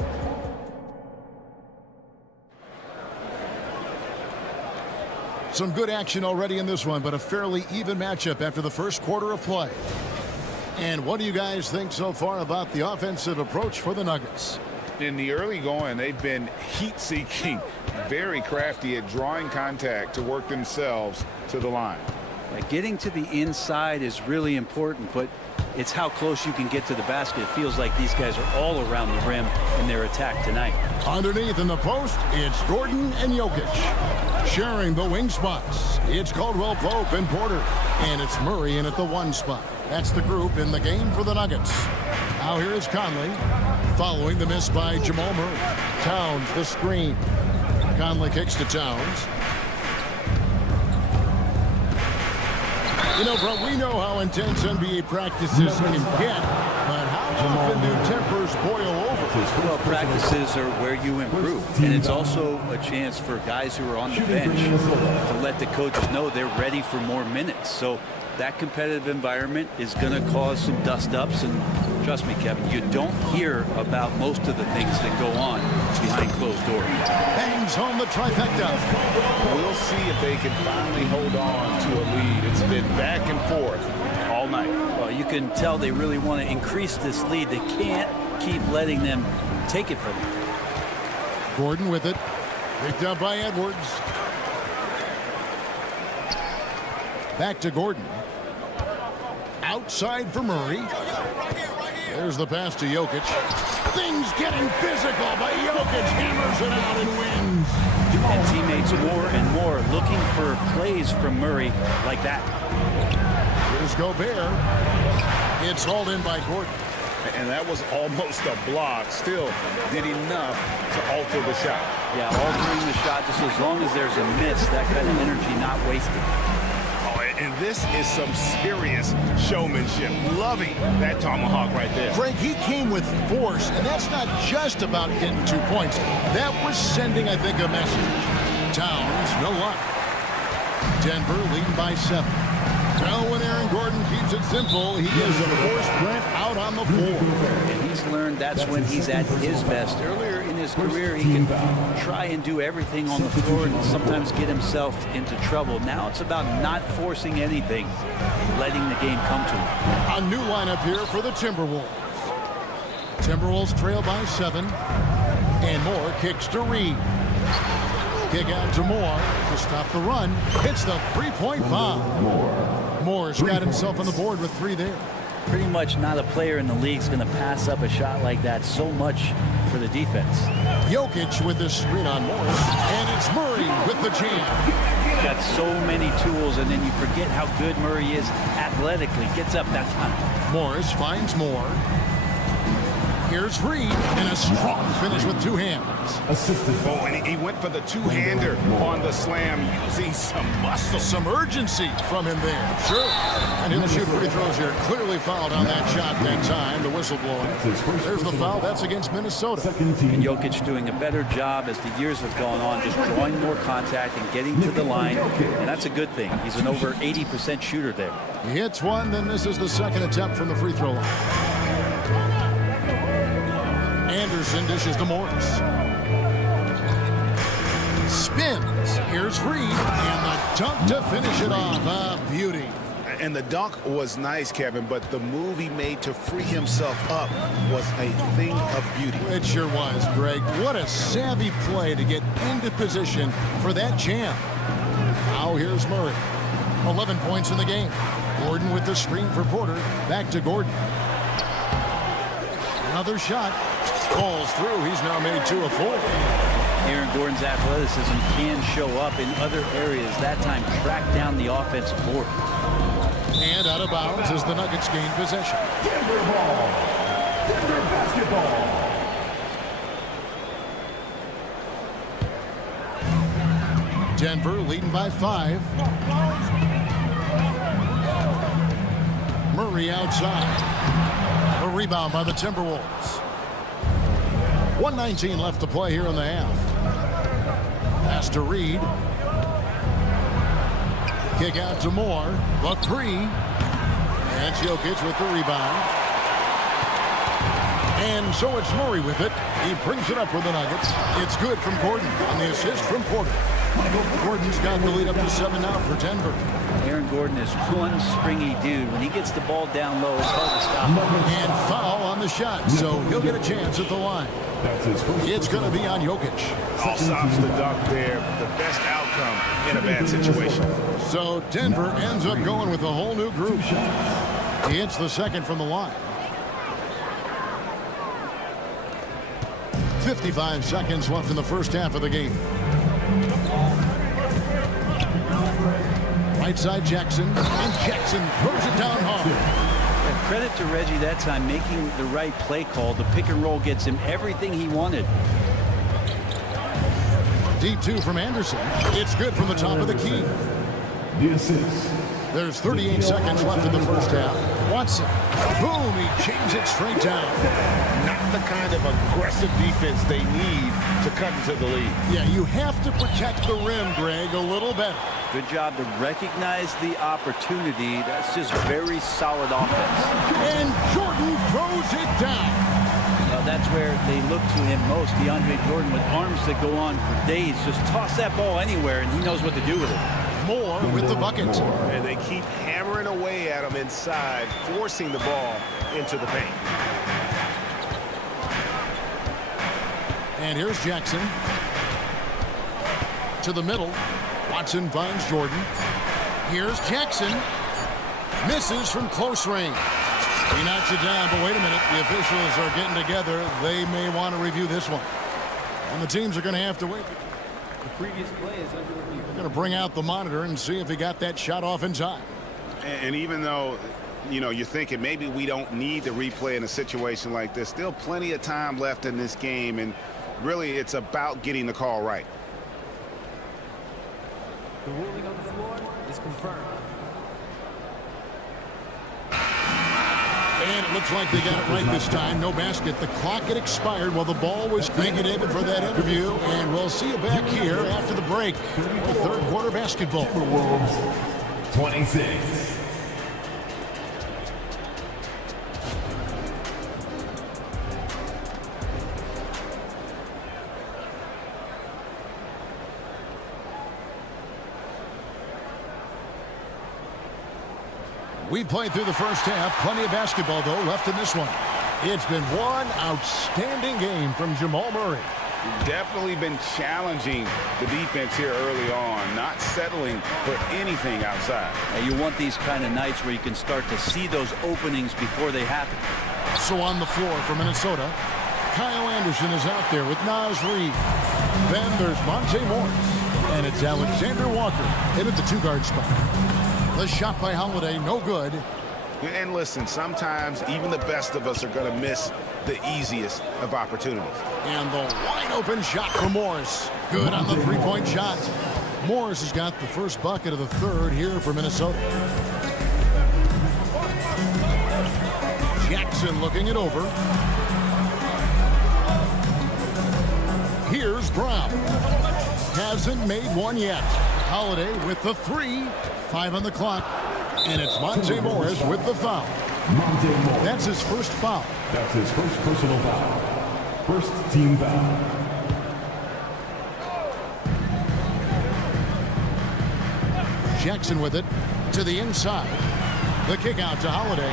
Some good action already in this one, but a fairly even matchup after the first quarter of play. And what do you guys think so far about the offensive approach for the Nuggets? In the early going, they've been heat-seeking, very crafty at drawing contact to work themselves to the line. Getting to the inside is really important, but it's how close you can get to the basket. It feels like these guys are all around the rim in their attack tonight. Underneath in the post, it's Gordon and Jokic. Sharing the wing spots, it's Caldwell Pope and Porter. And it's Murray in at the 1 spot. That's the group in the game for the Nuggets. Now here is Conley. Following the miss by Jamal Murray. Towns the screen. Conley kicks to Towns. You know, bro, we know how intense NBA practices can get, but how often do tempers boil over? Well, practices are where you improve, and it's also a chance for guys who are on the bench to let the coaches know they're ready for more minutes. So that competitive environment is going to cause some dust-ups, and trust me, Kevin, you don't hear about most of the things that go on behind closed doors. Bangs home the trifecta. We'll see if they can finally hold on to a lead. It's been back and forth all night. Well, you can tell they really want to increase this lead. They can't keep letting them take it from them. Gordon with it. Picked up by Edwards. Back to Gordon. Outside for Murray. There's the pass to Jokic. Things getting physical, but Jokic hammers it out and wins. And teammates more and more looking for plays from Murray like that. Here's Gobert. It's hauled in by Gordon. And that was almost a block. Still did enough to alter the shot. Yeah, altering the shot just as long as there's a miss, that kind of energy not wasted. Oh, And this is some serious showmanship. Loving that tomahawk right there. Greg, he came with force, and that's not just about getting 2 points. That was sending, I think, a message. Towns, no luck. Denver leading by 7. Now when Aaron Gordon keeps it simple, he is a force print out on the floor. And he's learned that's when he's at his best. Earlier in his career, he can try and do everything on the floor and sometimes get himself into trouble. Now it's about not forcing anything, letting the game come to him. A new lineup here for the Timberwolves. Timberwolves trail by 7. And Moore kicks to Reed. Kick out to Moore to stop the run. Hits the three-point bomb. Moore's got himself on the board with 3 there. Pretty much not a player in the league is going to pass up a shot like that so much for the defense. Jokic with the screen on Morris. And it's Murray with the jam. He's got so many tools, and then you forget how good Murray is athletically. Gets up that time. Morris finds Moore. Here's Reed, and a strong finish with 2 hands. Oh, and he went for the two-hander on the slam, using some muscle. Some urgency from him there. Sure. And he'll shoot free throws here. Clearly fouled on that shot that time. The whistle blowing. There's the foul. That's against Minnesota. And Jokic doing a better job as the years have gone on, just drawing more contact and getting to the line. And that's a good thing. He's an over 80% shooter there. He hits one, then this is the second attempt from the free throw line. Anderson dishes to Morris. Spins. Here's Reed. And the dunk to finish it off. A beauty. And the dunk was nice, Kevin, but the move he made to free himself up was a thing of beauty. It sure was, Greg. What a savvy play to get into position for that jam. Now here's Murray. 11 points in the game. Gordon with the screen for Porter. Back to Gordon. Another shot. Falls through. He's now made 2 of 4. Aaron Gordon's athleticism can show up in other areas. That time, track down the offensive board. And out of bounds as the Nuggets gain possession. Denver ball. Denver basketball. Denver leading by 5. Murray outside. A rebound by the Timberwolves. 1:19 left to play here in the half. Pass to Reed. Kick out to Moore. The 3. And Jokic with the rebound. And so it's Murray with it. He brings it up for the Nuggets. It's good from Gordon on the assist from Porter. Gordon's got the lead up to 7 now for Denver. Aaron Gordon is one springy dude. When he gets the ball down low, it's hard to stop him. And foul on the shot, so he'll get a chance at the line. It's going to be on Jokic. All stops the dunk there. The best outcome in a bad situation. So Denver ends up going with a whole new group. He hits the second from the line. 55 seconds left in the first half of the game. Right side Jackson, and Jackson throws it down hard. Yeah, credit to Reggie that time making the right play call. The pick and roll gets him everything he wanted. Deep 2 from Anderson. It's good from the top of the key. There's 38 seconds left in the first half. Watson. Boom, he chains it straight down. Not the kind of aggressive defense they need to cut into the lead. Yeah, you have to protect the rim, Greg, a little better. Good job to recognize the opportunity. That's just very solid offense. And Jordan throws it down. Well, that's where they look to him most. DeAndre Jordan with arms that go on for days. Just toss that ball anywhere, and he knows what to do with it. Moore with the bucket. And they keep hammering away at him inside, forcing the ball into the paint. And here's Jackson. To the middle. Watson finds Jordan. Here's Jackson. Misses from close range. He knocks it down, but wait a minute. The officials are getting together. They may want to review this one. And the teams are going to have to wait. The previous play is under review. Going to bring out the monitor and see if he got that shot off in time. And even though, you know, you're thinking maybe we don't need the replay in a situation like this, still plenty of time left in this game, and really it's about getting the call right. The ruling on the floor is confirmed. And it looks like they got it right this time. No basket. The clock had expired while the ball was. Thank you, David, for that interview. And we'll see you back here after the break for third quarter basketball. Timberwolves 26. We played through the first half. Plenty of basketball, though, left in this one. It's been one outstanding game from Jamal Murray. Definitely been challenging the defense here early on, not settling for anything outside. You want these kind of nights where you can start to see those openings before they happen. So on the floor for Minnesota, Kyle Anderson is out there with Naz Reid. Then there's Monte Morris. And it's Alexander Walker in at the two-guard spot. The shot by Holiday, no good. And listen, sometimes even the best of us are going to miss the easiest of opportunities. And the wide-open shot for Morris. Good on the three-point shot. Morris has got the first bucket of the third here for Minnesota. Jackson looking it over. Here's Brown. Hasn't made one yet. Holiday with the three. 5 on the clock. And it's Monte Morris with the foul. Monte Morris. That's his first foul. That's his first personal foul. First team foul. Jackson with it to the inside. The kick out to Holiday.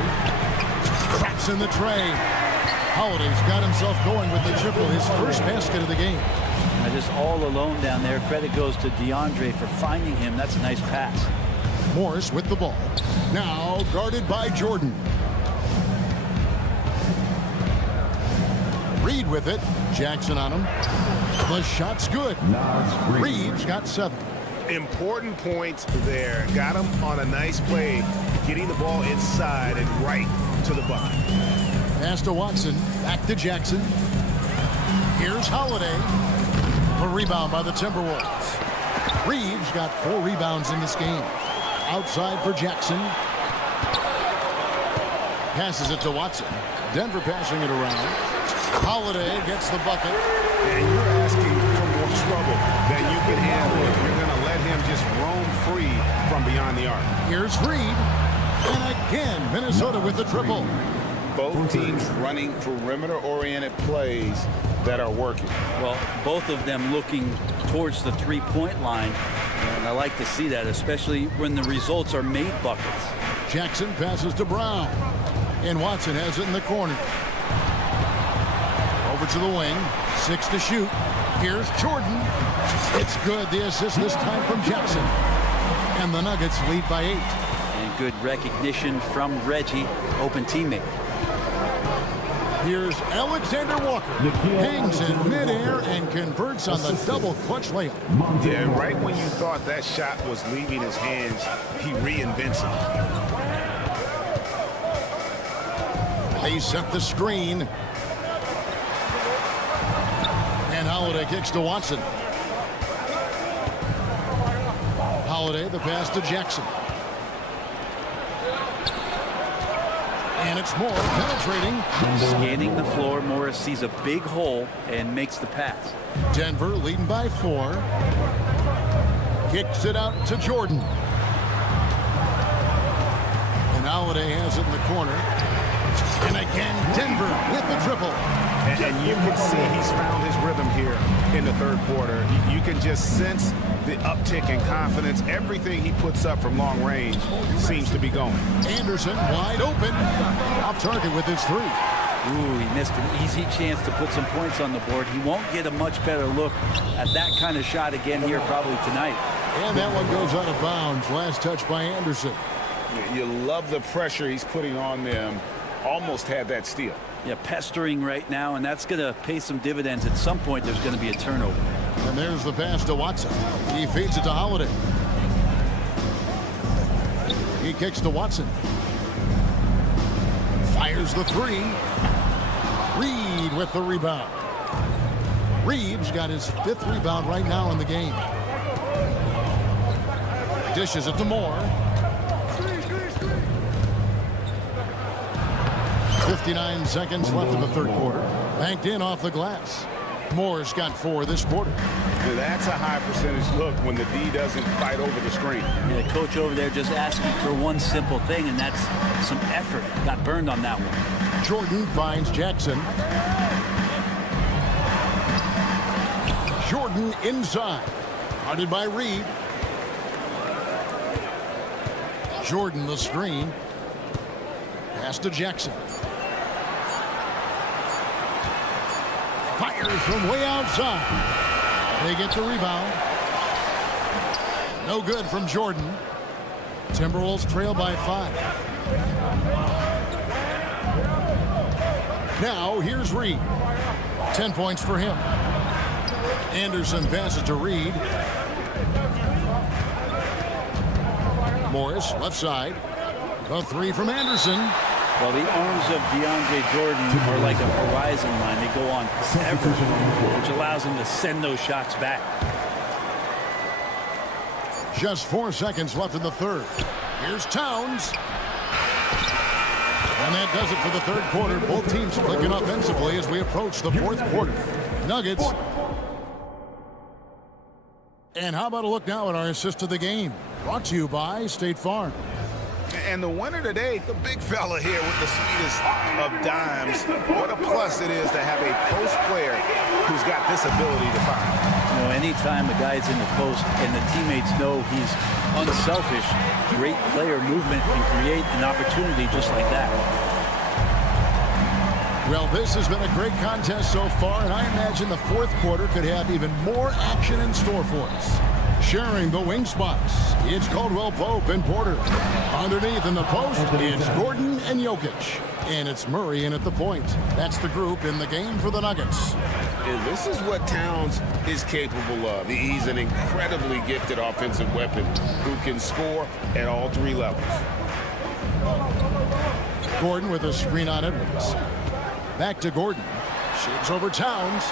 Cracks in the tray. Holiday's got himself going with the triple, his first basket of the game. Just all alone down there. Credit goes to DeAndre for finding him. That's a nice pass. Morris with the ball. Now guarded by Jordan. Reid with it. Jackson on him. The shot's good. Reid's got 7. Important points there. Got him on a nice play, getting the ball inside and right to the bucket. Pass to Watson. Back to Jackson. Here's Holiday. A rebound by the Timberwolves. Reid's got 4 rebounds in this game. Outside for Jackson. Passes it to Watson. Denver passing it around. Holiday gets the bucket. And you're asking for more trouble than you can handle if you're going to let him just roam free from beyond the arc. Here's Reid. And again, Minnesota with the triple. Both teams running perimeter-oriented plays that are working. Well, both of them looking towards the three-point line. And I like to see that, especially when the results are made buckets. Jackson passes to Brown. And Watson has it in the corner. Over to the wing. 6 to shoot. Here's Jordan. It's good. The assist this time from Jackson. And the Nuggets lead by 8. And good recognition from Reggie. Open teammate. Here's Alexander Walker. Hangs in midair and converts on the double clutch layup. Yeah, right when you thought that shot was leaving his hands, he reinvents it. They set the screen. And Holiday kicks to Watson. Holiday, the pass to Jackson. And it's Moore penetrating. Scanning the floor, Morris sees a big hole and makes the pass. Denver leading by 4. Kicks it out to Jordan. And Holiday has it in the corner. And again, Denver with the triple. And you can see he's found his rhythm here in the third quarter. You can just sense the uptick in confidence. Everything he puts up from long range seems to be going. Anderson wide open. Off target with his 3. Ooh, he missed an easy chance to put some points on the board. He won't get a much better look at that kind of shot again here probably tonight. And that one goes out of bounds. Last touch by Anderson. You love the pressure he's putting on them. Almost had that steal. Yeah, pestering right now, and that's going to pay some dividends. At some point, there's going to be a turnover. And there's the pass to Watson. He feeds it to Holiday. He kicks to Watson. Fires the 3. Reid with the rebound. Reid's got his 5th rebound right now in the game. Dishes it to Moore. 59 seconds left in the third quarter. Banked in off the glass. Moore's got 4 this quarter. That's a high percentage look when the D doesn't fight over the screen. Yeah, the coach over there just asking for one simple thing, and that's some effort. Got burned on that one. Jordan finds Jackson. Jordan inside. Guarded by Reed. Jordan the screen. Pass to Jackson. Fires from way outside. They get the rebound. No good from Jordan. Timberwolves trail by 5. Now here's Reed. 10 points for him. Anderson passes to Reed. Morris left side. The 3 from Anderson. Well, the arms of DeAndre Jordan are like a horizon line. They go on forever, which allows him to send those shots back. Just 4 seconds left in the third. Here's Towns. And that does it for the third quarter. Both teams clicking offensively as we approach the fourth quarter. Nuggets. And how about a look now at our assist of the game? Brought to you by State Farm. And the winner today, the big fella here with the sweetest of dimes. What a plus it is to have a post player who's got this ability to find. You know, anytime a guy's in the post and the teammates know he's unselfish, great player movement can create an opportunity just like that. Well, this has been a great contest so far, and I imagine the fourth quarter could have even more action in store for us. Sharing the wing spots, it's Caldwell Pope and Porter. Underneath in the post, it's Gordon and Jokic. And it's Murray in at the point. That's the group in the game for the Nuggets. And this is what Towns is capable of. He's an incredibly gifted offensive weapon who can score at all 3 levels. Gordon with a screen on Edwards. Back to Gordon. Shakes over Towns.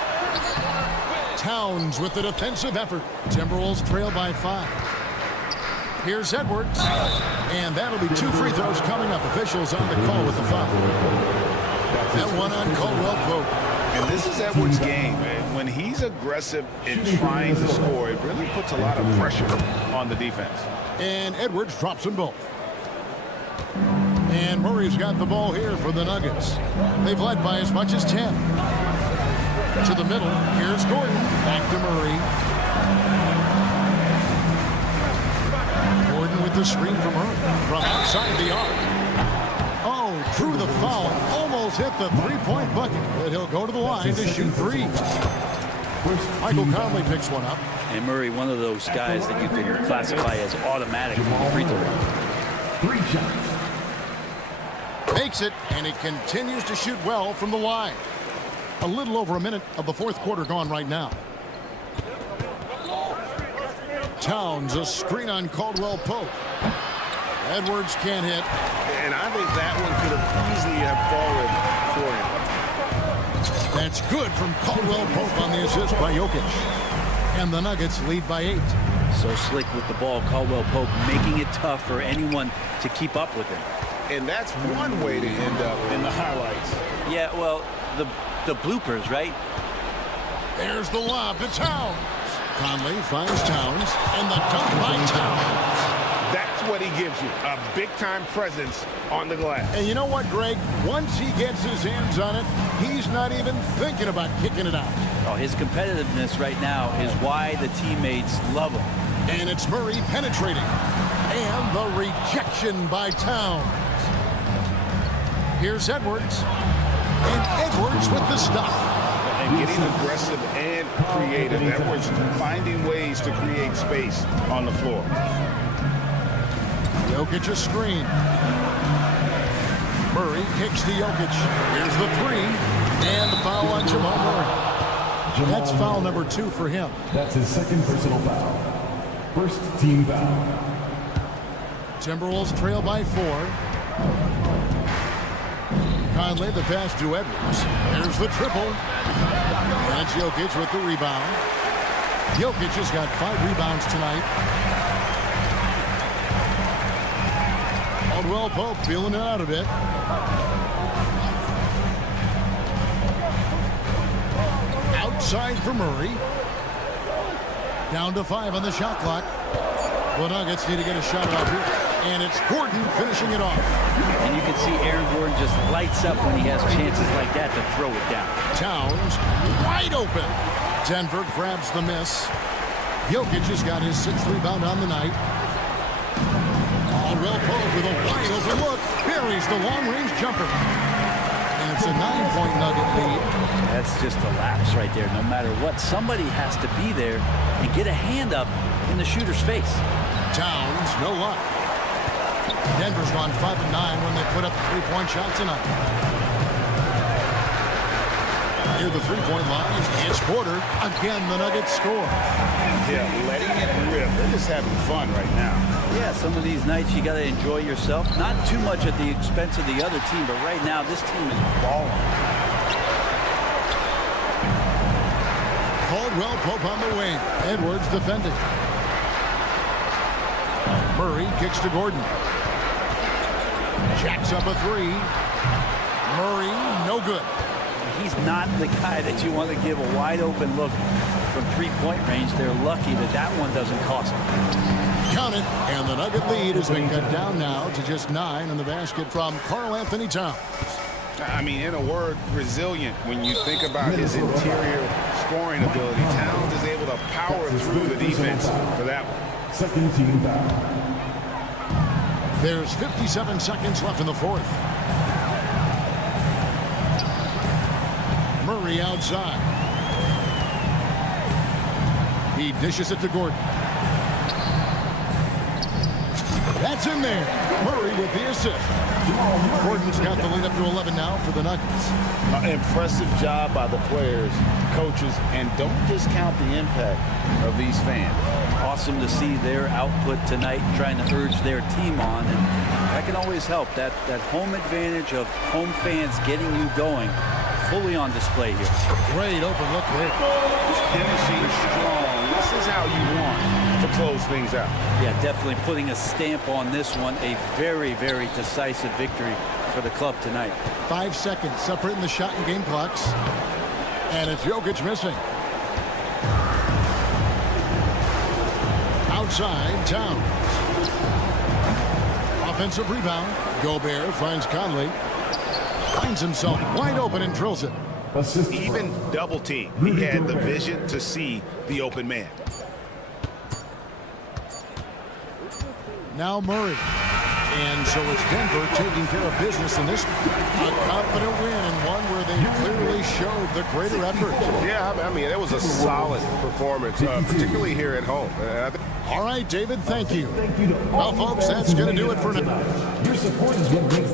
Towns with the defensive effort. Timberwolves trail by 5. Here's Edwards. And that'll be 2 free throws coming up. Officials on the call with the foul. That one on Caldwell Pope. And this is Edwards' game, man. When he's aggressive in trying to score, it really puts a lot of pressure on the defense. And Edwards drops them both. And Murray's got the ball here for the Nuggets. They've led by as much as 10. To the middle. Here's Gordon. Back to Murray. Gordon with the screen from Murray. From outside the arc. Oh, drew the foul. Almost hit the 3-point bucket. But he'll go to the line to shoot 3. Michael Conley picks one up. And Murray, one of those guys that you can classify as automatic from the free throw. 3 shots. Makes it, and he continues to shoot well from the line. A little over a minute of the fourth quarter gone right now. Towns, a screen on Caldwell Pope. Edwards can't hit. And I think that one could have easily have fallen for him. That's good from Caldwell Pope on the assist by Jokic. And the Nuggets lead by 8. So slick with the ball, Caldwell Pope, making it tough for anyone to keep up with him. And that's one way to end up in the highlights. Yeah, well, the bloopers, right? There's the lob to Towns. Conley finds Towns, and the dunk by Towns. That's what he gives you, a big-time presence on the glass. And you know what, Greg? Once he gets his hands on it, he's not even thinking about kicking it out. Oh, his competitiveness right now is why the teammates love him. And it's Murray penetrating. And the rejection by Towns. Here's Edwards. And Edwards with the stop. And getting aggressive and creative. Edwards finding ways to create space on the floor. Jokic a screen. Murray kicks to Jokic. Here's the 3. And the foul on Jamal Murray. That's foul number 2 for him. That's his second personal foul. First team foul. Timberwolves trail by 4. Conley the pass to Edwards. There's the triple. And it's Jokic with the rebound. Jokic has got 5 rebounds tonight. Caldwell Pope feeling it out a bit. outside for Murray. Down to 5 on the shot clock. The Nuggets need to get a shot off here. And it's Gordon finishing it off. And you can see Aaron Gordon just lights up when he has chances like that to throw it down. Towns wide open. Denver grabs the miss. Jokic has got his 6th rebound on the night. Caldwell Pope with a wide open look. Buries the long-range jumper. And it's a 9-point Nugget lead. That's just a lapse right there. No matter what, somebody has to be there and get a hand up in the shooter's face. Towns, no luck. Denver's gone 5 of 9 when they put up a 3-point shot tonight. Near the 3-point line, it's Porter. Again, the Nuggets score. Yeah, letting it rip. They're just having fun right now. Yeah, some of these nights you got to enjoy yourself. Not too much at the expense of the other team, but right now this team is balling. Caldwell Pope on the wing. Edwards defending. Murray kicks to Gordon. Jacks up a 3. Murray, no good. He's not the guy that you want to give a wide open look from 3-point range. They're lucky that that one doesn't cost them. Count it, and the Nugget lead has been cut down now to just 9 in the basket from Karl Anthony Towns. I mean, in a word, resilient. When you think about his interior scoring ability, Towns is able to power through the defense for that one. Second team foul. There's 57 seconds left in the 4th. Murray outside. He dishes it to Gordon. That's in there. Murray with the assist. Gordon's got the lead up to 11 now for the Nuggets. Impressive job by the players, coaches, and don't discount the impact of these fans. Awesome to see their output tonight, trying to urge their team on, and that can always help. That home advantage of home fans getting you going, fully on display here. Great open look there. Finishing strong. This is how you want to close things out. Yeah, definitely putting a stamp on this one. A very, very decisive victory for the club tonight. 5 seconds separating the shot and game clocks. And it's Jokic missing. Outside, Towns. Offensive rebound. Gobert finds Conley. Finds himself wide open and drills it. Even double team. He had the vision to see the open man. Now Murray. And so it's Denver taking care of business in this. A confident win and one where they clearly showed the greater effort. Yeah, I mean, it was a solid performance, particularly here at home. All right, David, thank you. Well, folks, that's going to do it for now. Your support is what makes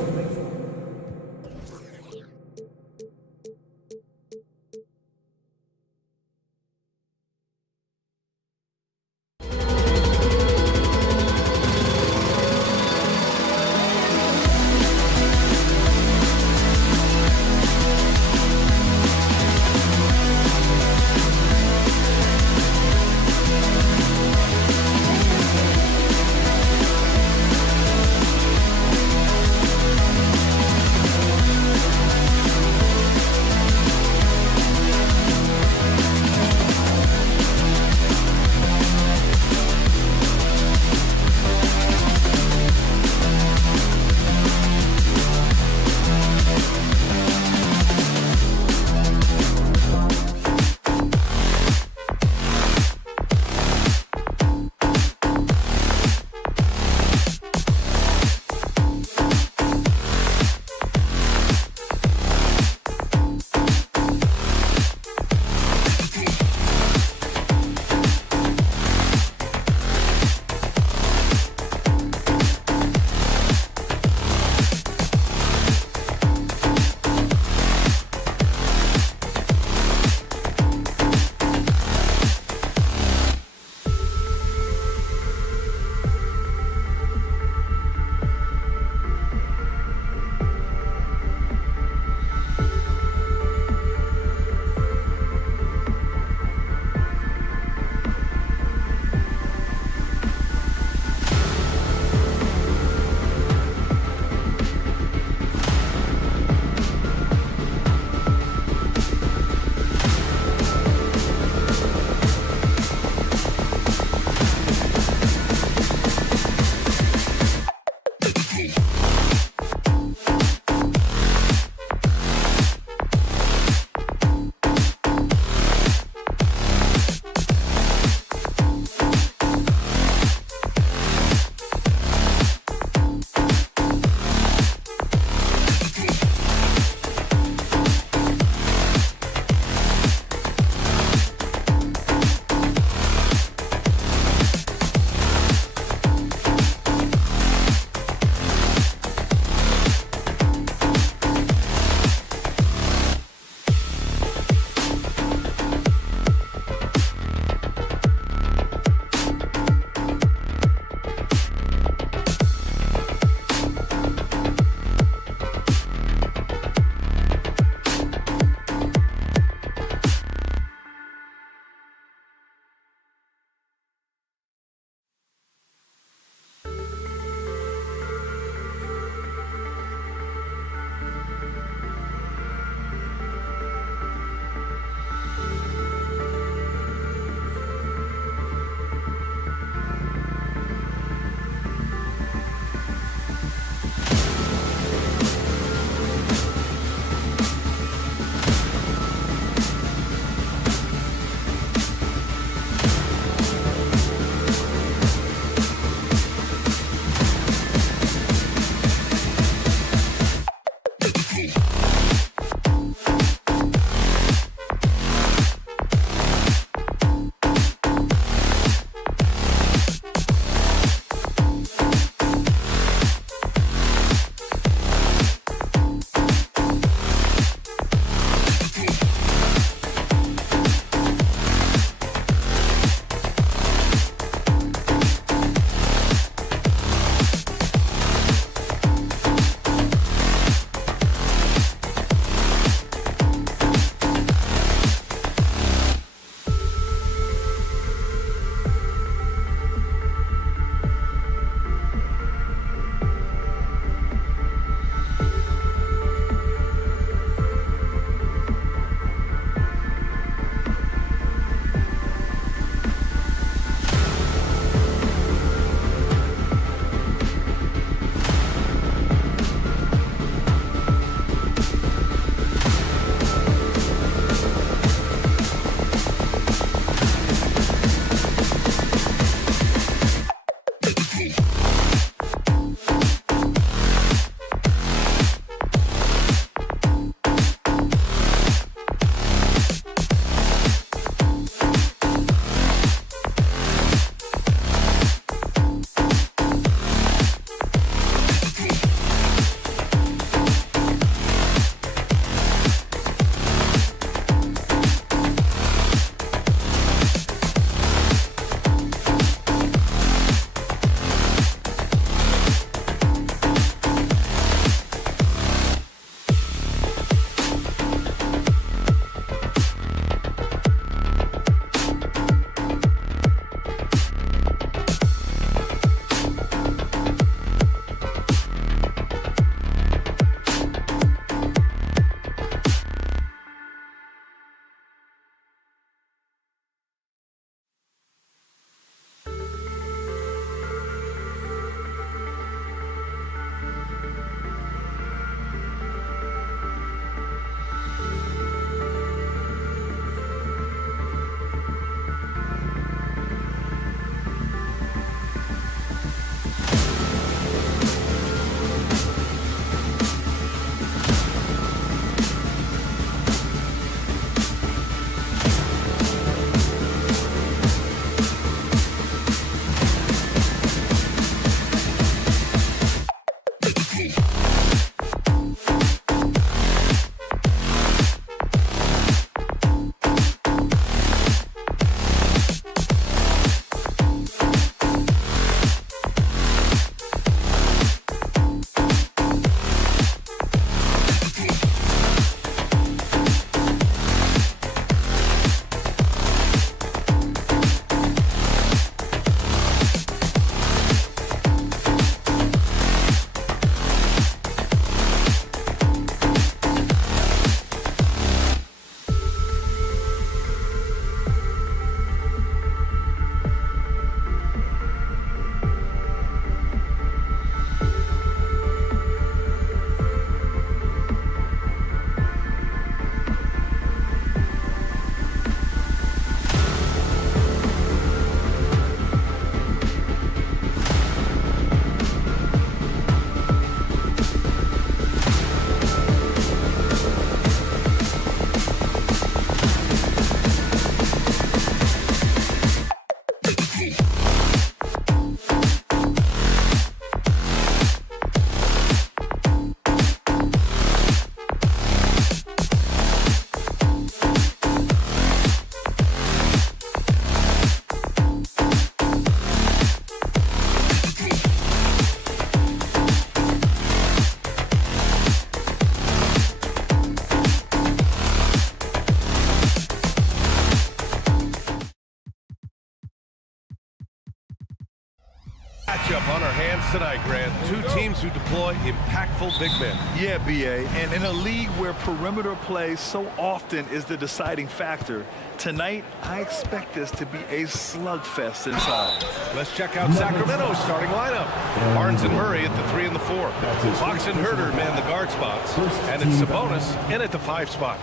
Matchup on our hands tonight, Grant. Two teams who deploy impactful big men. Yeah, BA, and in a league where perimeter play so often is the deciding factor, tonight I expect this to be a slugfest inside. Let's check out Sacramento's starting lineup. Barnes and Murray at the 3 and the 4. Fox and Herder man the guard spots. And it's Sabonis in at the 5 spot.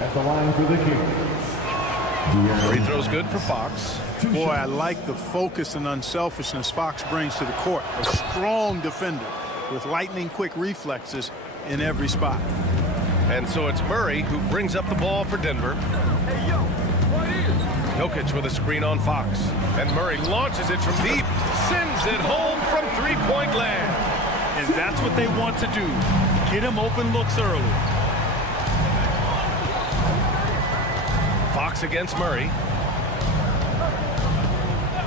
At the line for the Kings. Free throws good for Fox. Boy, I like the focus and unselfishness Fox brings to the court. A strong defender with lightning-quick reflexes in every spot. And so it's Murray who brings up the ball for Denver. Hey, yo, right here. Jokic with a screen on Fox. And Murray launches it from deep. Sends it home from three-point land. And that's what they want to do. Get him open looks early. Fox against Murray.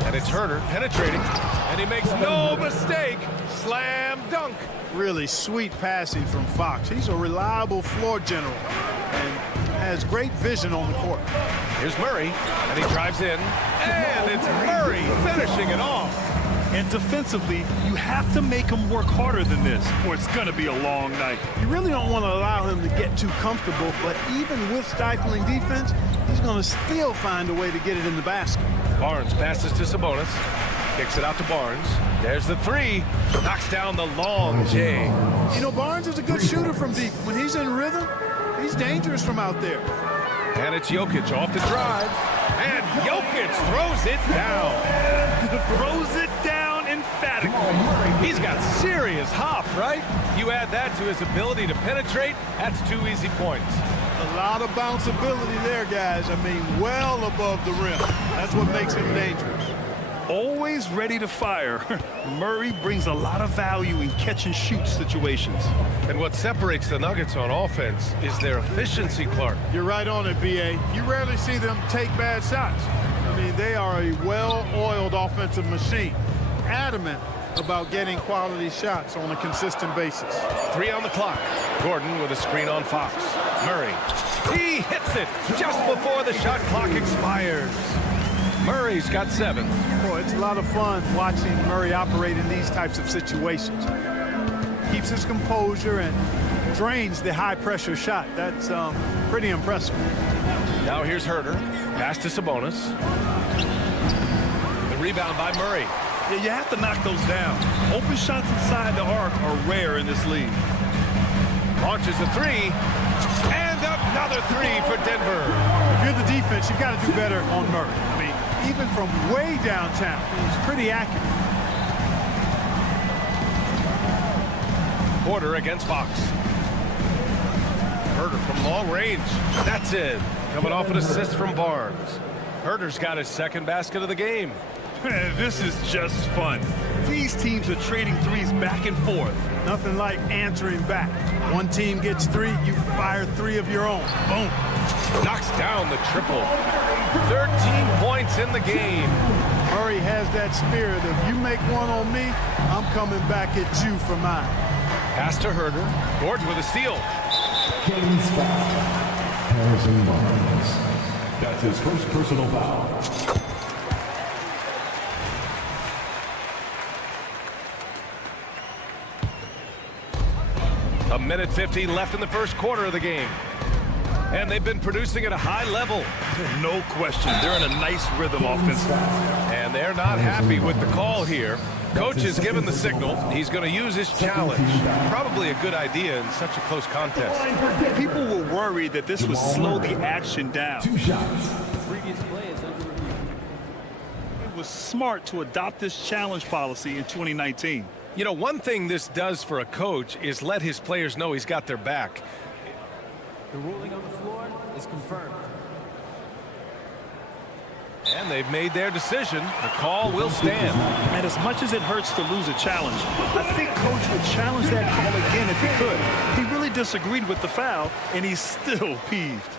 And it's Herder penetrating. And he makes no mistake. Slam dunk. Really sweet passing from Fox. He's a reliable floor general and has great vision on the court. Here's Murray, and he drives in. And it's Murray finishing it off. And defensively, you have to make him work harder than this, or it's going to be a long night. You really don't want to allow him to get too comfortable, but even with stifling defense, he's going to still find a way to get it in the basket. Barnes passes to Sabonis. Kicks it out to Barnes. There's the 3. Knocks down the long J. You know, Barnes is a good shooter from deep. When he's in rhythm, he's dangerous from out there. And it's Jokic off the drive. And Jokic throws it down. Throws it down emphatically. He's got serious hop, right? You add that to his ability to penetrate, that's 2 easy points. A lot of bounceability there, guys. I mean, well above the rim. That's what makes him dangerous. Always ready to fire. Murray brings a lot of value in catch-and-shoot situations. And what separates the Nuggets on offense is their efficiency, Clark. You're right on it, B.A. You rarely see them take bad shots. I mean, they are a well-oiled offensive machine. Adamant about getting quality shots on a consistent basis. 3 on the clock. Gordon with a screen on Fox. Murray. He hits it just before the shot clock expires. Murray's got 7. Boy, it's a lot of fun watching Murray operate in these types of situations. Keeps his composure and drains the high-pressure shot. That's pretty impressive. Now here's Herder. Pass to Sabonis. The rebound by Murray. Yeah, you have to knock those down. Open shots inside the arc are rare in this league. Launches a 3. And another 3 for Denver. If you're the defense, you've got to do better on Murray. I mean, even from way downtown, he's pretty accurate. Porter against Fox. Herder from long range. That's it. Coming off an assist from Barnes. Herder's got his second basket of the game. This is just fun. These teams are trading threes back and forth. Nothing like answering back. One team gets 3, you fire 3 of your own. Boom. Knocks down the triple. 13 points in the game. Murray has that spirit of you make one on me, I'm coming back at you for mine. Pass to Herder. Gordon with a steal. Kings foul. Harrison Barnes. That's his first personal foul. A minute 50 left in the first quarter of the game. And they've been producing at a high level. No question. They're in a nice rhythm offensively. And they're not happy with the call here. Coach has given the signal. He's going to use his challenge. Probably a good idea in such a close contest. People were worried that this would slow the action down. 2 shots. Previous play is under review. It was smart to adopt this challenge policy in 2019. You know, one thing this does for a coach is let his players know he's got their back. The ruling on the floor is confirmed. And they've made their decision. The call will stand. And as much as it hurts to lose a challenge, I think Coach would challenge that call again if he could. He really disagreed with the foul, and he's still peeved.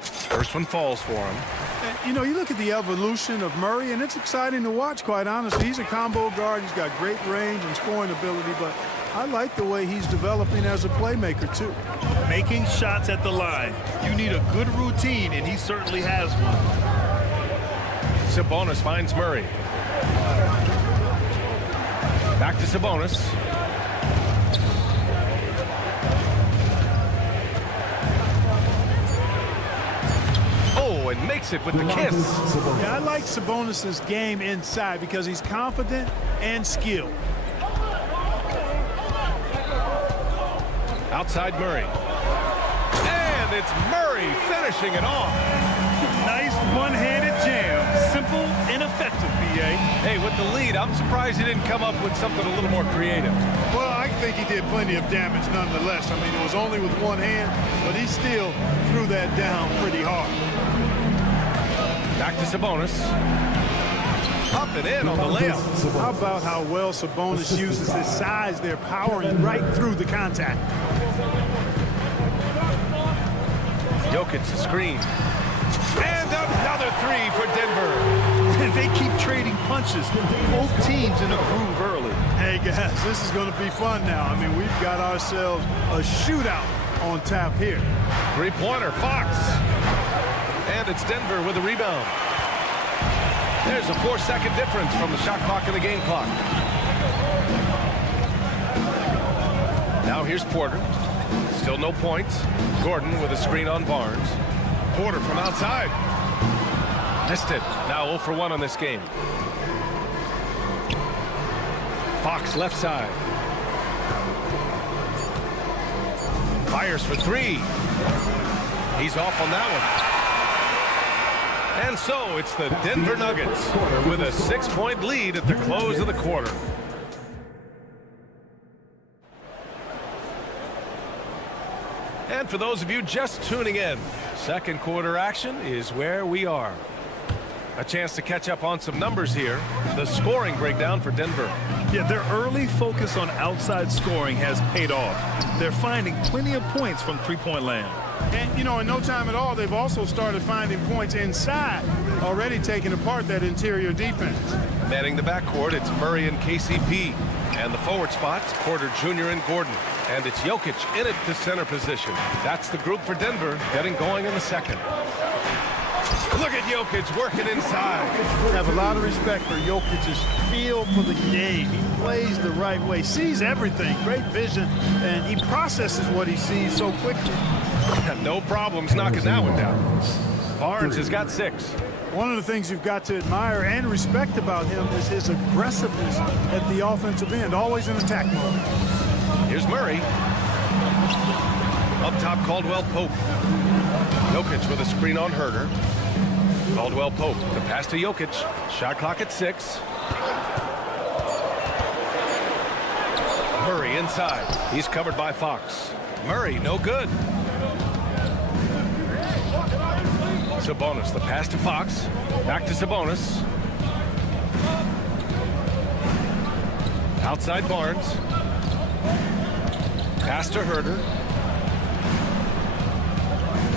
First one falls for him. You know, you look at the evolution of Murray, and it's exciting to watch, quite honestly. He's a combo guard. He's got great range and scoring ability, but I like the way he's developing as a playmaker, too. Making shots at the line. You need a good routine, and he certainly has one. Sabonis finds Murray. Back to Sabonis. Oh, and makes it with the kiss. Yeah, I like Sabonis' game inside because he's confident and skilled. Outside Murray. And it's Murray finishing it off. Nice one-handed jam. Simple and effective, B.A. Hey, with the lead, I'm surprised he didn't come up with something a little more creative. Well, I think he did plenty of damage nonetheless. I mean, it was only with one hand, but he still threw that down pretty hard. Back to Sabonis. Up and in on the layup. How about how well Sabonis uses his size there, powering right through the contact. Jokic the screen. And another three for Denver. They keep trading punches. Both teams in a groove early. Hey, guys, this is going to be fun now. I mean, we've got ourselves a shootout on tap here. Three-pointer, Fox. And it's Denver with a rebound. There's a 4-second difference from the shot clock and the game clock. Now here's Porter. Still no points. Gordon with a screen on Barnes. Porter from outside. Missed it. Now 0 for 1 on this game. Fox left side. Fires for three. He's off on that one. And so it's the Denver Nuggets with a 6-point lead at the close of the quarter. And for those of you just tuning in, second quarter action is where we are. A chance to catch up on some numbers here. The scoring breakdown for Denver. Yeah, their early focus on outside scoring has paid off. They're finding plenty of points from three-point land. And, you know, in no time at all, they've also started finding points inside, already taking apart that interior defense. Manning the backcourt, it's Murray and KCP. And the forward spots, Porter Jr. and Gordon. And it's Jokic in at the center position. That's the group for Denver, getting going in the second. Look at Jokic working inside. I have a lot of respect for Jokic's feel for the game. He plays the right way, sees everything, great vision, and he processes what he sees so quickly. No problems knocking that one down. Barnes has got 6. One of the things you've got to admire and respect about him is his aggressiveness at the offensive end, always in attack mode. Here's Murray. Up top, Caldwell-Pope. Jokic with a screen on Herder. Caldwell-Pope, the pass to Jokic. Shot clock at 6. Murray inside. He's covered by Fox. Murray, no good. Sabonis, the pass to Fox. Back to Sabonis. Outside Barnes. Pass to Herder.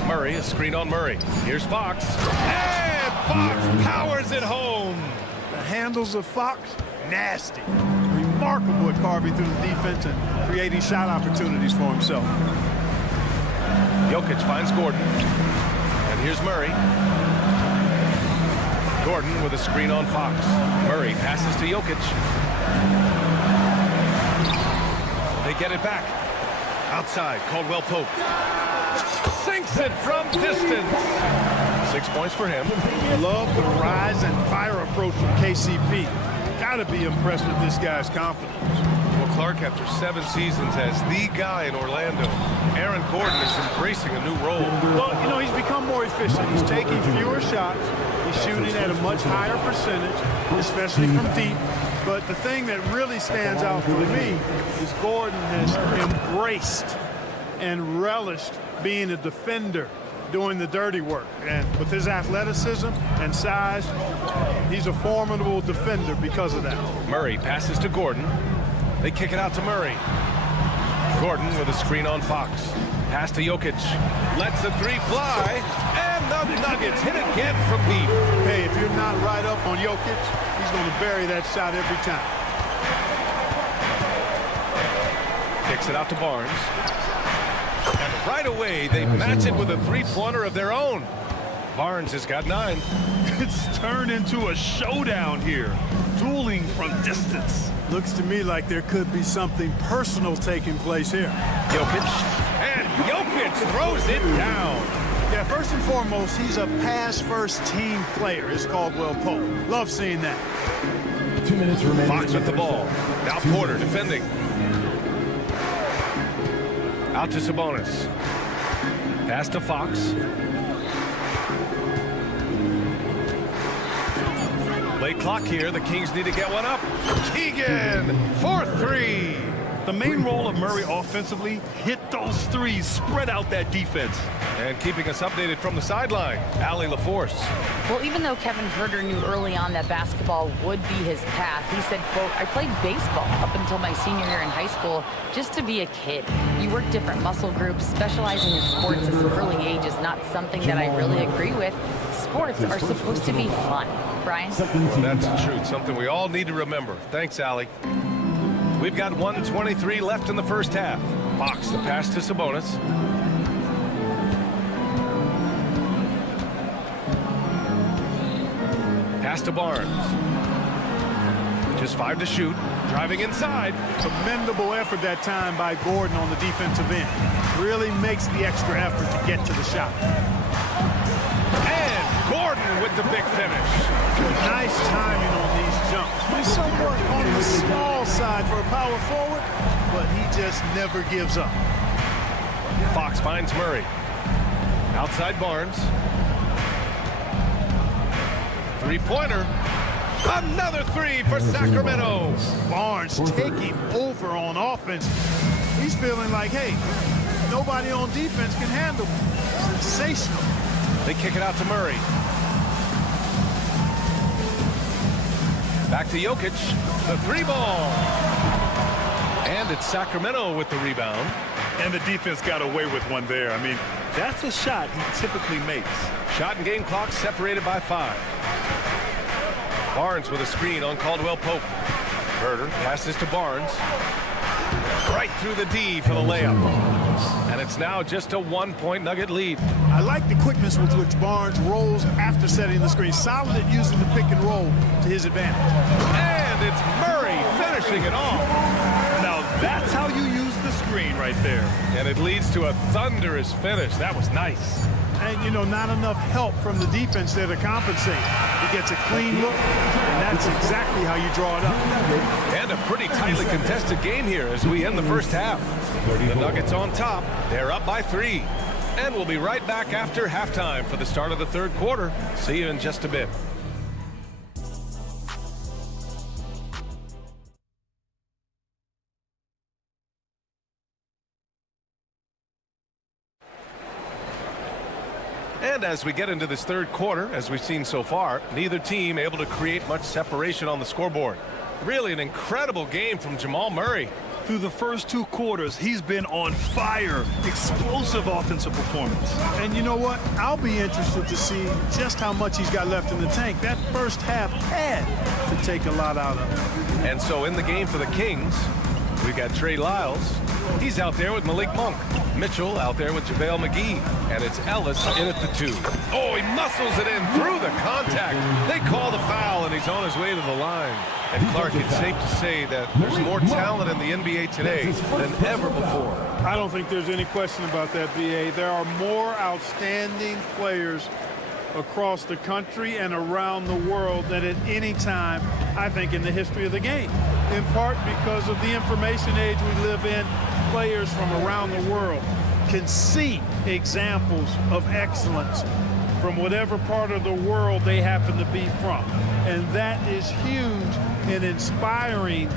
Murray, a screen on Murray. Here's Fox. And Fox powers it home. The handles of Fox, nasty. Remarkable at carving through the defense and creating shot opportunities for himself. Jokic finds Gordon. And here's Murray. Gordon with a screen on Fox. Murray passes to Jokic. They get it back. Outside, Caldwell-Pope. Sinks it from distance. 6 points for him. Love the rise and fire approach from KCP. Gotta be impressed with this guy's confidence. Well, Clark, after 7 seasons as the guy in Orlando, Aaron Gordon is embracing a new role. Well, you know, he's become more efficient. He's taking fewer shots. He's shooting at a much higher percentage, especially from deep. But the thing that really stands out for me is Gordon has embraced and relished being a defender, doing the dirty work. And with his athleticism and size, he's a formidable defender because of that. Murray passes to Gordon. They kick it out to Murray. Gordon with a screen on Fox. Pass to Jokic. Lets the three fly. And the Nuggets hit again from deep. Hey, if you're not right up on Jokic, he's going to bury that shot every time. Kicks it out to Barnes. And right away, they match it with a three-pointer of their own. Barnes has got 9. It's turned into a showdown here. Dueling from distance. Looks to me like there could be something personal taking place here. Jokic. And Jokic throws it down. Yeah, first and foremost, he's a pass-first team player. It's Caldwell Pope. Love seeing that. 2 minutes remaining. Fox with the ball. Now Porter defending. Out to Sabonis. Pass to Fox. Late clock here. The Kings need to get one up. Keegan for 3. The main role of Murray offensively, hit those threes, spread out that defense. And keeping us updated from the sideline, Allie LaForce. Well, even though Kevin Herter knew early on that basketball would be his path, he said, quote, I played baseball up until my senior year in high school just to be a kid. You work different muscle groups. Specializing in sports at an early age is not something that I really agree with. Sports are supposed to be fun. Brian? That's the truth, something we all need to remember. Thanks, Allie. We've got 1:23 left in the first half. Fox, the pass to Sabonis. Pass to Barnes. Just 5 to shoot. Driving inside. Commendable effort that time by Gordon on the defensive end. Really makes the extra effort to get to the shot. And Gordon with the big finish. Nice timing on these jumps. He's somewhat on the small side for a power forward, but he just never gives up. Fox finds Murray. Outside Barnes. Three-pointer. Another 3 for Sacramento. Barnes taking over on offense. He's feeling like, hey, nobody on defense can handle him. Sensational. They kick it out to Murray. Back to Jokic. The 3-ball. And it's Sacramento with the rebound. And the defense got away with one there. I mean, that's a shot he typically makes. Shot and game clock separated by 5. Barnes with a screen on Caldwell Pope. Herter passes to Barnes. Right through the D for the layup. And it's now just a 1-point Nugget lead. I like the quickness with which Barnes rolls after setting the screen. Solid at using the pick and roll to his advantage. And it's Murray finishing it off. Now that's how you use the screen right there. And it leads to a thunderous finish. That was nice. And, you know, not enough help from the defense there to compensate. He gets a clean look, and that's exactly how you draw it up. And a pretty tightly contested game here as we end the first half. The Nuggets on top. They're up by 3. And we'll be right back after halftime for the start of the third quarter. See you in just a bit. And as we get into this third quarter, as we've seen so far, neither team able to create much separation on the scoreboard. Really an incredible game from Jamal Murray. Through the first 2 quarters, he's been on fire. Explosive offensive performance. And you know what? I'll be interested to see just how much he's got left in the tank. That first half had to take a lot out of him. And so in the game for the Kings, we've got Trey Lyles. He's out there with Malik Monk. Mitchell out there with JaVale McGee. And it's Ellis in at the 2. Oh, he muscles it in through the contact. They call the foul, and he's on his way to the line. And Clark, it's safe to say that there's more talent in the NBA today than ever before. I don't think there's any question about that, B.A. There are more outstanding players across the country and around the world than at any time, I think, in the history of the game. In part because of the information age we live in, players from around the world can see examples of excellence from whatever part of the world they happen to be from. And that is huge in inspiring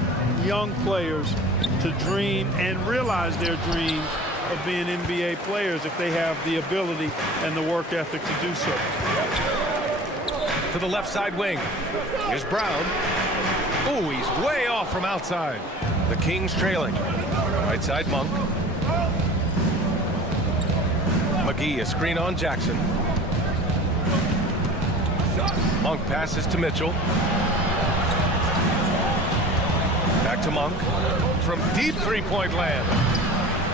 young players to dream and realize their dreams of being NBA players if they have the ability and the work ethic to do so. To the left side wing. Here's Brown. Oh, he's way off from outside. The Kings trailing. Right side Monk. McGee, a screen on Jackson. Monk passes to Mitchell. Back to Monk. From deep three-point land.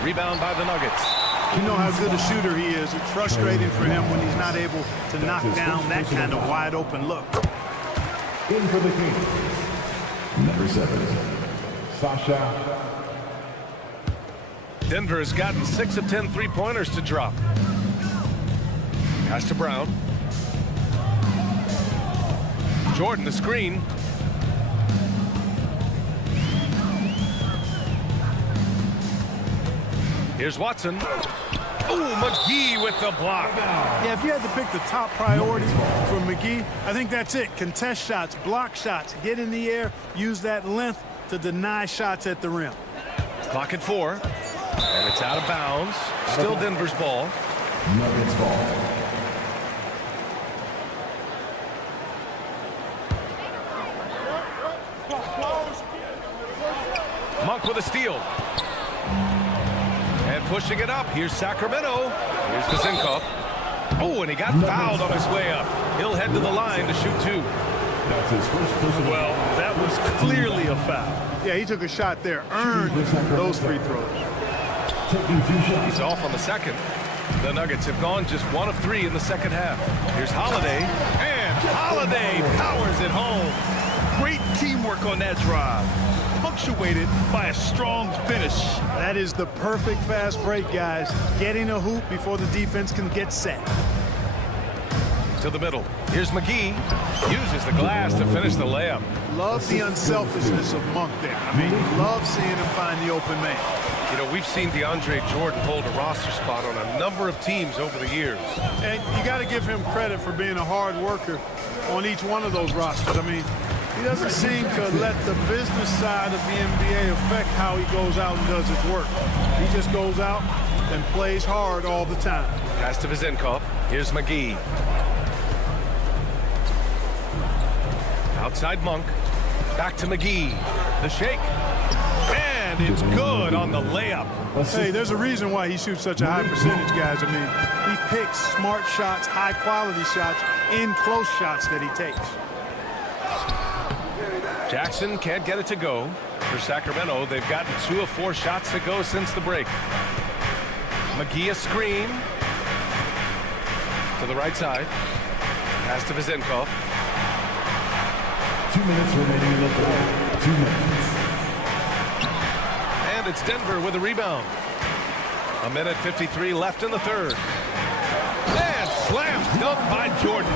Rebound by the Nuggets. You know how good a shooter he is. It's frustrating for him when he's not able to knock down that kind of wide open look. In for the Kings, number 7, Sasha. Denver has gotten 6 of 10 three-pointers to drop. Pass to Brown. Jordan, the screen. Here's Watson. Ooh, McGee with the block. Yeah, if you had to pick the top priority for McGee, I think that's it. Contest shots, block shots, get in the air, use that length to deny shots at the rim. Clock at 4. And it's out of bounds. Still Denver's ball. Nuggets ball. Monk with a steal. And pushing it up. Here's Sacramento. Here's Vizinkov. Oh, and he got fouled on his way up. He'll head to the line to shoot 2. That's his first personal. Well, that was clearly a foul. Yeah, he took a shot there, earned those free throws. Taking 2 shots. He's off on the second. The Nuggets have gone just 1 of 3 in the second half. Here's Holiday. And Holiday powers it home. Great teamwork on that drive, punctuated by a strong finish. That is the perfect fast break, guys. Getting a hoop before the defense can get set. To the middle. Here's McGee. Uses the glass to finish the layup. Love the unselfishness of Monk there. I mean, love seeing him find the open man. You know, we've seen DeAndre Jordan hold a roster spot on a number of teams over the years. And you got to give him credit for being a hard worker on each one of those rosters. I mean, he doesn't seem to let the business side of the NBA affect how he goes out and does his work. He just goes out and plays hard all the time. Pass to Vizinkov. Here's McGee. Outside Monk. Back to McGee. The shake. And it's good on the layup. Hey, there's a reason why he shoots such a high percentage, guys. I mean, he picks smart shots, high-quality shots, in close shots that he takes. Jackson can't get it to go. For Sacramento, they've gotten 2 of 4 shots to go since the break. McGee a screen. To the right side. Pass to Vizinkov. 2 minutes remaining in the third. 2 minutes. And it's Denver with a rebound. 1:53 left in the third. And slam dunk by Jordan.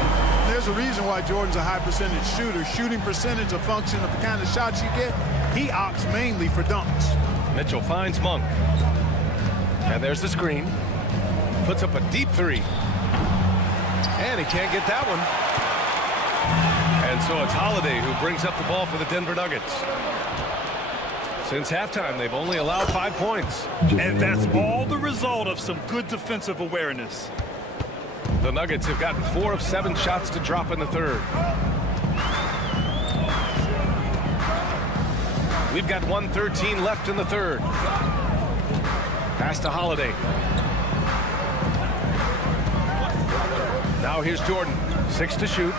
There's a reason why Jordan's a high percentage shooter. Shooting percentage a function of the kind of shots you get. He opts mainly for dunks. Mitchell finds Monk. And there's the screen. Puts up a deep 3. And he can't get that one. And so it's Holiday who brings up the ball for the Denver Nuggets. Since halftime, they've only allowed 5 points. And that's all the result of some good defensive awareness. The Nuggets have gotten 4 of 7 shots to drop in the third. We've got 1:13 left in the third. Pass to Holiday. Now here's Jordan. 6 to shoot.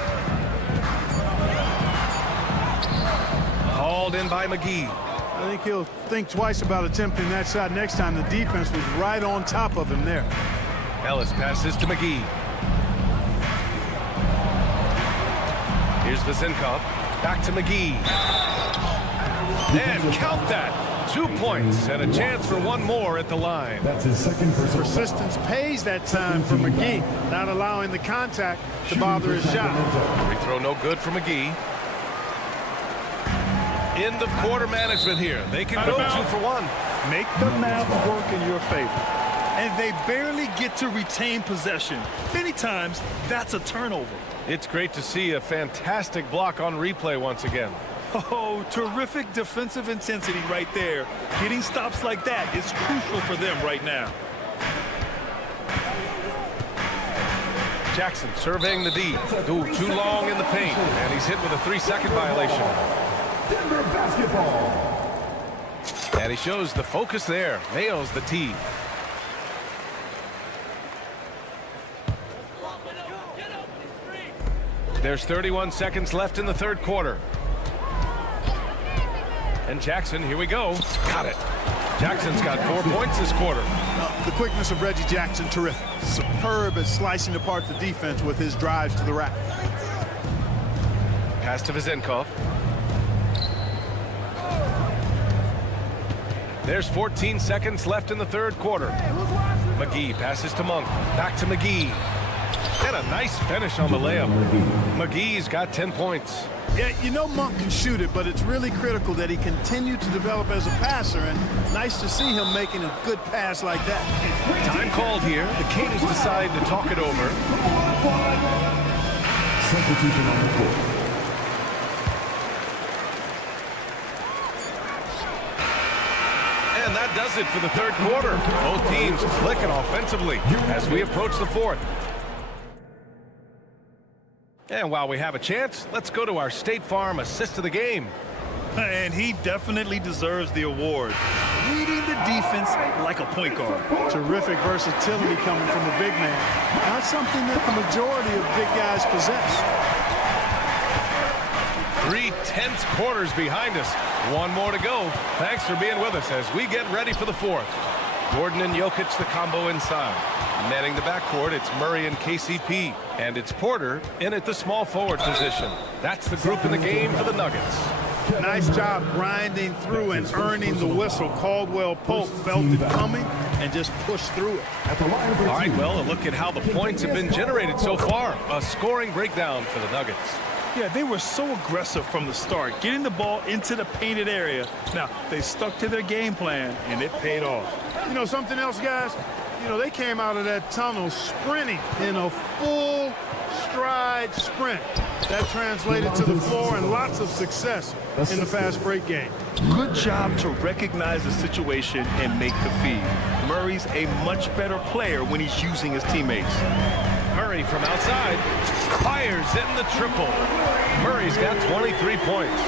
Hauled in by McGee. I think he'll think twice about attempting that shot next time. The defense was right on top of him there. Ellis passes to McGee. Here's Vizinkov. Back to McGee. And count that. 2 points and a chance for 1 more at the line. That's his second personal. Persistence pays that time for McGee, not allowing the contact to bother his shot. Free throw no good for McGee. End of quarter management here. They can go 2 for 1. Make the math work in your favor. And they barely get to retain possession. Many times, that's a turnover. It's great to see a fantastic block on replay once again. Oh, terrific defensive intensity right there. Getting stops like that is crucial for them right now. Jackson surveying the D. Too long in the paint, and he's hit with a 3-second violation. Denver basketball. And he shows the focus there. Nails the tee. There's 31 seconds left in the third quarter. And Jackson, here we go. Got it. Jackson's got 4 points this quarter. The quickness of Reggie Jackson, terrific. Superb at slicing apart the defense with his drives to the rack. Pass to Vizenkov. There's 14 seconds left in the third quarter. McGee passes to Monk. Back to McGee. And a nice finish on the layup. McGee's got 10 points. Yeah, you know Monk can shoot it, but it's really critical that he continue to develop as a passer, and nice to see him making a good pass like that. Time called here. The Kings decide to talk it over. Substitution on the court. And that does it for the third quarter. Both teams clicking offensively as we approach the fourth. And while we have a chance, let's go to our State Farm assist of the game. And he definitely deserves the award. Leading the defense like a point guard. Terrific versatility coming from a big man. Not something that the majority of big guys possess. 3 tense quarters behind us. One more to go. Thanks for being with us as we get ready for the fourth. Gordon and Jokic, the combo inside. Manning the backcourt, it's Murray and KCP. And it's Porter in at the small forward position. That's the group in the game for the Nuggets. Nice job grinding through and earning the whistle. Caldwell Pope felt it coming and just pushed through it. All right, well, a look at how the points have been generated so far. A scoring breakdown for the Nuggets. Yeah, they were so aggressive from the start, getting the ball into the painted area. Now, they stuck to their game plan, and it paid off. You know something else, guys? You know, they came out of that tunnel sprinting in a full stride sprint. That translated to the floor and lots of success in the fast break game. Good job to recognize the situation and make the feed. Murray's a much better player when he's using his teammates. Murray from outside fires in the triple. Murray's got 23 points.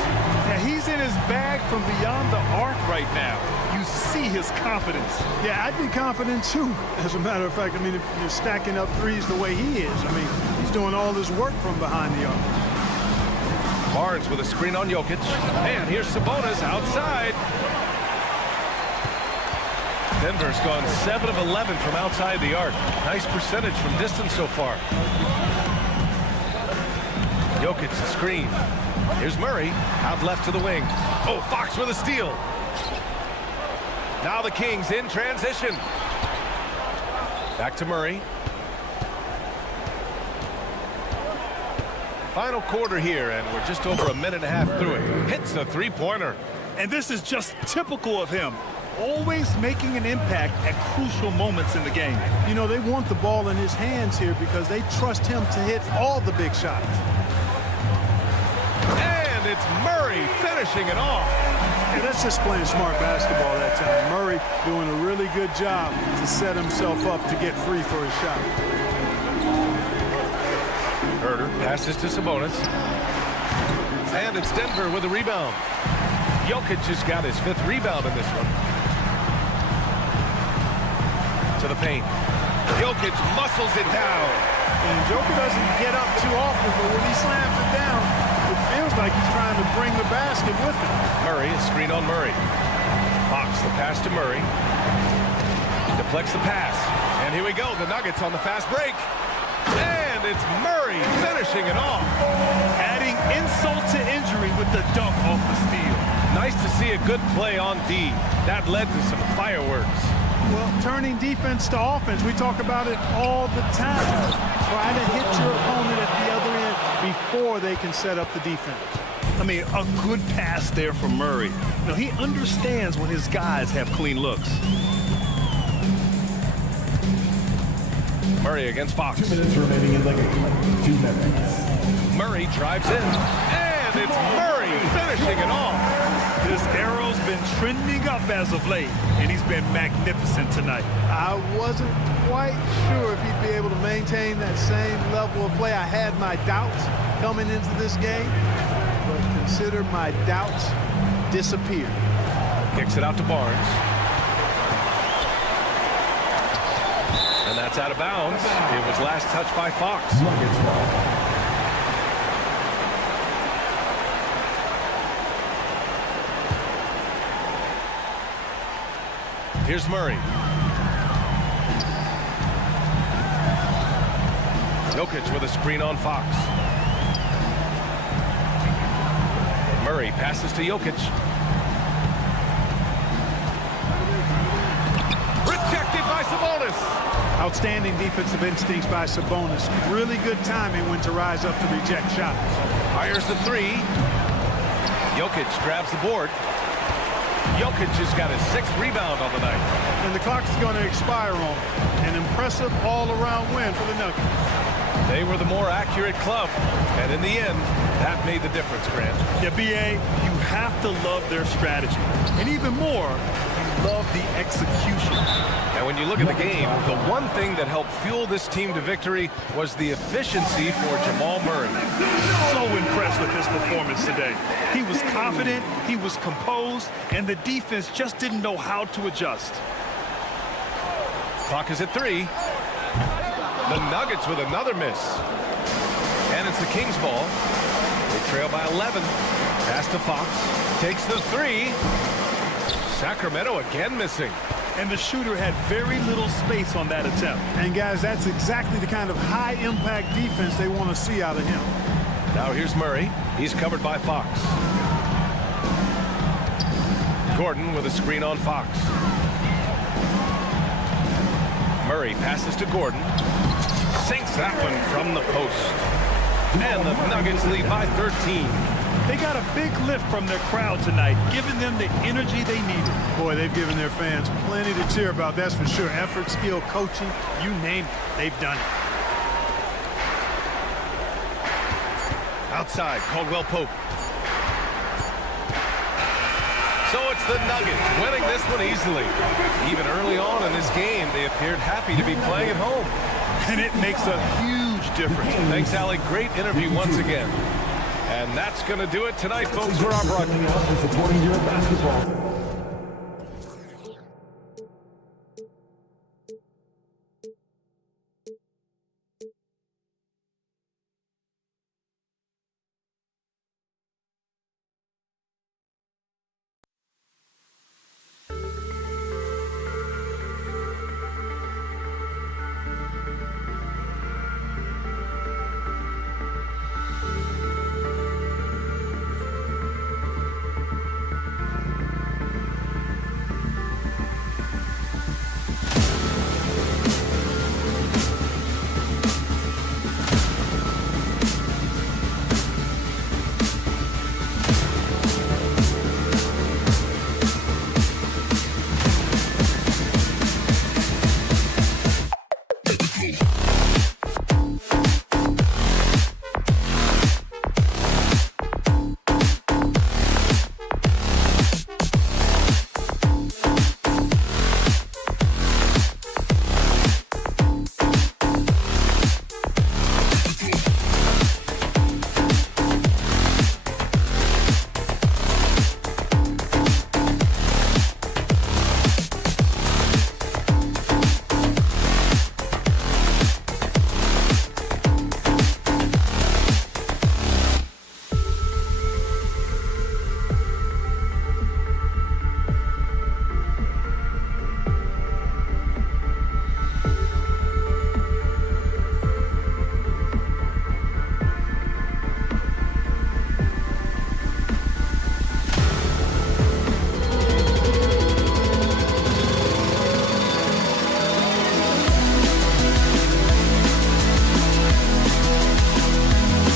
Yeah, he's in his bag from beyond the arc right now. You see his confidence. Yeah, I'd be confident too. As a matter of fact, I mean, if you're stacking up threes the way he is, I mean, he's doing all this work from behind the arc. Barnes with a screen on Jokic. And here's Sabonis outside. Denver's gone 7 of 11 from outside the arc. Nice percentage from distance so far. Jokic the screen. Here's Murray out left to the wing. Oh, Fox with a steal. Now the Kings in transition. Back to Murray. Final quarter here, and we're just over a minute and a half through it. Hits the three-pointer. And this is just typical of him. Always making an impact at crucial moments in the game. You know, they want the ball in his hands here because they trust him to hit all the big shots. And it's Murray finishing it off. Yeah, that's just playing smart basketball that time. Murray doing a really good job to set himself up to get free for his shot. Herter passes to Sabonis. And it's Denver with a rebound. Jokic has got his 5th rebound in this one. To the paint. Jokic muscles it down. And Joker doesn't get up too often, but when he slams it down, it feels like he's trying to bring the basket with him. Murray, a screen on Murray. Fox, the pass to Murray. Deflects the pass. And here we go, the Nuggets on the fast break. And it's Murray finishing it off. Adding insult to injury with the dunk off the steal. Nice to see a good play on D. That led to some fireworks. Well, turning defense to offense, we talk about it all the time. Try to hit your opponent at the other end before they can set up the defense. I mean, a good pass there from Murray. You know, he understands when his guys have clean looks. Murray against Fox. 2 minutes remaining in the game. 2 minutes. Murray drives in. And it's Murray finishing it off. This arrow's been trending up as of late, and he's been magnificent tonight. I wasn't quite sure if he'd be able to maintain that same level of play. I had my doubts coming into this game, but consider my doubts disappeared. Kicks it out to Barnes. And that's out of bounds. It was last touched by Fox. Here's Murray. Jokic with a screen on Fox. Murray passes to Jokic. Rejected by Sabonis. Outstanding defensive instincts by Sabonis. Really good timing when to rise up to reject shots. Fires the three. Jokic grabs the board. Jokic has got his 6th rebound on the night. And the clock is going to expire on him. An impressive all-around win for the Nuggets. They were the more accurate club. And in the end, that made the difference, Grant. Yeah, BA, you have to love their strategy. And even more, you love the execution. And when you look at the game, the one thing that helped fuel this team to victory was the efficiency for Jamal Murray. So impressed with his performance today. He was confident, he was composed, and the defense just didn't know how to adjust. Clock is at 3. The Nuggets with another miss. And it's the Kings ball. They trail by 11. Pass to Fox. Takes the 3. Sacramento again missing. And the shooter had very little space on that attempt. And guys, that's exactly the kind of high-impact defense they want to see out of him. Now here's Murray. He's covered by Fox. Gordon with a screen on Fox. Murray passes to Gordon. Sinks that one from the post. And the Nuggets lead by 13. They got a big lift from their crowd tonight, giving them the energy they needed. Boy, they've given their fans plenty to cheer about, that's for sure. Effort, skill, coaching, you name it, they've done it. Outside, Caldwell Pope. So it's the Nuggets winning this one easily. Even early on in this game, they appeared happy to be playing at home. And it makes a huge difference. Thanks, Allie. Great interview once again. And that's going to do it tonight, folks, for our broadcast. Supporting your basketball.